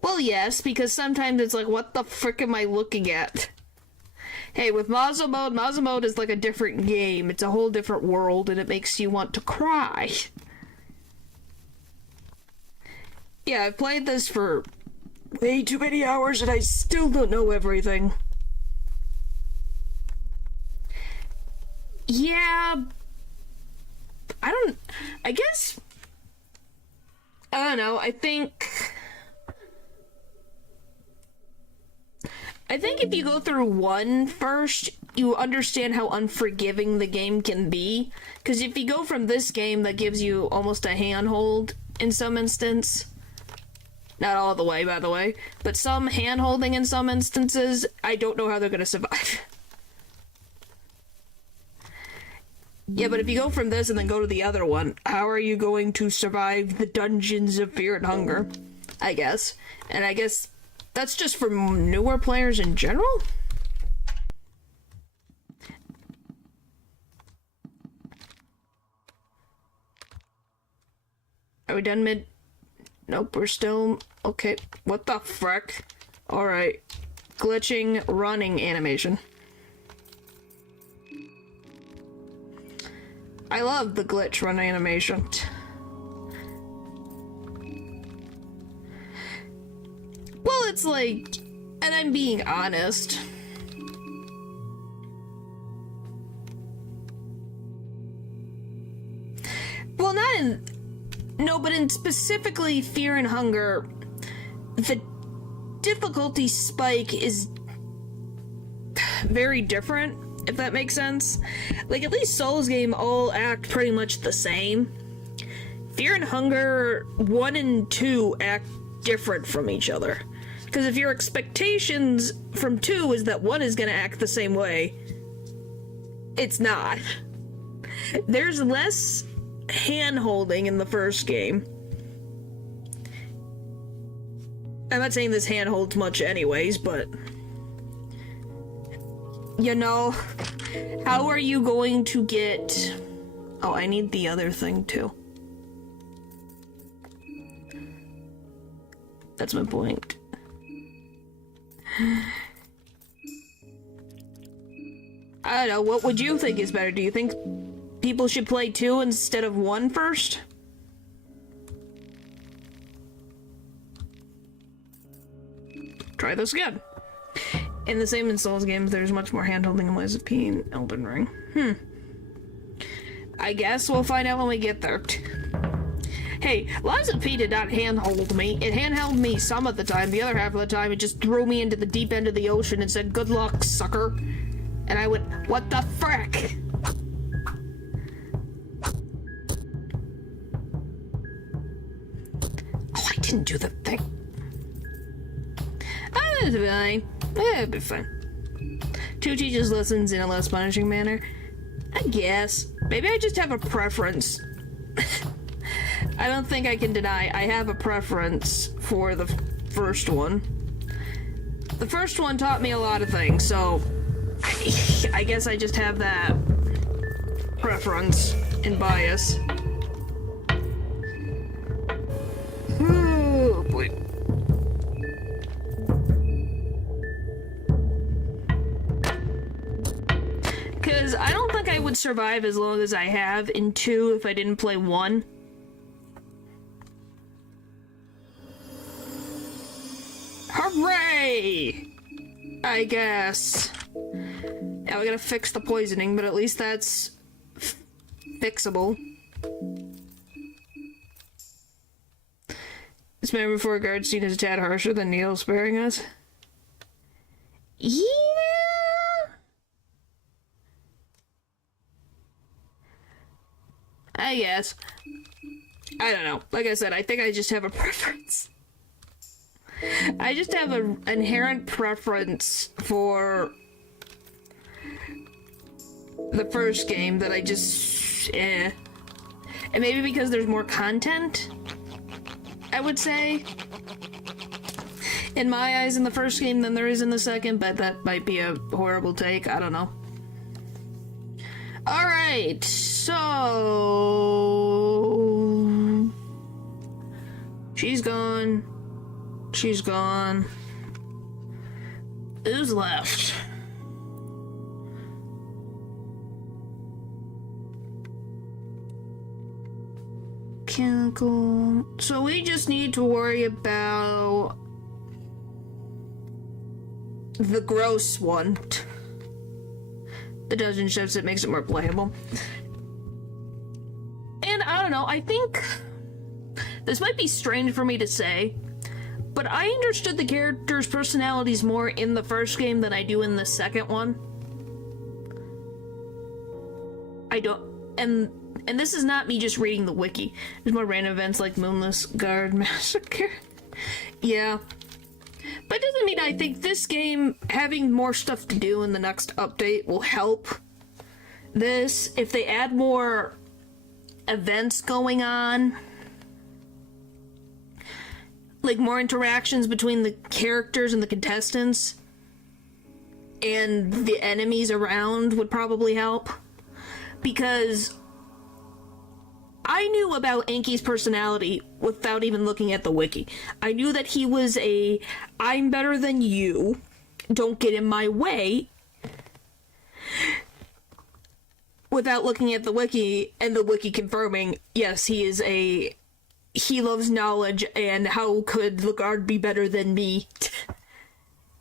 Well, yes, because sometimes it's like, what the frick am I looking at? Hey, with Mazo mode is like a different game. It's a whole different world, and it makes you want to cry. Yeah, I've played this for way too many hours and I still don't know everything. Yeah, I don't know, I think if you go through 1 first, you understand how unforgiving the game can be. Because if you go from this game that gives you almost a handhold in some instance, not all the way, by the way, but some hand-holding in some instances, I don't know how they're going to survive. Yeah, but if you go from this and then go to the other one, how are you going to survive the dungeons of fear and hunger? I guess. And I guess that's just for newer players in general? Are we done mid? Nope, we're still... Okay, what the frick? Alright. Glitching running animation. I love the glitch run animation. Well, it's like... And I'm being honest. Well, not in... No, but in specifically Fear and Hunger, the difficulty spike is very different, if that makes sense. Like, at least Souls game all act pretty much the same. Fear and Hunger 1 and 2 act different from each other. Because if your expectations from 2 is that 1 is going to act the same way, it's not. There's less hand-holding in the first game. I'm not saying this hand holds much anyways, but... You know, how are you going to get... Oh, I need the other thing, too. That's my point. I don't know, what would you think is better? Do you think people should play 2 instead of 1 first? Try this again. In the same in Souls games, there's much more hand-holding in Lies of P and Elden Ring. I guess we'll find out when we get there. Hey, Lies of P did not handhold me. It handheld me some of the time. The other half of the time, it just threw me into the deep end of the ocean and said, "Good luck, sucker." And I went, "What the frick?" Oh, I didn't do the thing. Oh, that's fine. It'll be fine. 2 teaches lessons in a less punishing manner. I guess. Maybe I just have a preference. I don't think I can deny I have a preference for the first one. The first one taught me a lot of things, so I guess I just have that preference and bias. Oh boy. Because I don't think I would survive as long as I have in 2 if I didn't play 1. Hooray! I guess. Now we gotta fix the poisoning, but at least that's fixable. This man before a guard scene is a tad harsher than needle sparing us. Yeah. I guess. I don't know. Like I said, I think I just have a preference. I just have an inherent preference for the first game that I just, And maybe because there's more content, I would say, in my eyes in the first game than there is in the second, but that might be a horrible take. I don't know. Alright, so... She's gone. She's gone. Who's left? Chemical. So we just need to worry about the gross one. The dozen shifts, it makes it more playable. And I don't know, I think this might be strange for me to say, but I understood the characters' personalities more in the first game than I do in the second one. I don't, and this is not me just reading the wiki. There's more random events like Moonless Guard Massacre. Yeah. But it doesn't mean I think this game, having more stuff to do in the next update, will help this. If they add more events going on, like more interactions between the characters and the contestants and the enemies around, would probably help. Because I knew about Anki's personality without even looking at the wiki. I knew that he was a I'm better than you, don't get in my way, without looking at the wiki, and the wiki confirming, yes, he loves knowledge, and how could the guard be better than me?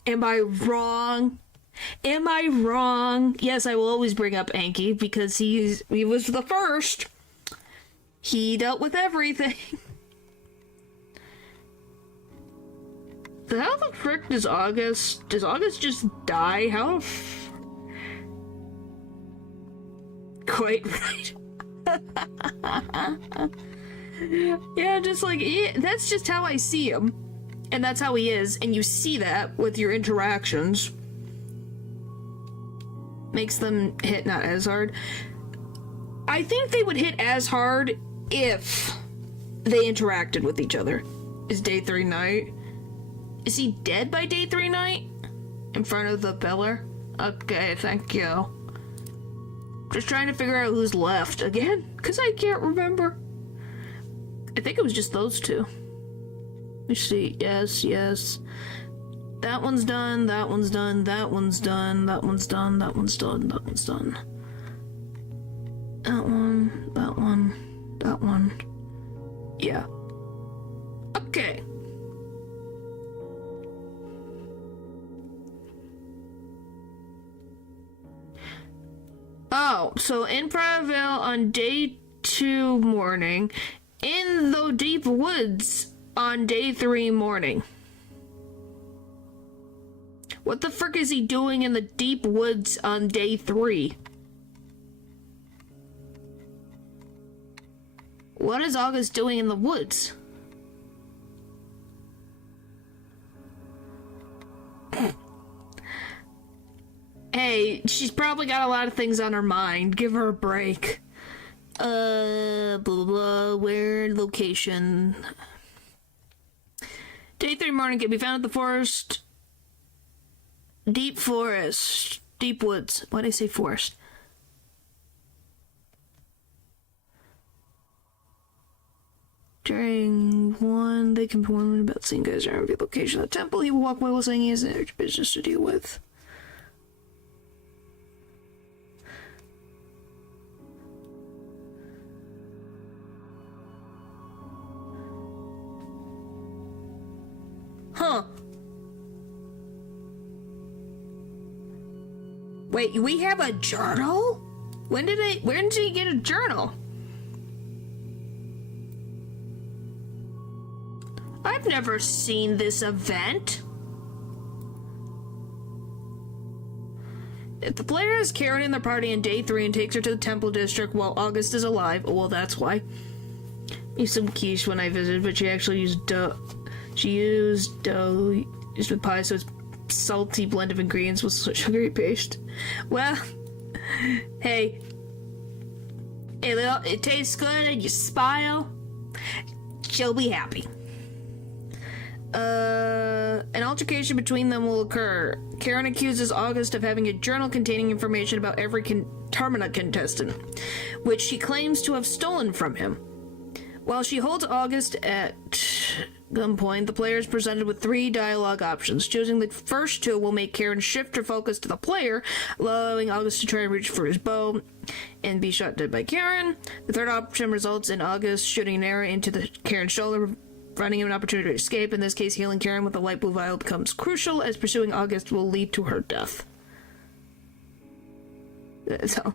Am I wrong? Am I wrong? Yes, I will always bring up Anki, because he was the first. He dealt with everything. How the frick does August just die? How quite right. Yeah, just like, that's just how I see him. And that's how he is, and you see that with your interactions. Makes them hit not as hard. I think they would hit as hard if they interacted with each other. Is day 3 night? Is he dead by day 3 night? In front of the pillar? Okay, thank you. Just trying to figure out who's left again, because I can't remember. I think it was just those two. Let me see. Yes. That one's done, that one's done, that one's done, that one's done, that one's done, that one's done. That one, that one, that one. Yeah. Okay. Oh, so in Prattville on day 2 morning, in the deep woods on day 3 morning. What the frick is he doing in the deep woods on day 3? What is August doing in the woods? Hey, she's probably got a lot of things on her mind. Give her a break. Blah, blah, blah. Where? Location. Day 3 morning can be found at the forest. Deep forest. Deep woods. Why did I say forest? During one, they can warn about seeing guys around the location of the temple. He will walk away while saying he has business to deal with. Huh. Wait, we have a journal? When did he get a journal? I've never seen this event. If the player has Karen in their party in day 3 and takes her to the temple district while August is alive, well, that's why. Used some quiche when I visited, but she actually used dough. She used dough used with pie, so it's salty blend of ingredients with sugary paste. Well, hey, it tastes good and you smile, she'll be happy. An altercation between them will occur. Karen accuses August of having a journal containing information about every Termina contestant, which she claims to have stolen from him. While she holds August at gunpoint, the player is presented with 3 dialogue options. Choosing the first 2 will make Karen shift her focus to the player, allowing August to try and reach for his bow and be shot dead by Karen. The third option results in August shooting an arrow into Karen's shoulder, providing him an opportunity to escape. In this case, healing Karen with the light blue vial becomes crucial, as pursuing August will lead to her death. So,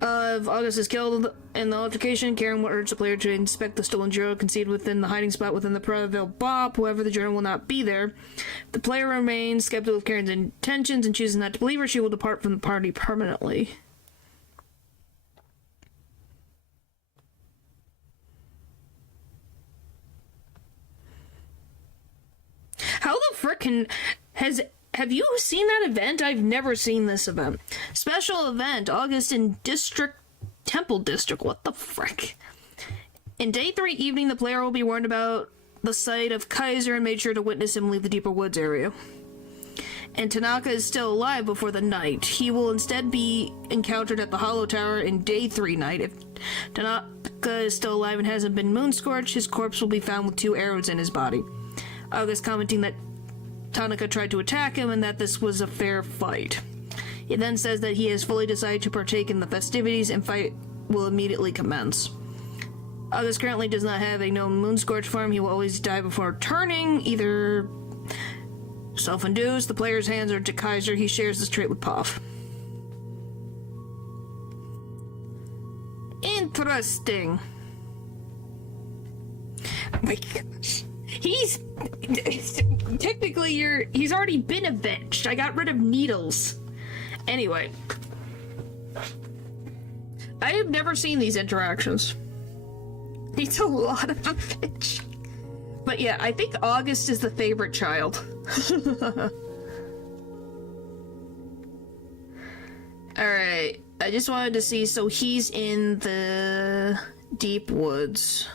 if August is killed in the altercation, Karen will urge the player to inspect the stolen journal concealed within the hiding spot within the Preville Bob. However, the journal will not be there. If the player remains skeptical of Karen's intentions and chooses not to believe her, she will depart from the party permanently. How the frickin' have you seen that event? I've never seen this event. Special event, August in Temple District. What the frick? In day 3 evening, the player will be warned about the sight of Kaiser and made sure to witness him leave the deeper woods area. And Tanaka is still alive before the night. He will instead be encountered at the Hollow Tower in day 3 night. If Tanaka is still alive and hasn't been moon-scorched, his corpse will be found with 2 arrows in his body. August commenting that Tanaka tried to attack him and that this was a fair fight. He then says that he has fully decided to partake in the festivities and fight will immediately commence. August currently does not have a known moon-scorched form. He will always die before turning, either self-induced, the player's hands, or to Kaiser. He shares this trait with Puff. Interesting. Oh my gosh. He's technically he's already been avenged. I got rid of needles. Anyway, I have never seen these interactions. It's a lot of avenge. But yeah, I think August is the favorite child. Alright, I just wanted to see, so he's in the deep woods.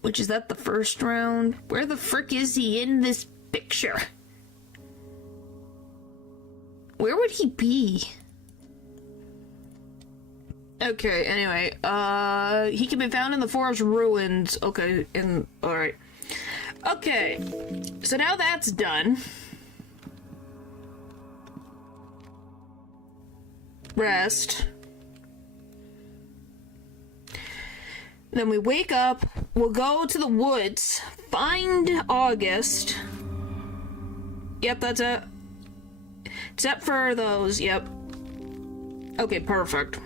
Which, is that the first round? Where the frick is he in this picture? Where would he be? Okay, anyway, he can be found in the forest ruins. Okay, alright. Okay, so now that's done. Rest. Then we wake up, we'll go to the woods, find August. Yep, that's it. Except for those, yep. Okay, perfect.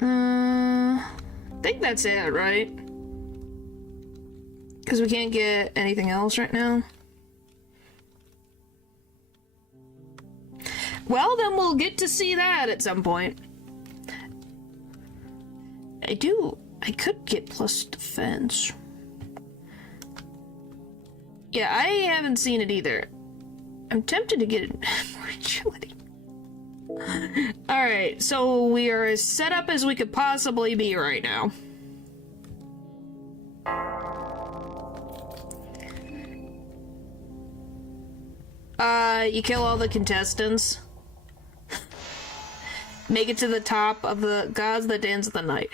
I think that's it, right? Because we can't get anything else right now. Well, then we'll get to see that at some point. I could get plus defense. Yeah, I haven't seen it either. I'm tempted to get more agility. Alright, so we are as set up as we could possibly be right now. You kill all the contestants. Make it to the top of the gods that dance at the night.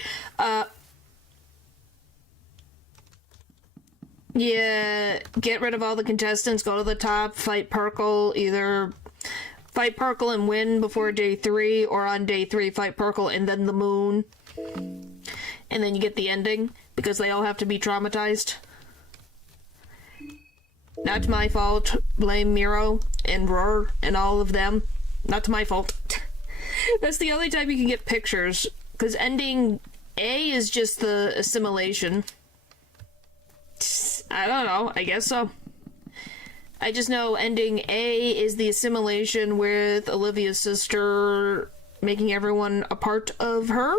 Yeah, get rid of all the contestants, go to the top, fight Perkle, either fight Perkle and win before day 3, or on day 3 fight Perkle and then the moon. And then you get the ending, because they all have to be traumatized. Not my fault. Blame Miro and Roar and all of them. Not my fault. That's the only time you can get pictures, because ending A is just the assimilation. I don't know, I guess so. I just know ending A is the assimilation with Olivia's sister making everyone a part of her.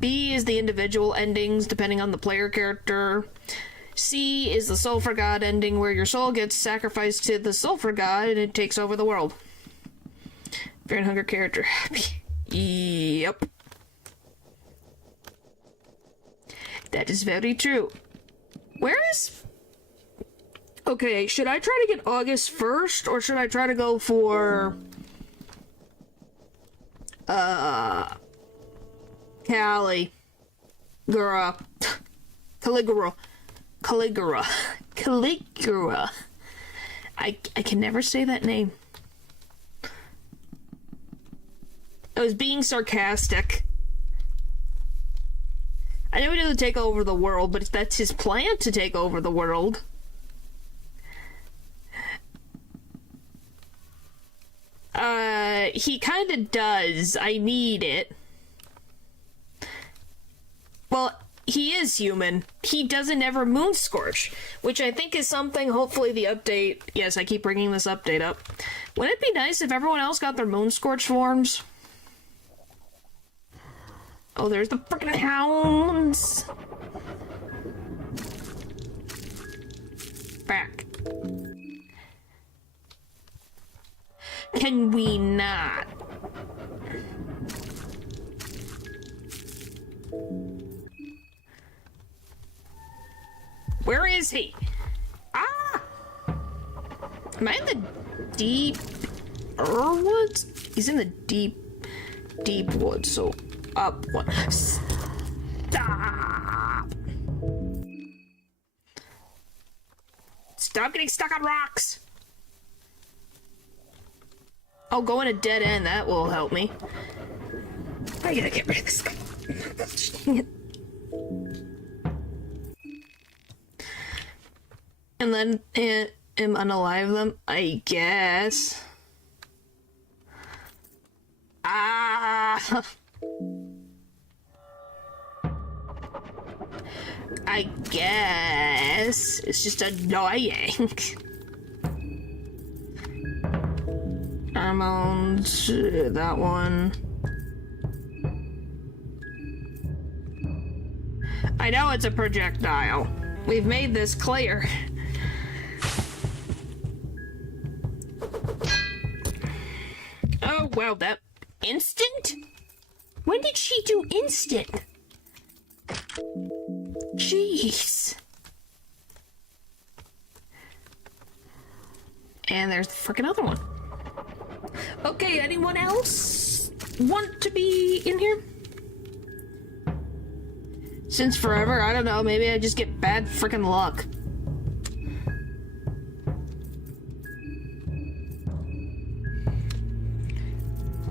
B is the individual endings depending on the player character. C is the Sulphur God ending, where your soul gets sacrificed to the Sulphur God and it takes over the world. Fear and Hunger character happy. Yep. That is very true. Where is... Okay, should I try to get August first, or should I try to go for... Caligura. Caligula. Caligula. I can never say that name. I was being sarcastic. I know he doesn't take over the world, but that's his plan to take over the world. He kinda does. I need it. Well, he is human. He doesn't ever moon scorch, which I think is something, hopefully the update... Yes, I keep bringing this update up. Wouldn't it be nice if everyone else got their moon scorch forms? Oh, there's the frickin' hounds! Back. Can we not? Where is he? Ah! Am I in the deep woods? He's in the deep woods, so up one. Stop! Stop getting stuck on rocks! Oh, go in a dead end, that will help me. I gotta get rid of this guy. Dang it. And then unalive them, I guess. Ah! I guess it's just annoying. Hormones, that one. I know it's a projectile. We've made this clear. Oh, wow, that instant? When did she do instant? Jeez. And there's the frickin' other one. Okay, anyone else want to be in here? Since forever, I don't know, maybe I just get bad frickin' luck.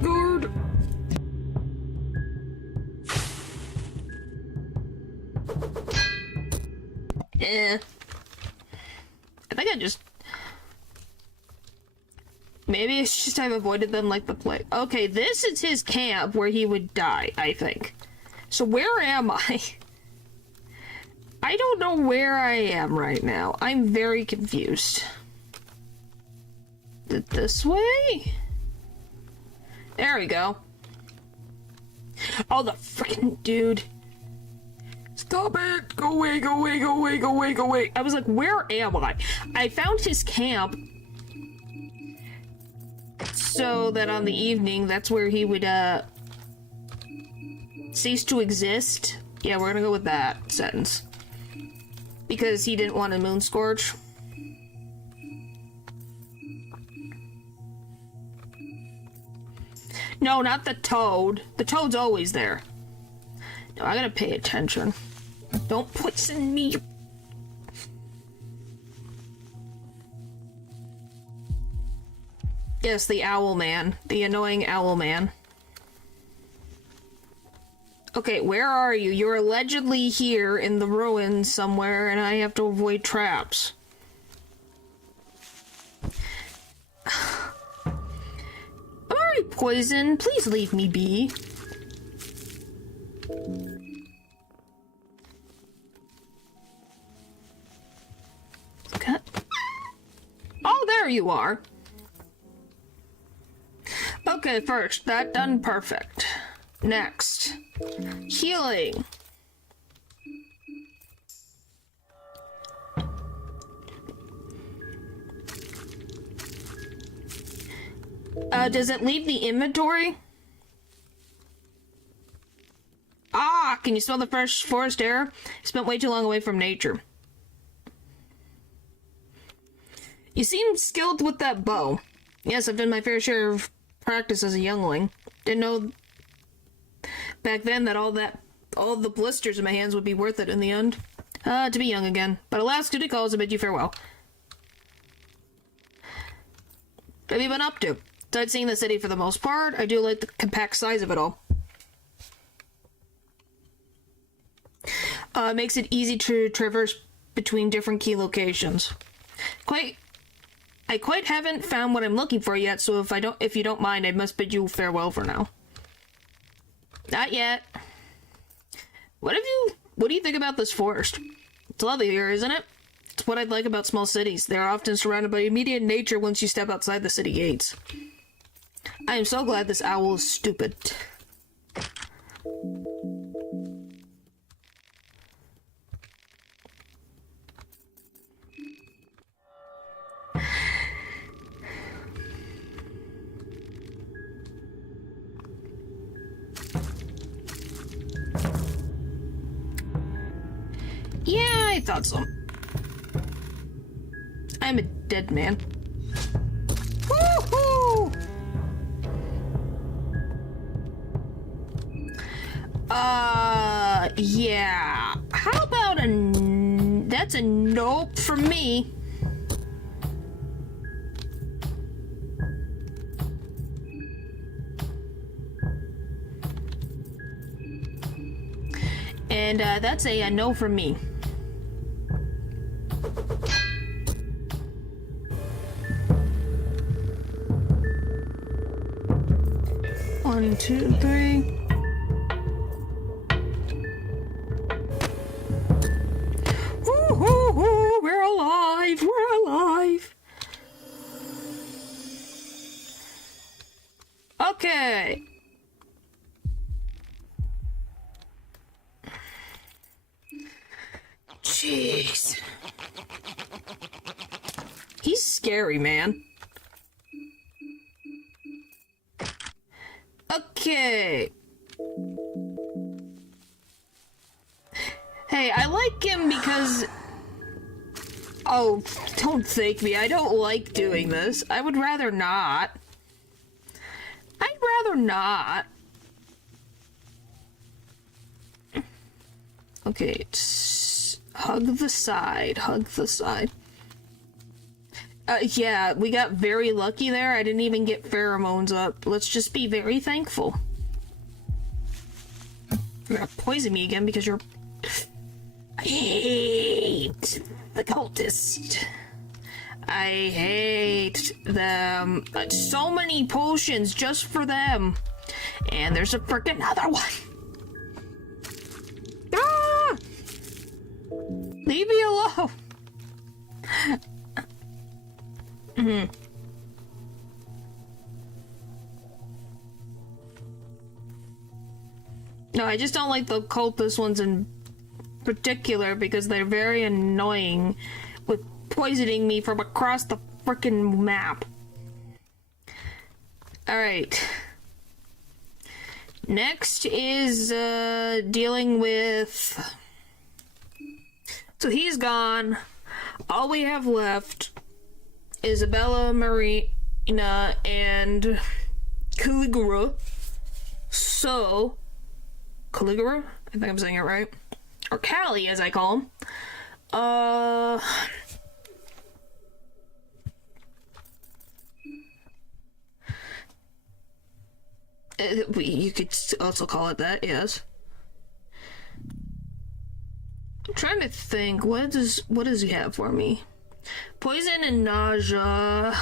Guard! I think I just... Maybe it's just I've avoided them like the plague. Okay, this is his camp where he would die, I think. So where am I? I don't know where I am right now. I'm very confused. Is it this way? There we go. Oh, the freaking dude. Stop it! Go away, go away, go away, go away, go away. I was like, where am I? I found his camp. So that on the evening, that's where he would, cease to exist. Yeah, we're gonna go with that sentence. Because he didn't want a moon scorch. No, not the toad. The toad's always there. No, I gotta pay attention. Don't poison me. Yes, the owl man. The annoying owl man. Okay, where are you? You're allegedly here in the ruins somewhere, and I have to avoid traps. I'm already poisoned. Please leave me be. Okay. Oh, there you are. Okay, first, that done perfect. Next, healing. Does it leave the inventory? Ah, can you smell the fresh forest air? Spent way too long away from nature. You seem skilled with that bow. Yes, I've done my fair share of practice as a youngling. Didn't know back then that all the blisters in my hands would be worth it in the end. To be young again. But Alaska to calls to bid you farewell. What have you been up to? Besides seeing the city for the most part, I do like the compact size of it all. Makes it easy to traverse between different key locations. I quite haven't found what I'm looking for yet, so if you don't mind, I must bid you farewell for now. Not yet. What do you think about this forest? It's lovely here, isn't it? It's what I'd like about small cities. They are often surrounded by immediate nature once you step outside the city gates. I am so glad this owl is stupid. Yeah, I thought so. I'm a dead man. Woohoo! Yeah. How about that's a nope for me. And that's a no for me. One, two, three. Woo-hoo-hoo, we're alive, we're alive. Okay. Jeez. He's scary, man. Okay. Hey, I like him because... Oh, don't thank me. I don't like doing this. I would rather not. I'd rather not. Okay, hug the side, hug the side. Yeah, we got very lucky there. I didn't even get pheromones up. Let's just be very thankful. You're gonna poison me again because you're... I hate the cultist. I hate them. So many potions just for them. And there's a frickin' other one. Ah! Leave me alone. No, I just don't like the cultist ones in particular because they're very annoying with poisoning me from across the frickin' map. Alright. Next is dealing with... So he's gone. All we have left is Isabella, Marina, and Caligula. So, Caligula? I think I'm saying it right. Or Callie, as I call him. You could also call it that, yes. I'm trying to think. What does he have for me? Poison and nausea.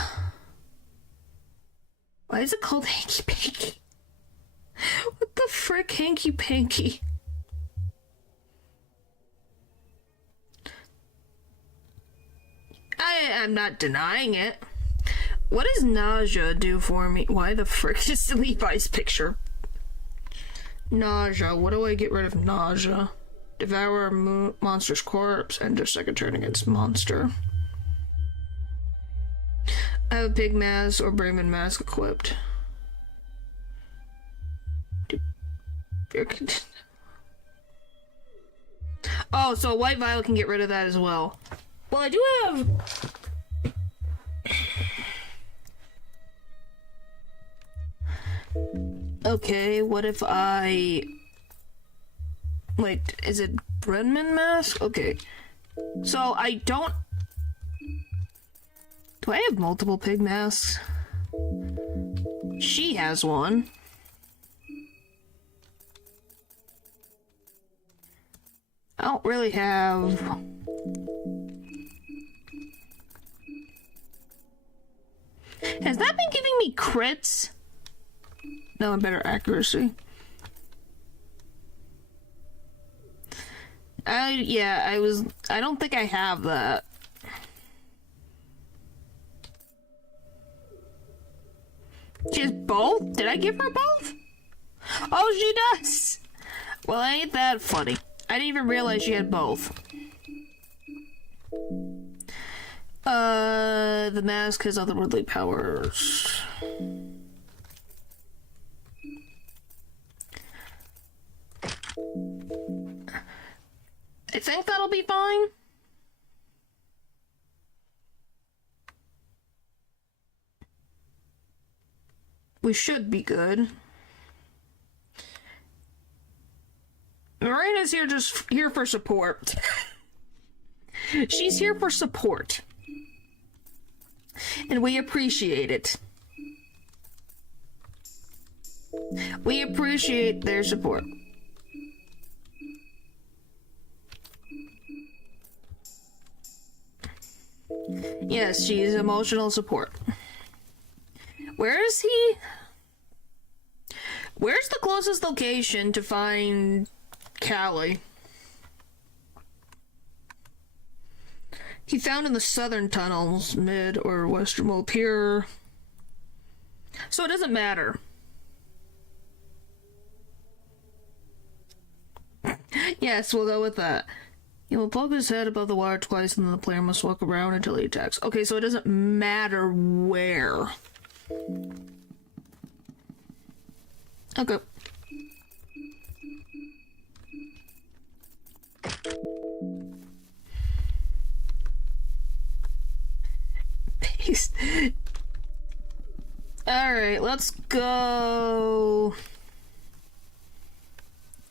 Why is it called hanky panky? What the frick, hanky panky? I'm not denying it. What does nausea do for me? Why the frick is Levi's picture? Nausea. What do I get rid of nausea? Devour a monster's corpse. Enter second turn against monster. I have a pig mask or Brahmin mask equipped. Oh, so white violet can get rid of that as well. Well, I do have... Okay, what if I... Wait, is it Brenman mask? Okay. So I don't... Do I have multiple pig masks? She has one. I don't really have... Has that been giving me crits? No, better accuracy. I don't think I have that. She has both? Did I give her both? Oh, she does! Well, ain't that funny. I didn't even realize she had both. The mask has otherworldly powers. I think that'll be fine. We should be good. Marina's here for support. She's here for support. And we appreciate it. We appreciate their support. Yes, she's emotional support. Where is he? Where's the closest location to find Callie? He found in the southern tunnels, mid or western will appear. So it doesn't matter. Yes, we'll go with that. He will poke his head above the water twice, and then the player must walk around until he attacks. Okay, so it doesn't matter where. Okay. Paste. Alright, let's go.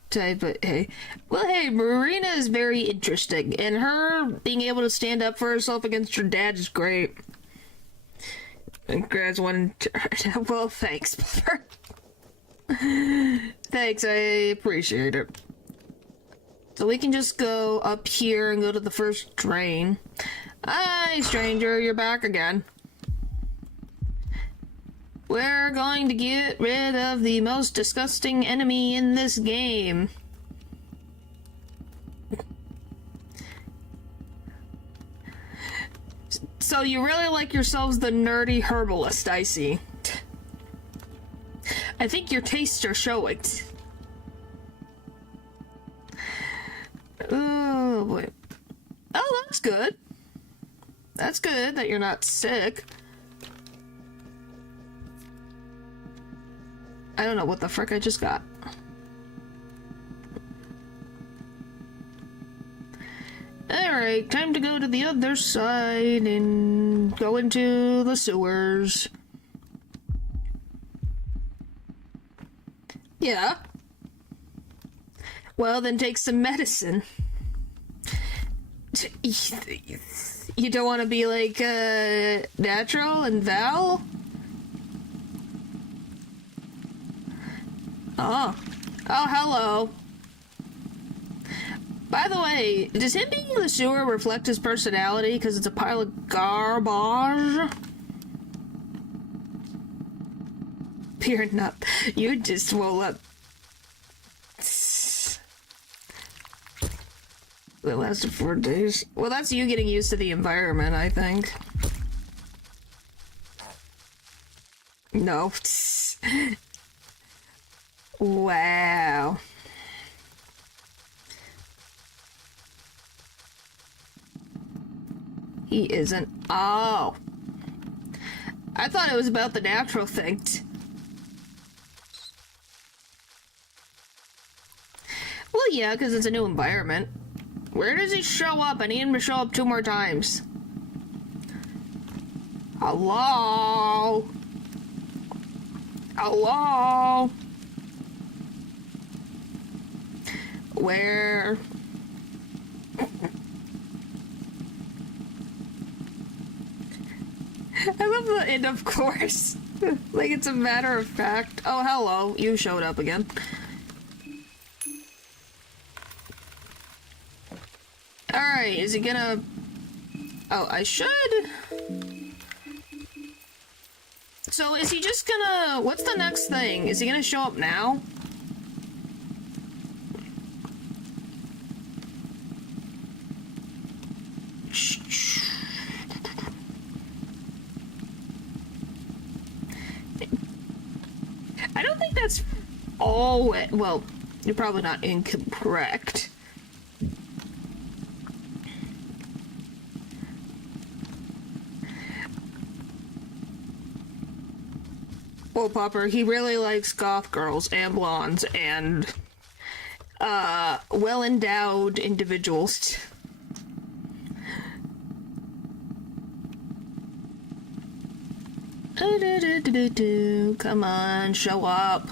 Type it. Hey. Well, hey, Marina is very interesting, and her being able to stand up for herself against her dad is great. And grabs one. Well, thanks, Puffer. Thanks, I appreciate it. So we can just go up here and go to the first drain. Hi, stranger, you're back again. We're going to get rid of the most disgusting enemy in this game. So you really like yourselves the nerdy herbalist, I see. I think your tastes are showing. Oh, boy. Oh, that's good. That's good that you're not sick. I don't know what the frick I just got. Alright, time to go to the other side and go into the sewers. Yeah. Well, then take some medicine. You don't want to be like, Natural and Val? Oh. Oh, hello. By the way, does him being in the sewer reflect his personality because it's a pile of garbage? You're not. You just will let. It lasted 4 days. Well, that's you getting used to the environment, I think. No. Wow. He isn't. Oh. I thought it was about the natural thing. Well, yeah, because it's a new environment. Where does he show up? I need him to show up 2 more times. Hello? Hello? Where? I love the end, of course. Like it's a matter of fact. Oh, hello. You showed up again. Alright, is he gonna... Oh, I should... So, is he just gonna... What's the next thing? Is he gonna show up now? I don't think that's all... Well, you're probably not incorrect. Well, Popper, he really likes goth girls and blondes and, well-endowed individuals. Come on, show up.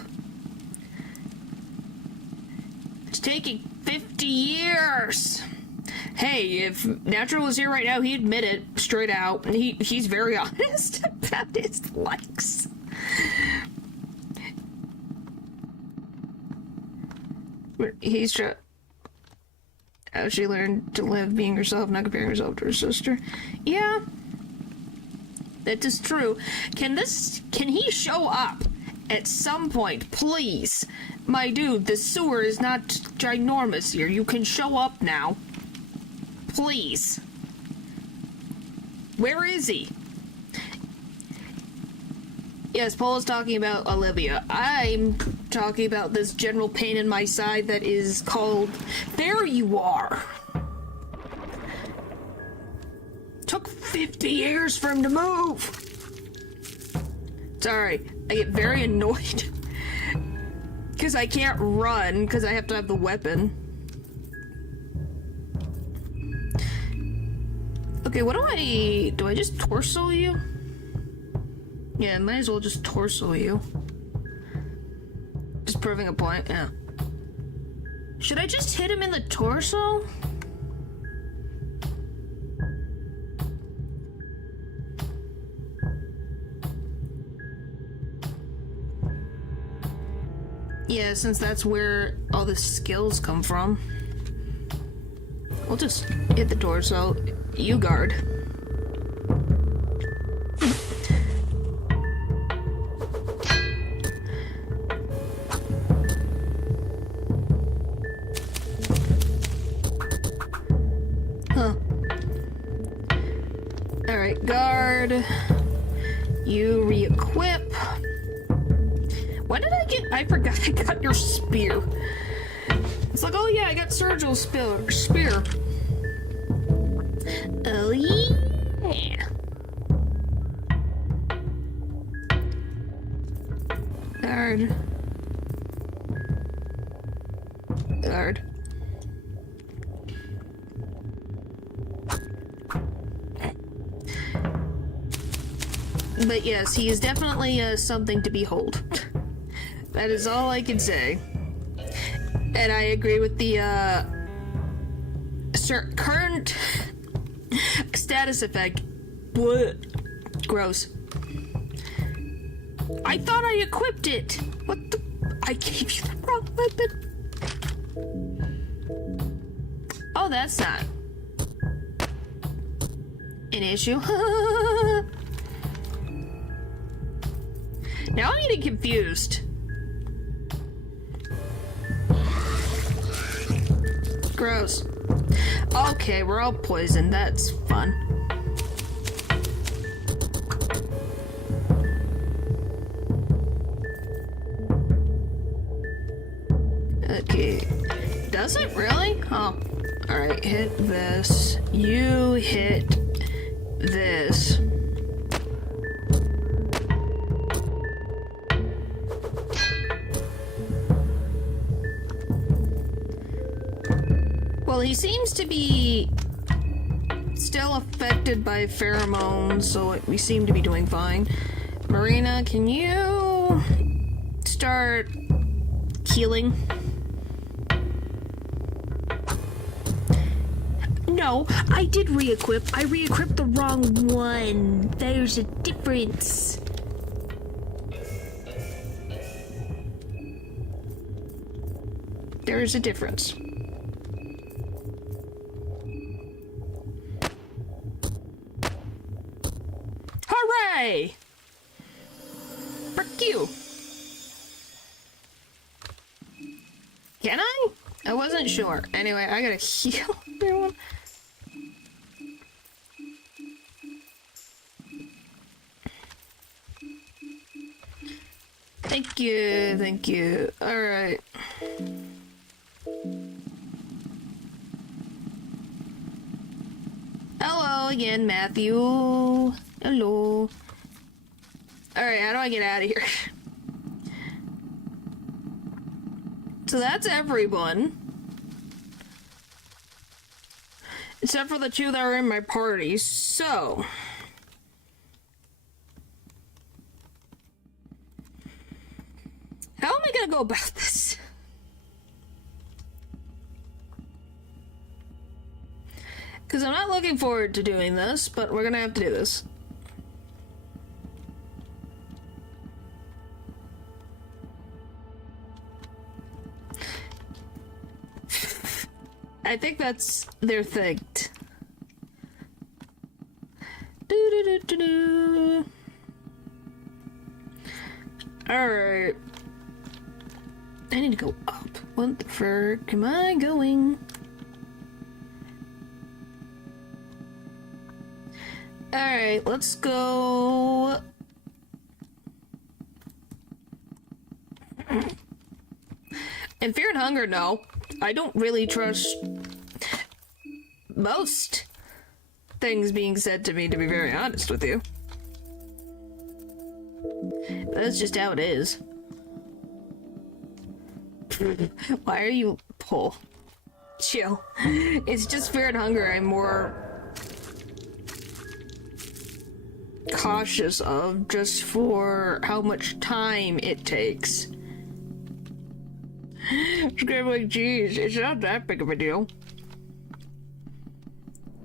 It's taking 50 years! Hey, if Natural was here right now, he'd admit it straight out. He's very honest about his likes. He's trying... How she learned to live being herself, not comparing herself to her sister. Yeah. That is true. Can he show up at some point, please? My dude, the sewer is not ginormous here. You can show up now. Please. Where is he? Yes, Paul is talking about Olivia. I'm talking about this general pain in my side that is called... There you are! Took 50 years for him to move! Sorry, I get very annoyed. Because I can't run, because I have to have the weapon. Okay, what do I just torso you? Yeah, might as well just torso you. Just proving a point, yeah. Should I just hit him in the torso? Yeah, since that's where all the skills come from. We'll just hit the torso. You guard. Alright, guard. You re-equip. When did I get... I forgot I got your spear. It's like, oh yeah, I got Sergil's spear. Oh yeah. Guard. Guard. But yes, he is definitely something to behold. That is all I can say. And I agree with the current status effect. Blech. Gross. I thought I equipped it. What the? I gave you the wrong weapon. Oh, that's not an issue. Now I'm getting confused. Gross. Okay, we're all poisoned. That's fun. Okay. Does it really? Oh. Alright, hit this. You hit this. Well, he seems to be still affected by pheromones, so we seem to be doing fine. Marina, can you start healing? No, I did re-equip. I re-equipped the wrong one. There's a difference. There's a difference. Hooray! Frick you. Can I? I wasn't sure. Anyway, I gotta heal everyone. Thank you, thank you. Alright. Hello again, Matthew. Hello. Alright, how do I get out of here? So that's everyone. Except for the two that are in my party, so... How am I gonna go about this? Because I'm not looking forward to doing this, but we're gonna have to do this. I think that's their thing. Do-do-do-do-do. Alright. I need to go up. What the frick am I going? Alright, let's go. And Fear and Hunger, no. I don't really trust most things being said to me, to be very honest with you. That's just how it is. Why are you... Pull. Chill. It's just Fear and Hunger I'm more cautious of, just for how much time it takes. It's kind of like, geez, it's not that big of a deal.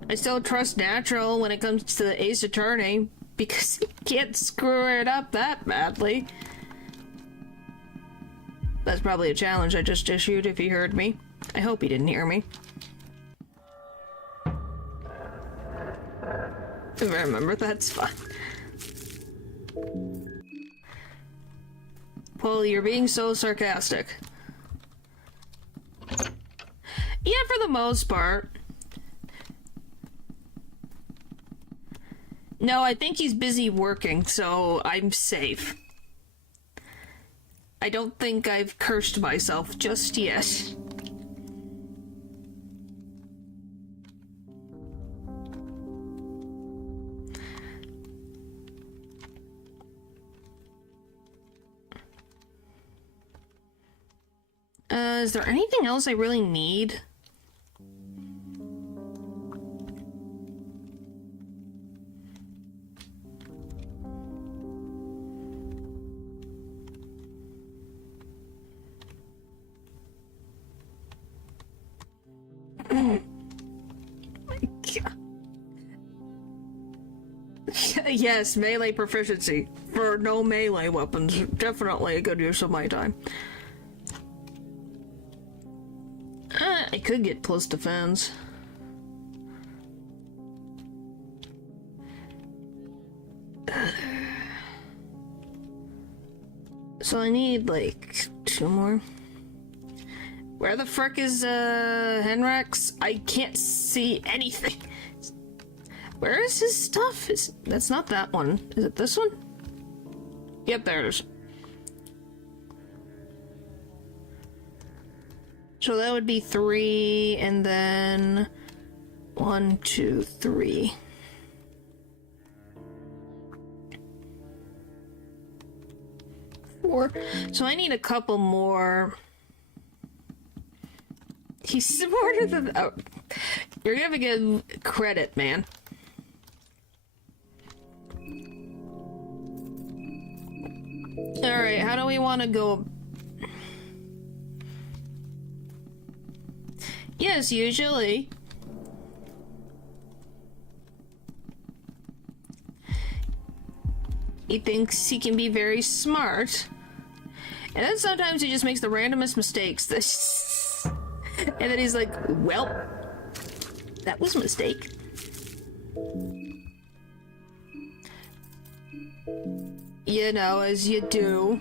I still trust Natural when it comes to the Ace Attorney, because he can't screw it up that badly. That's probably a challenge I just issued if he heard me. I hope he didn't hear me. If I remember, that's fine. Well, you're being so sarcastic. Yeah, for the most part. No, I think he's busy working, so I'm safe. I don't think I've cursed myself just yet. Is there anything else I really need? Yes, melee proficiency. For no melee weapons. Definitely a good use of my time. I could get plus defense. So I need, like, 2 more. Where the frick is, Henrex? I can't see anything. Where is his stuff? That's not that one. Is it this one? Yep, there it is. So that would be 3, and then 1, 2, 3. So I need a couple more. He's smarter than... Oh, you're gonna give credit, man. Alright, how do we want to go? Yes, usually. He thinks he can be very smart. And then sometimes he just makes the randomest mistakes. And then he's like, well, that was a mistake. You know, as you do.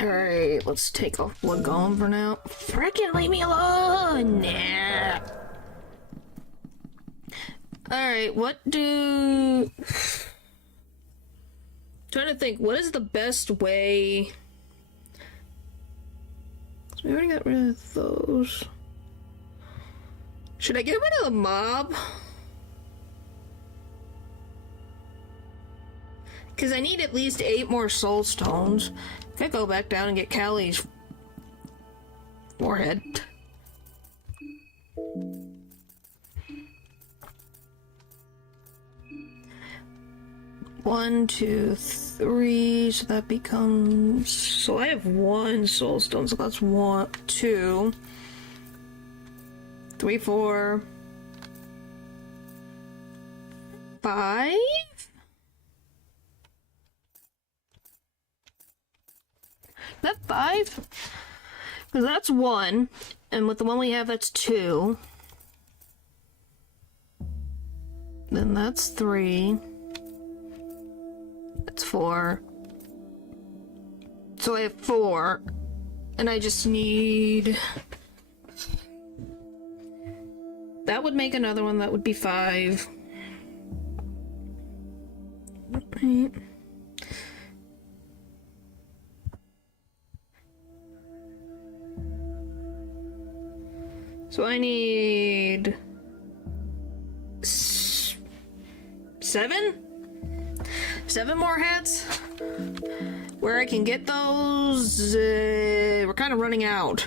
Alright, let's take off one going for now. Frickin' leave me alone! Nah. Alright, what do... Trying to think, what is the best way... So we already got rid of those. Should I get rid of the mob? Because I need at least 8 more soul stones. Could go back down and get Callie's forehead. One, two, three, so that becomes... So I have 1 soul stone, so that's 1, 2, 3, 4, 5? Is that 5? Because that's 1, and with the one we have, that's 2. Then that's 3. That's 4. So I have 4, and I just need... That would make another one, that would be 5. Right. So I need 7? 7 more hats? Where I can get those, we're kind of running out.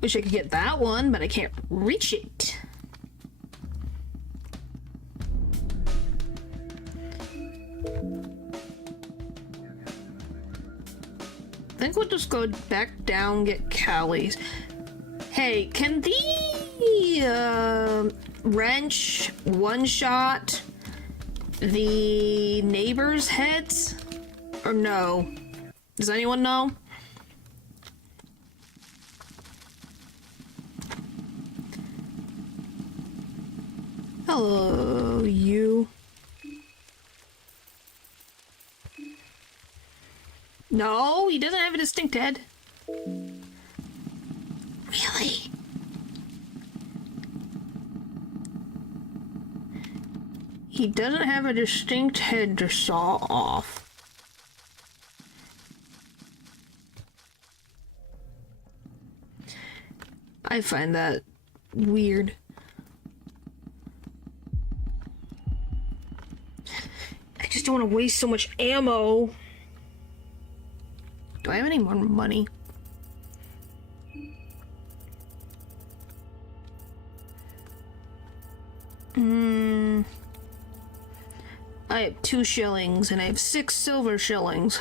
Wish I could get that one, but I can't reach it. I think we'll just go back down, get Callie's. Hey, can the wrench one-shot the neighbors' heads? Or no? Does anyone know? Hello, you. No, he doesn't have a distinct head. Really? He doesn't have a distinct head to saw off. I find that weird. I just don't want to waste so much ammo. Do I have any more money? I have 2 shillings and I have 6 silver shillings.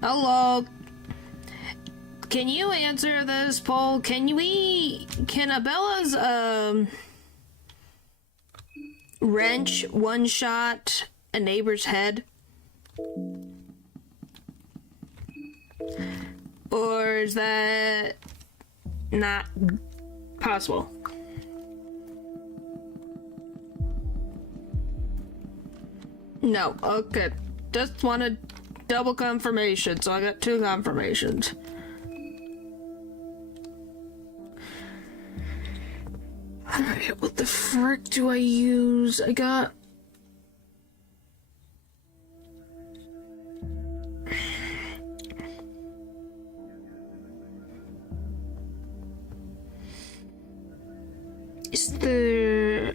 Hello. Can you answer this poll? Can Abella's wrench one-shot a neighbor's head? Or is that not possible? No, okay. Just wanted double confirmation, so I got 2 confirmations. Alright, what the frick do I use? I got... Is there...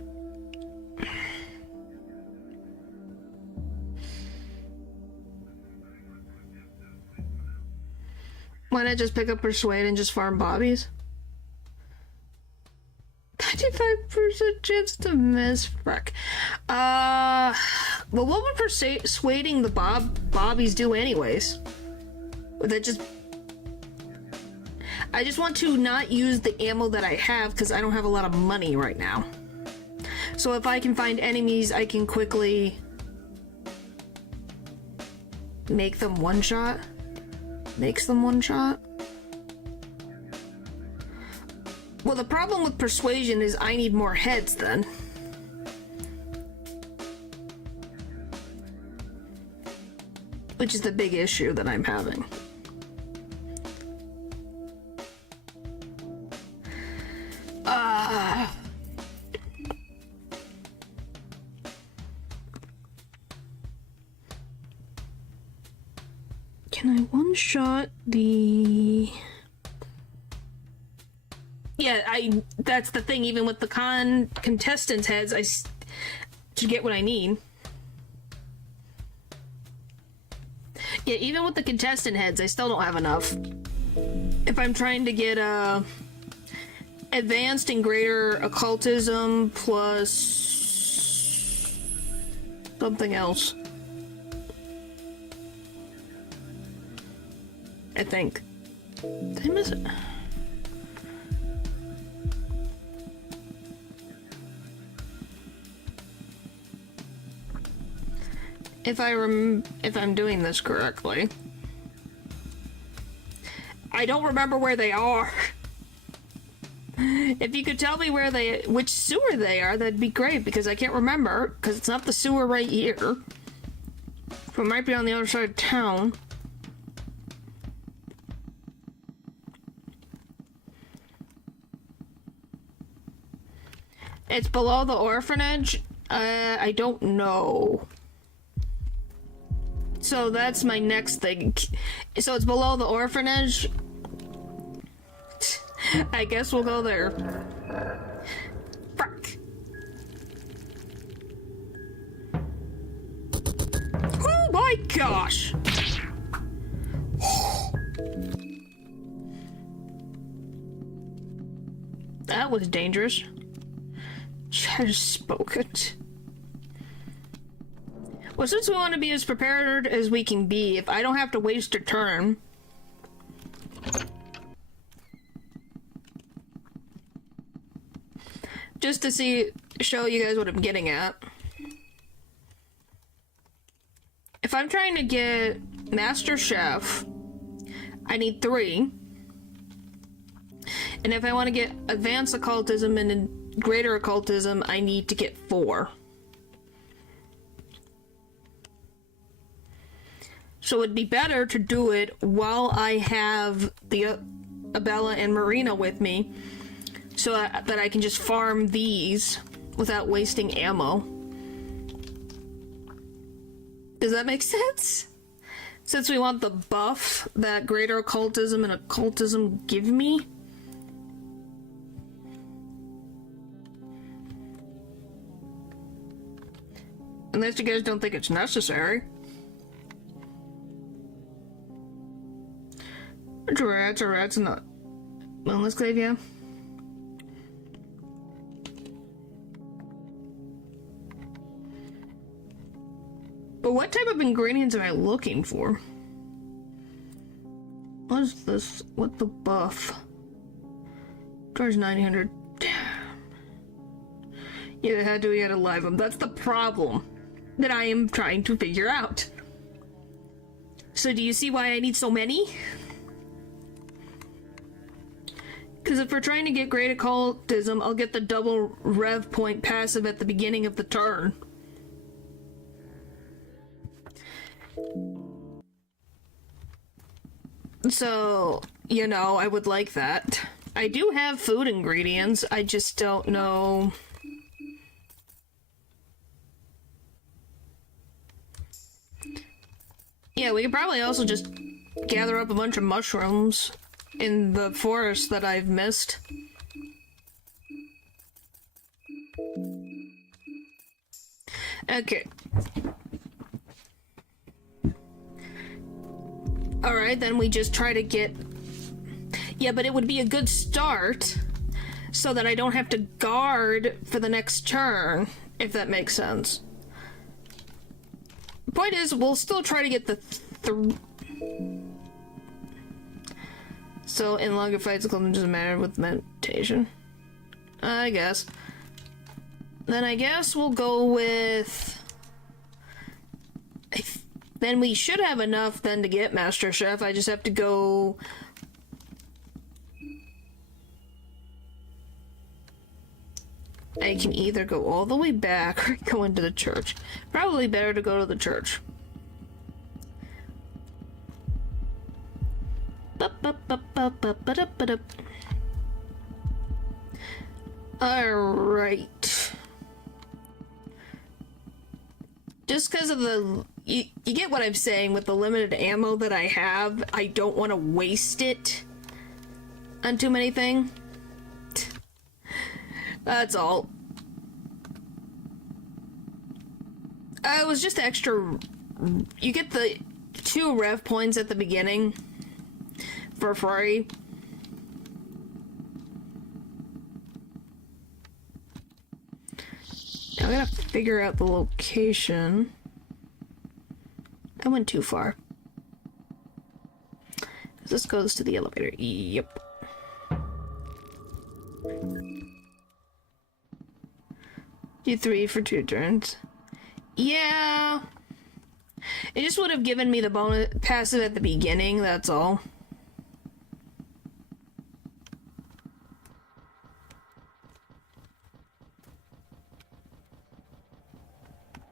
Why not just pick up Persuade and just farm bobbies? 95% chance to miss. Frick. Well, what would persuading the bobbies do anyways? Would that just... I just want to not use the ammo that I have because I don't have a lot of money right now. So if I can find enemies, I can quickly make them one-shot. Makes them one-shot. Well, the problem with persuasion is I need more heads then. Which is the big issue that I'm having. Can I one-shot the... Yeah, that's the thing, even with the contestants' heads, to get what I need. Yeah, even with the contestant heads, I still don't have enough. If I'm trying to get, advanced and greater occultism plus something else. I think. Did I miss it? If I'm doing this correctly. I don't remember where they are. If you could tell me which sewer they are, that'd be great, because I can't remember, because it's not the sewer right here. It might be on the other side of town. It's below the orphanage? I don't know. So that's my next thing. So it's below the orphanage. I guess we'll go there. Fuck. Oh my gosh. That was dangerous. I just spoke it. Well, since we want to be as prepared as we can be, if I don't have to waste a turn... Just to show you guys what I'm getting at. If I'm trying to get Master Chef, I need 3. And if I want to get Advanced Occultism and Greater Occultism, I need to get 4. So it'd be better to do it while I have the Abella and Marina with me, so that I can just farm these without wasting ammo. Does that make sense? Since we want the buff that Greater Occultism and Occultism give me. Unless you guys don't think it's necessary. Rats not boneless clave, yeah. But what type of ingredients am I looking for? What is this? What the buff? Charge 900. Yeah, how do we get a live them? That's the problem that I am trying to figure out. So do you see why I need so many? Because if we're trying to get Great Occultism, I'll get the double rev point passive at the beginning of the turn. So, you know, I would like that. I do have food ingredients, I just don't know... Yeah, we could probably also just gather up a bunch of mushrooms in the forest that I've missed. Okay. Alright, then we just try to get Yeah, but it would be a good start so that I don't have to guard for the next turn, if that makes sense. Point is, we'll still try to get the so in longer fights, the clothing doesn't matter with meditation. I guess. Then I guess we'll go with... Then we should have enough then to get Master Chef. I just have to go... I can either go all the way back or go into the church. Probably better to go to the church. Alright. Just because of the... You get what I'm saying with the limited ammo that I have. I don't want to waste it on too many things. That's all. It was just extra... You get the 2 rev points at the beginning for free. Now I gotta figure out the location. I went too far. This goes to the elevator. Yep. Do 3 for 2 turns. Yeah. It just would have given me the bonus passive at the beginning, that's all.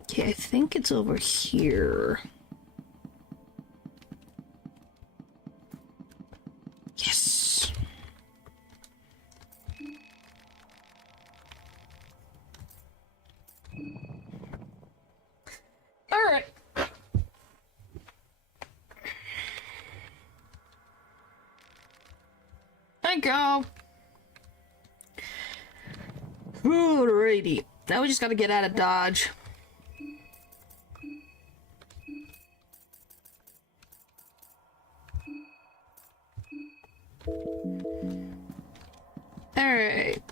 Okay, I think it's over here. Yes. All right. I go. Alrighty. Now we just gotta get out of Dodge. Alright.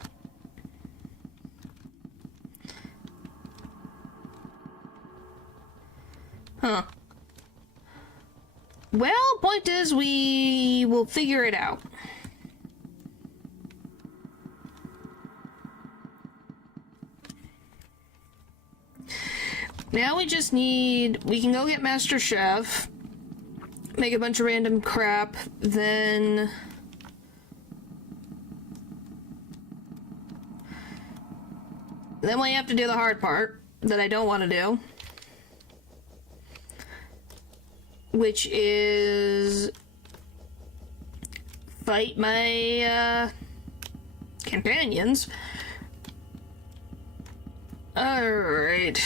Huh. Well, point is, we will figure it out. Now we just need... We can go get Master Chef, make a bunch of random crap, then... Then we have to do the hard part that I don't want to do. Which is... fight my, companions. Alright.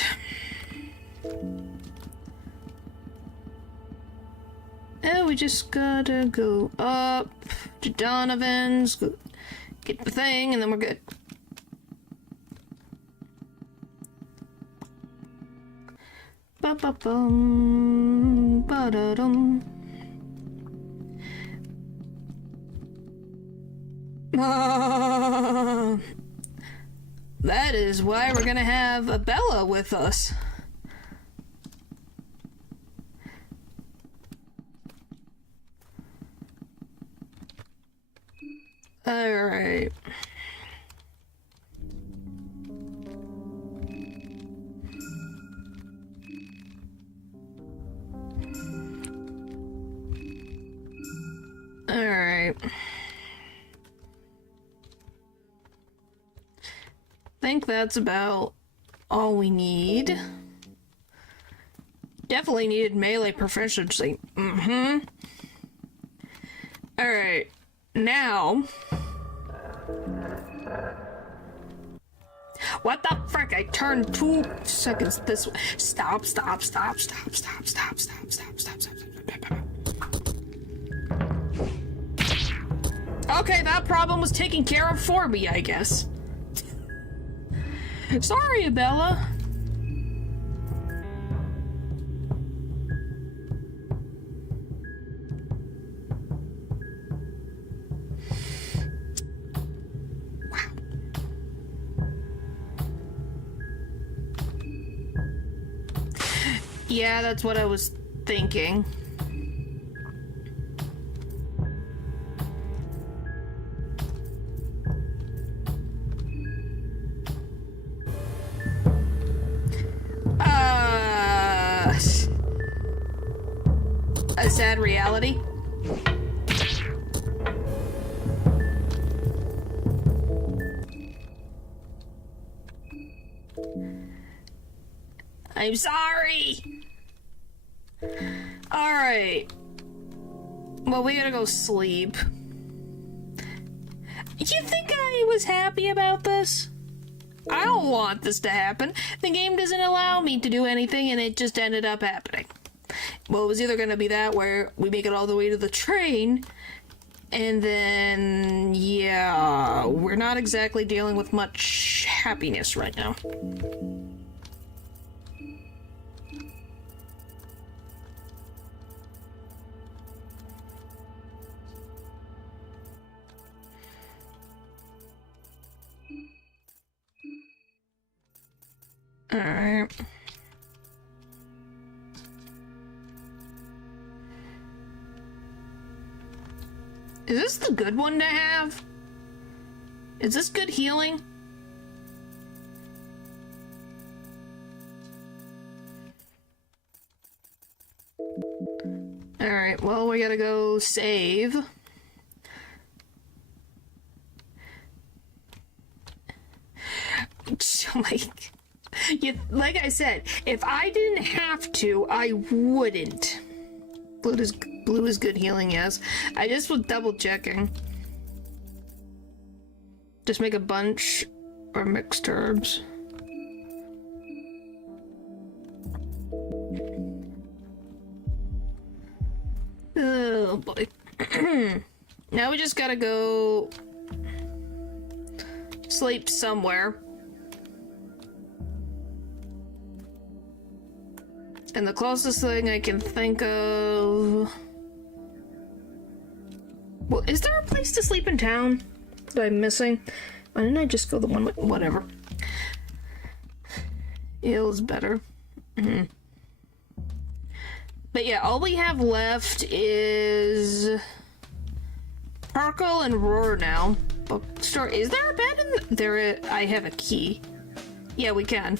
And we just gotta go up to Donovan's, go get the thing, and then we're good. Ba-ba-bum, ba-da-dum. That is why we're gonna have a Bella with us. Alright. Alright. I think that's about all we need. Definitely needed melee proficiency. Alright. Now... What the frick? I turned 2 seconds this way. Stop. Okay, that problem was taken care of for me, I guess. Sorry, Bella. Yeah, that's what I was thinking. A sad reality. I'm sorry. Alright. Well, we gotta go sleep. You think I was happy about this? I don't want this to happen. The game doesn't allow me to do anything, and it just ended up happening. Well, it was either gonna be that where we make it all the way to the train, and then, yeah, we're not exactly dealing with much happiness right now. Alright. Is this the good one to have? Is this good healing? Alright, well, we gotta go save. Like I said, if I didn't have to, I wouldn't. Blue is good healing, yes. I just was double checking. Just make a bunch or mixed herbs. Oh boy. Now we just gotta go sleep somewhere. And the closest thing I can think of... Well, is there a place to sleep in town that I'm missing? Why didn't I just go the one with... Whatever. Ill's better. Mm-hmm. But yeah, all we have left is... Sparkle and Roar now. Bookstore. Is there a bed in there? I have a key. Yeah, we can.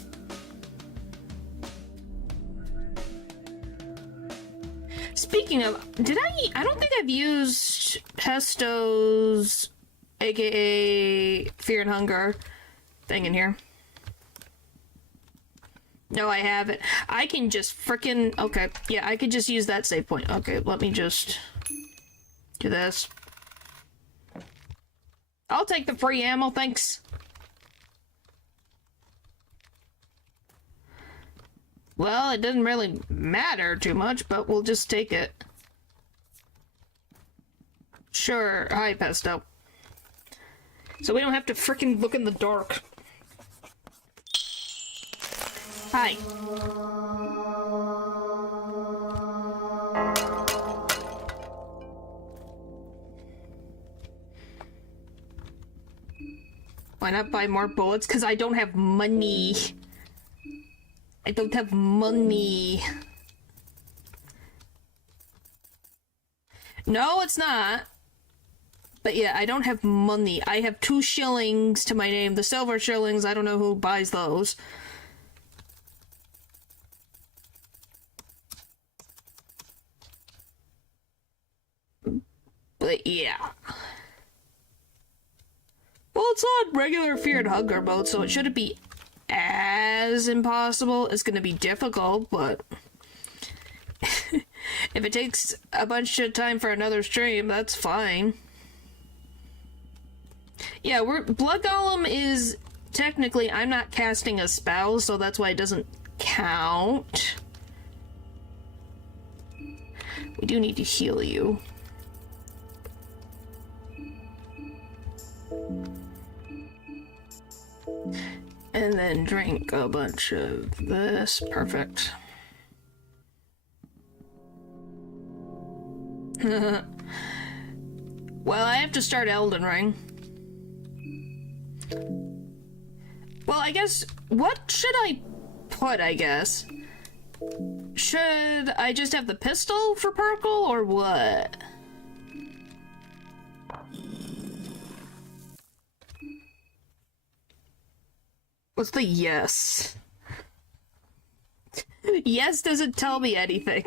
Speaking of, I don't think I've used Pesto's, aka Fear and Hunger, thing in here. No, I haven't. I can just frickin', okay, yeah, I could just use that save point. Okay, let me just do this. I'll take the free ammo, thanks. Well, it doesn't really matter too much, but we'll just take it. Sure, hi, Pesto. So we don't have to frickin' look in the dark. Hi. Why not buy more bullets? Because I don't have money. I don't have money. No, it's not. But yeah, I don't have money. I have 2 shillings to my name. The silver shillings, I don't know who buys those. But yeah. Well, it's on regular Fear and Hunger mode, so it shouldn't be as impossible. It's gonna be difficult, but if it takes a bunch of time for another stream, that's fine. Yeah, Blood Golem is technically, I'm not casting a spell, so that's why it doesn't count. We do need to heal you. And then drink a bunch of this. Perfect. Well, I have to start Elden Ring. Well, I guess... What should I put, I guess? should I just have the pistol for purple or what? What's the yes? Yes doesn't tell me anything.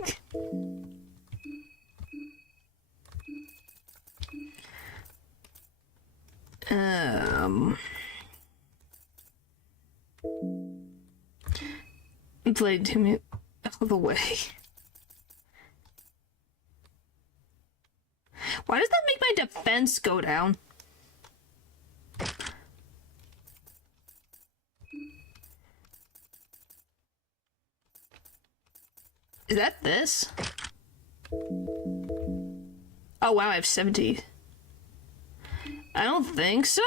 Played him out of the way. Why does that make my defense go down? Is that this? Oh wow, I have 70. I don't think so.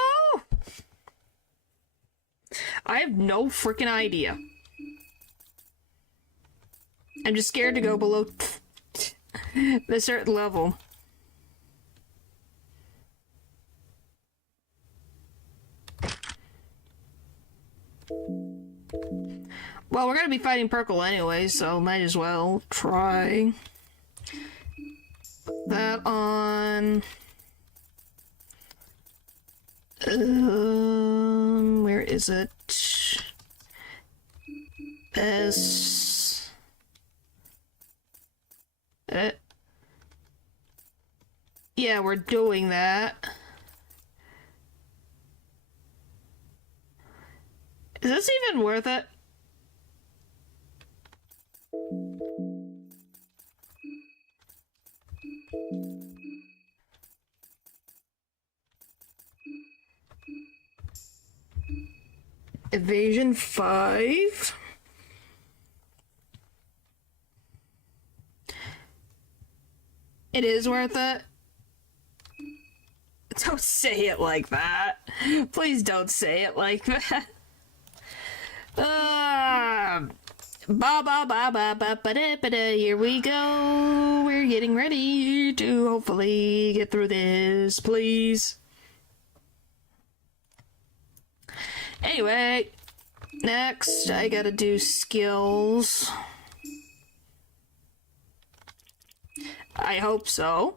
I have no freaking idea. I'm just scared to go below the certain level. Well, we're gonna be fighting purple anyway, so might as well try that on. Where is it? Yeah, we're doing that. Is this even worth it? Evasion 5. It is worth it. Don't say it like that. Please don't say it like that. Ba ba ba ba ba ba da ba da. Here we go. We're getting ready to hopefully get through this, please. Anyway, next I gotta do skills. I hope so.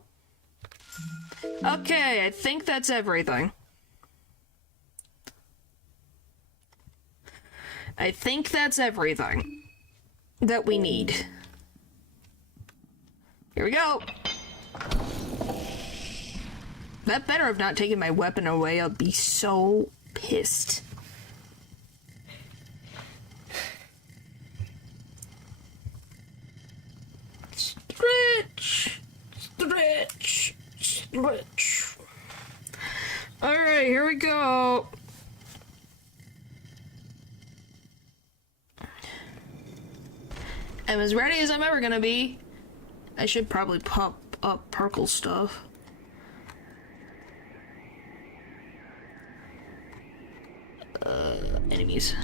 Okay, I think that's everything. I think that's everything that we need. Here we go. That better have not taken my weapon away. I'll be so pissed. Stretch, stretch, stretch. Alright, here we go. I'm as ready as I'm ever gonna be. I should probably pop up purple stuff. Enemies.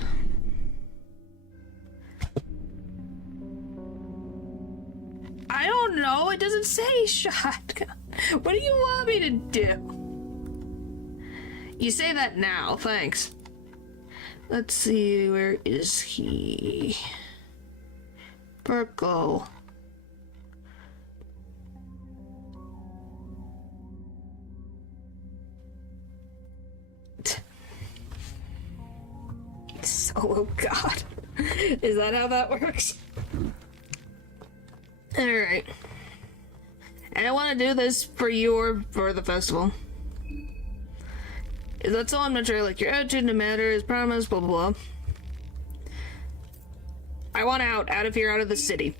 I don't know, it doesn't say shotgun. What do you want me to do? You say that now, thanks. Let's see, where is he? Purple. Oh god. Is that how that works? Alright. I don't want to do this for you or for the festival. That's all. I'm not sure. Like, your attitude no matter, as promised, blah blah blah. I want out of here, out of the city.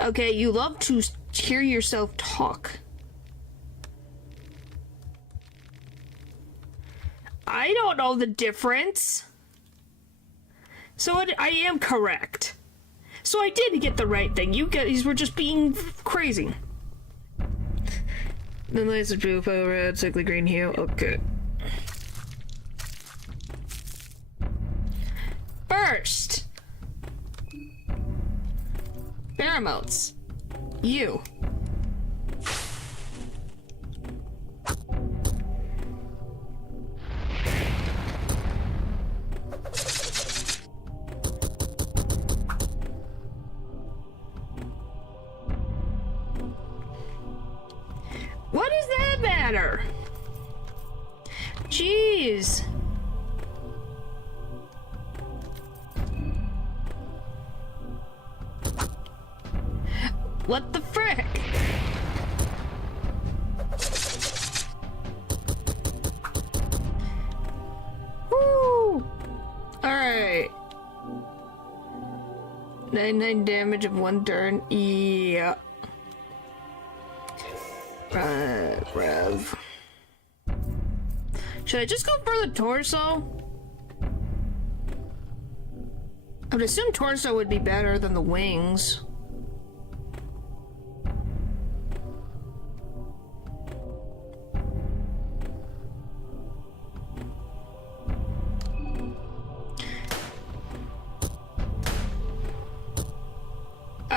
Okay, you love to hear yourself talk. I don't know the difference. So I am correct. So I did get the right thing. You guys were just being crazy. The lights are blue, pale red, sickly green hue. Okay. First. Pheromones. You. better. Jeez. What the frick? Woo! Alright. 99 damage of 1 turn. Yeah. Rev. Should I just go for the torso? I would assume torso would be better than the wings.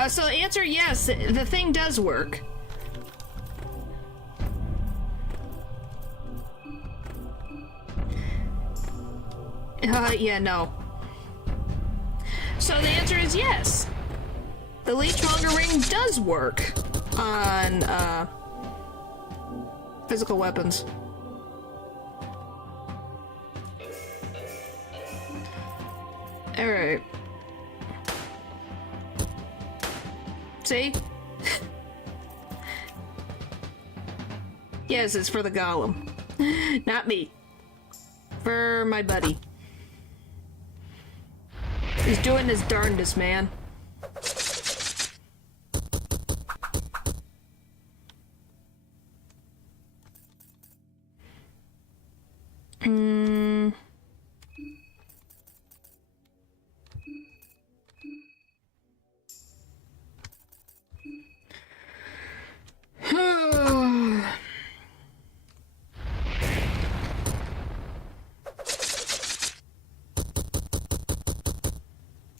So the answer, yes, the thing does work. Yeah, no. So the answer is yes. The Leechmonger ring does work on, physical weapons. Alright. See? Yes, it's for the golem. Not me. For my buddy. He's doing his darndest, man.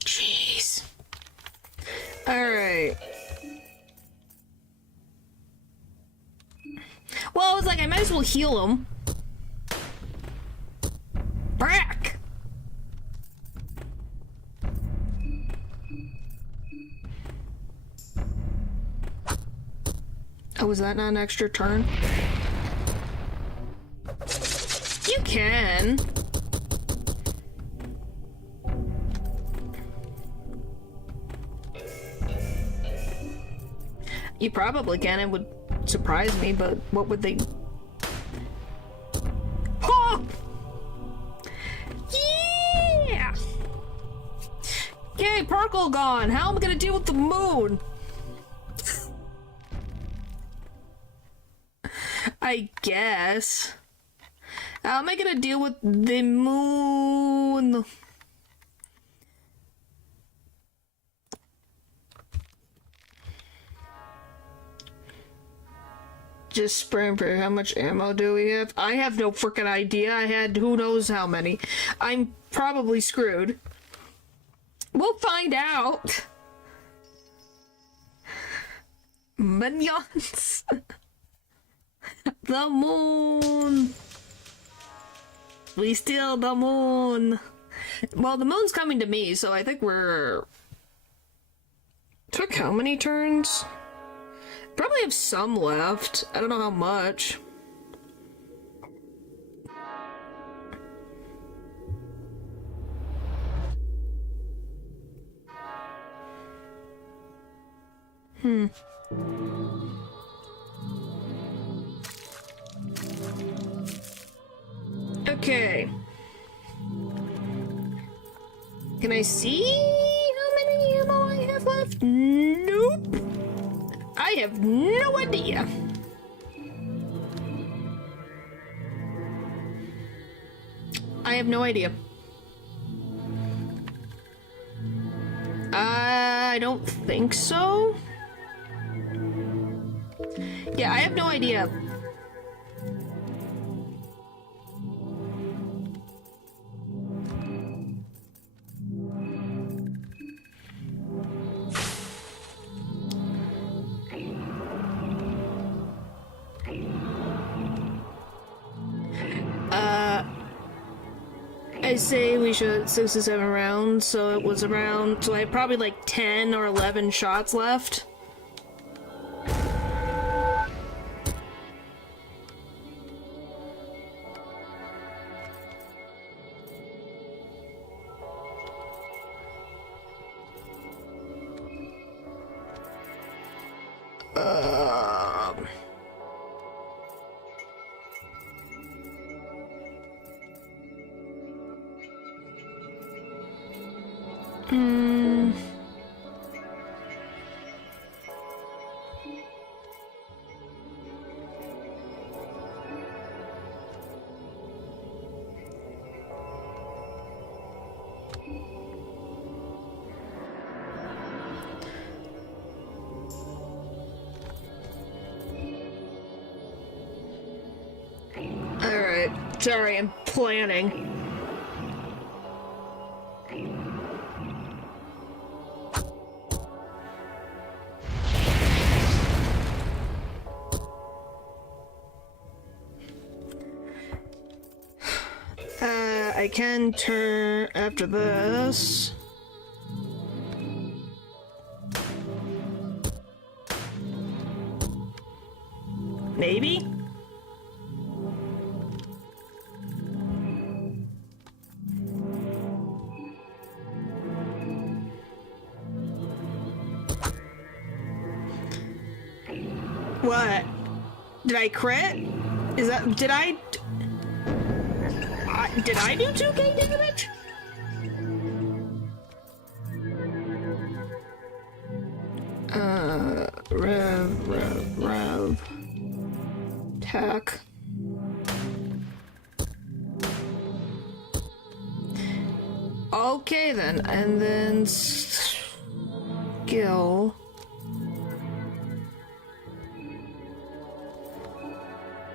Jeez. Alright. Well, I was like, I might as well heal him. Brack! Oh, was that not an extra turn? You can. You probably can. It would surprise me, but what would they... Oh! Yeah! Okay, Parkle gone. How am I gonna deal with the moon? I guess. How am I gonna deal with the moon? Just spray and pray. How much ammo do we have? I have no freaking idea. I had who knows how many. I'm probably screwed. We'll find out. Minions. The moon. We steal the moon. Well, the moon's coming to me, so I think we're... Took how many turns? Probably have some left. I don't know how much. Okay. Can I see how many ammo I have left? Nope. I have no idea. I have no idea. I don't think so. Yeah, I have no idea. I say we should 6 to 7 rounds, so it was around, so I had probably like 10 or 11 shots left. Um... Hmm... Alright, sorry, I'm planning. I can turn after this. Maybe? What? Did I crit? Is that... Did I do 2k damage? Rev. Attack. Okay then, and then skill.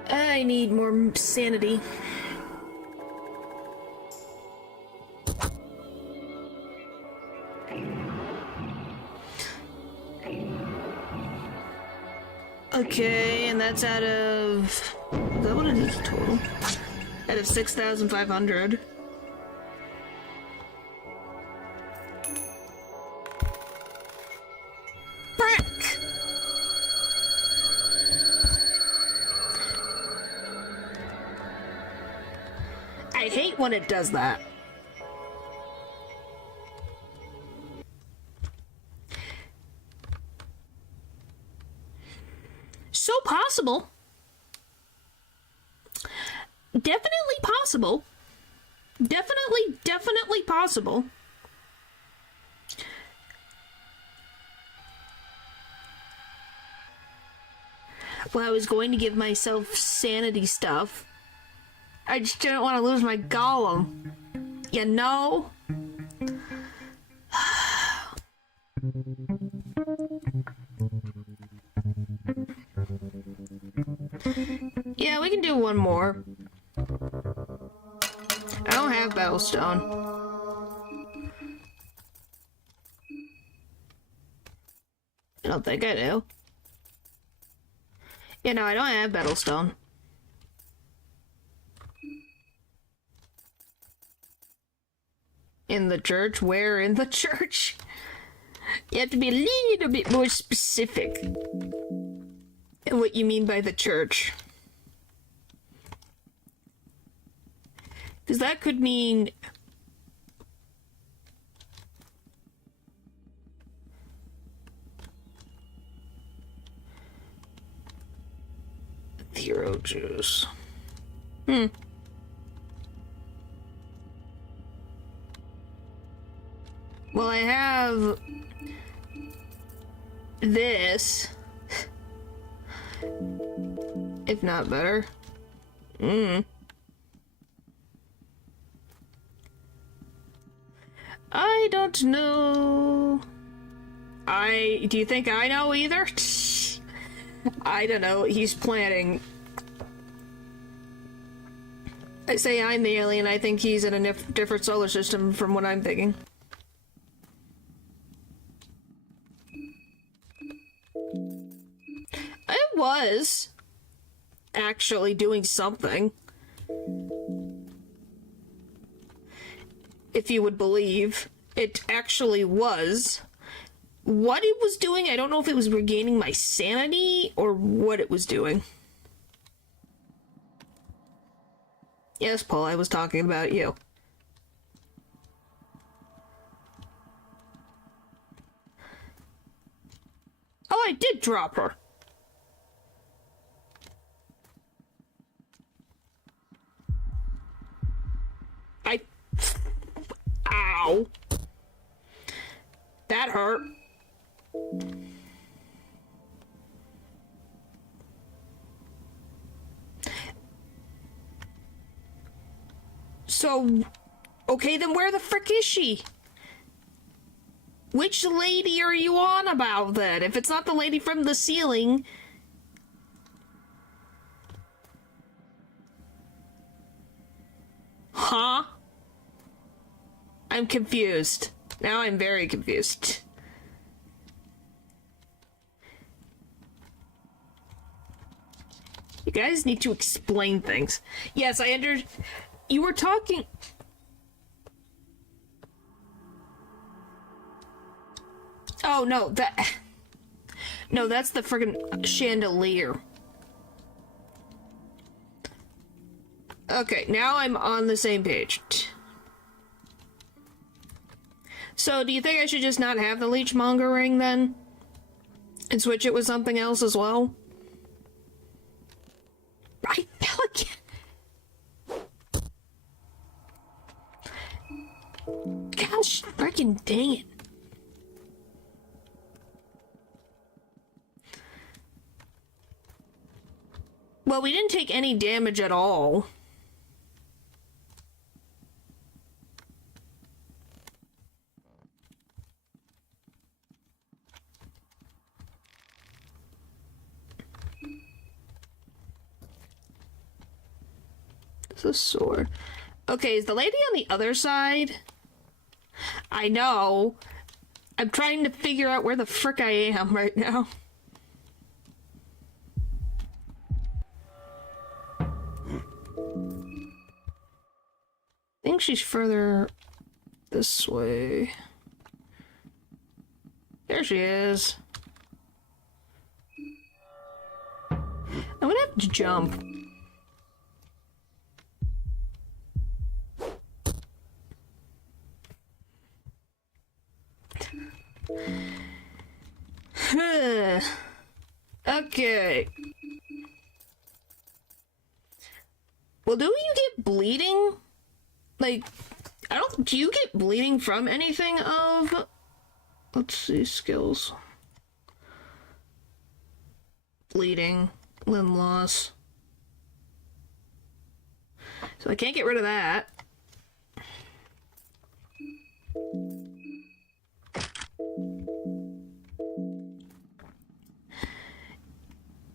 I need more sanity. Okay, and that's out of... Is that what it is total? Out of 6,500. Frick! I hate when it does that. So possible. Definitely possible. Definitely possible. Well, I was going to give myself sanity stuff. I just didn't want to lose my golem. You know? Yeah, we can do one more. I don't have Battlestone. I don't think I do. Yeah, no, I don't have Battlestone. In the church? Where in the church? You have to be a little bit more specific in what you mean by the church. Because that could mean... hero juice. Well, I have this, if not better. I don't know. Do you think I know either? I don't know. He's planning. I say I'm the alien. I think he's in a different solar system from what I'm thinking. I was actually doing something. If you would believe. It actually was. What it was doing, I don't know if it was regaining my sanity or what it was doing. Yes, Paul, I was talking about you. Oh, I did drop her. hurt. So, okay, then where the frick is she? Which lady are you on about then? If it's not the lady from the ceiling... Huh? I'm confused. Now I'm very confused. You guys need to explain things. Yes, you were talking... Oh, no, No, that's the friggin' chandelier. Okay, now I'm on the same page. So, do you think I should just not have the leechmonger ring, then? And switch it with something else as well? I fell again. Gosh, freaking dang it. Well, we didn't take any damage at all. It's a sword. Okay, is the lady on the other side? I know. I'm trying to figure out where the frick I am right now. I think she's further this way. There she is. I'm gonna have to jump. Okay. Well, do you get bleeding? Like, do you get bleeding from anything of... Let's see, skills. Bleeding, limb loss. So I can't get rid of that.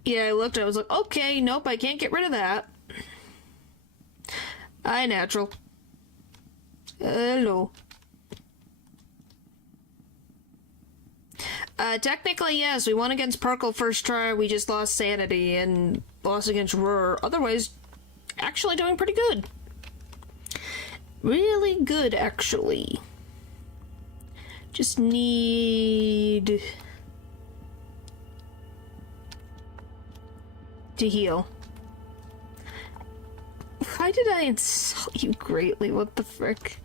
Yeah, I looked, I was like, okay, nope, I can't get rid of that. Hi, natural. Hello. Technically, yes, we won against Parkle first try, we just lost Sanity, and lost against Roar. Otherwise, actually doing pretty good. Really good, actually. Just need... to heal. Why did I insult you greatly? What the frick?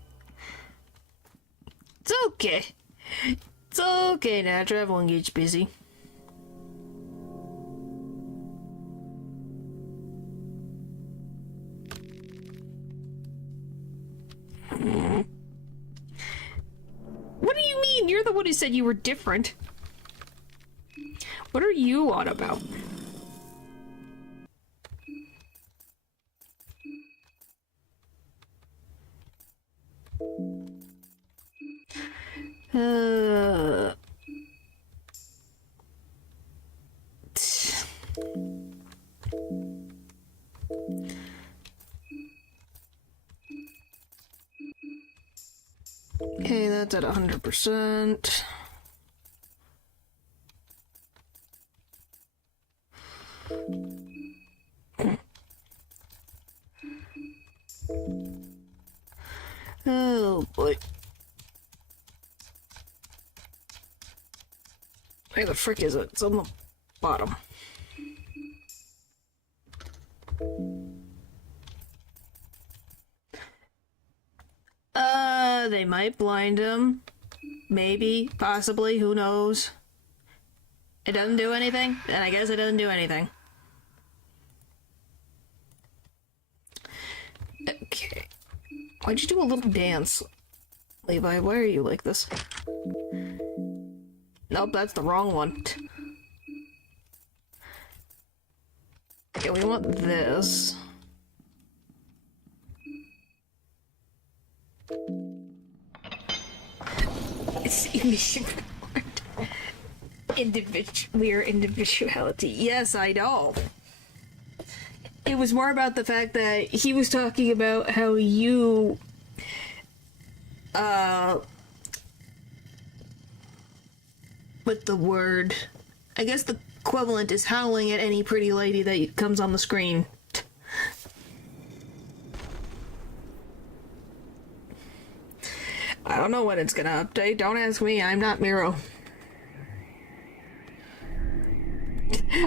It's okay. It's okay, Natra. Everyone gets busy. What do you mean? You're the one who said you were different. What are you on about? Okay, that's at 100%. Oh boy. Where the frick is it? It's on the bottom. They might blind him. Maybe, possibly, who knows? It doesn't do anything? Then I guess it doesn't do anything. Okay. Why'd you do a little dance? Levi, why are you like this? Nope, that's the wrong one. Okay, we want this. It's mere individuality. Yes, I know. It was more about the fact that he was talking about how you, with the word, I guess the equivalent is howling at any pretty lady that comes on the screen. I don't know when it's gonna update. Don't ask me. I'm not Miro.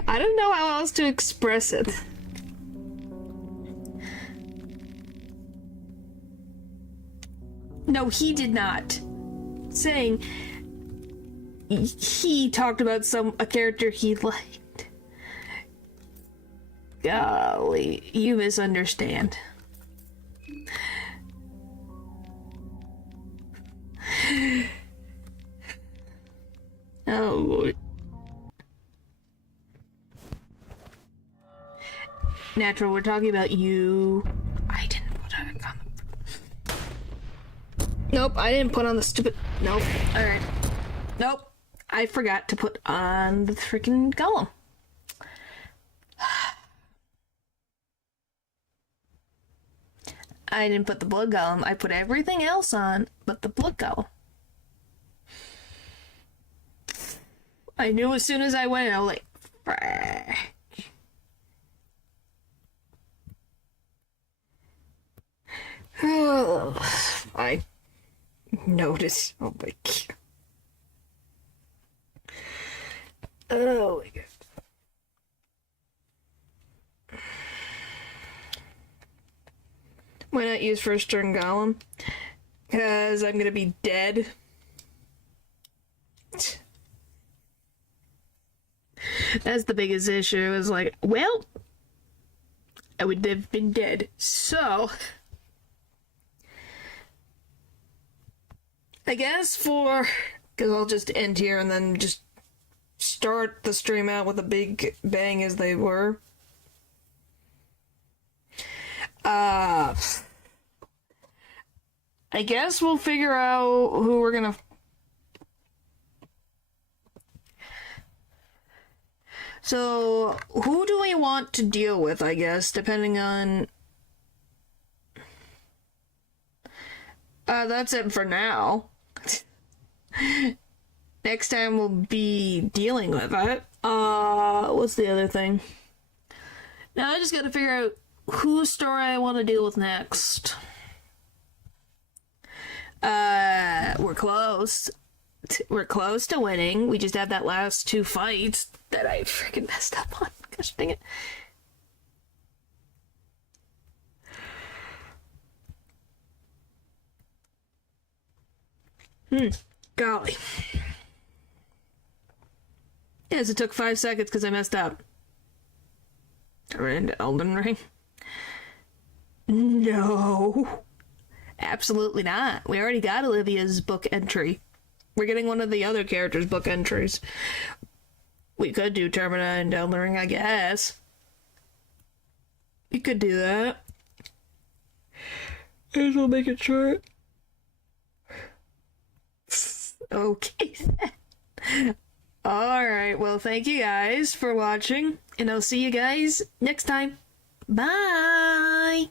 I don't know how else to express it. No, he did not. Saying he talked about a character he liked. Golly, you misunderstand. Oh Lord. Natural, we're talking about you. I didn't put on a comment. Nope, I didn't put on the stupid. Nope. Alright. Nope. I forgot to put on the freaking golem. I didn't put the blood golem. I put everything else on but the blood golem. I knew as soon as I went in, I was like, frick. Oh, I noticed. Oh my god. Oh my god. Why not use first turn golem? Because I'm gonna be dead. That's the biggest issue, is like, well, I would have been dead. So, I guess because I'll just end here and then just start the stream out with a big bang as they were. I guess we'll figure out who we're gonna... So, who do we want to deal with, I guess, depending on... that's it for now. Next time we'll be dealing with it. What's the other thing? Now I just gotta figure out whose story I want to deal with next. We're close. We're close to winning. We just had that last 2 fights that I freaking messed up on. Gosh dang it. Golly. Yes, it took 5 seconds because I messed up. I ran into Elden Ring. No. Absolutely not. We already got Olivia's book entry. We're getting one of the other characters' book entries. We could do Termina and Elden Ring, I guess. We could do that. And we'll make it short. Okay then. Alright, well thank you guys for watching, and I'll see you guys next time. Bye!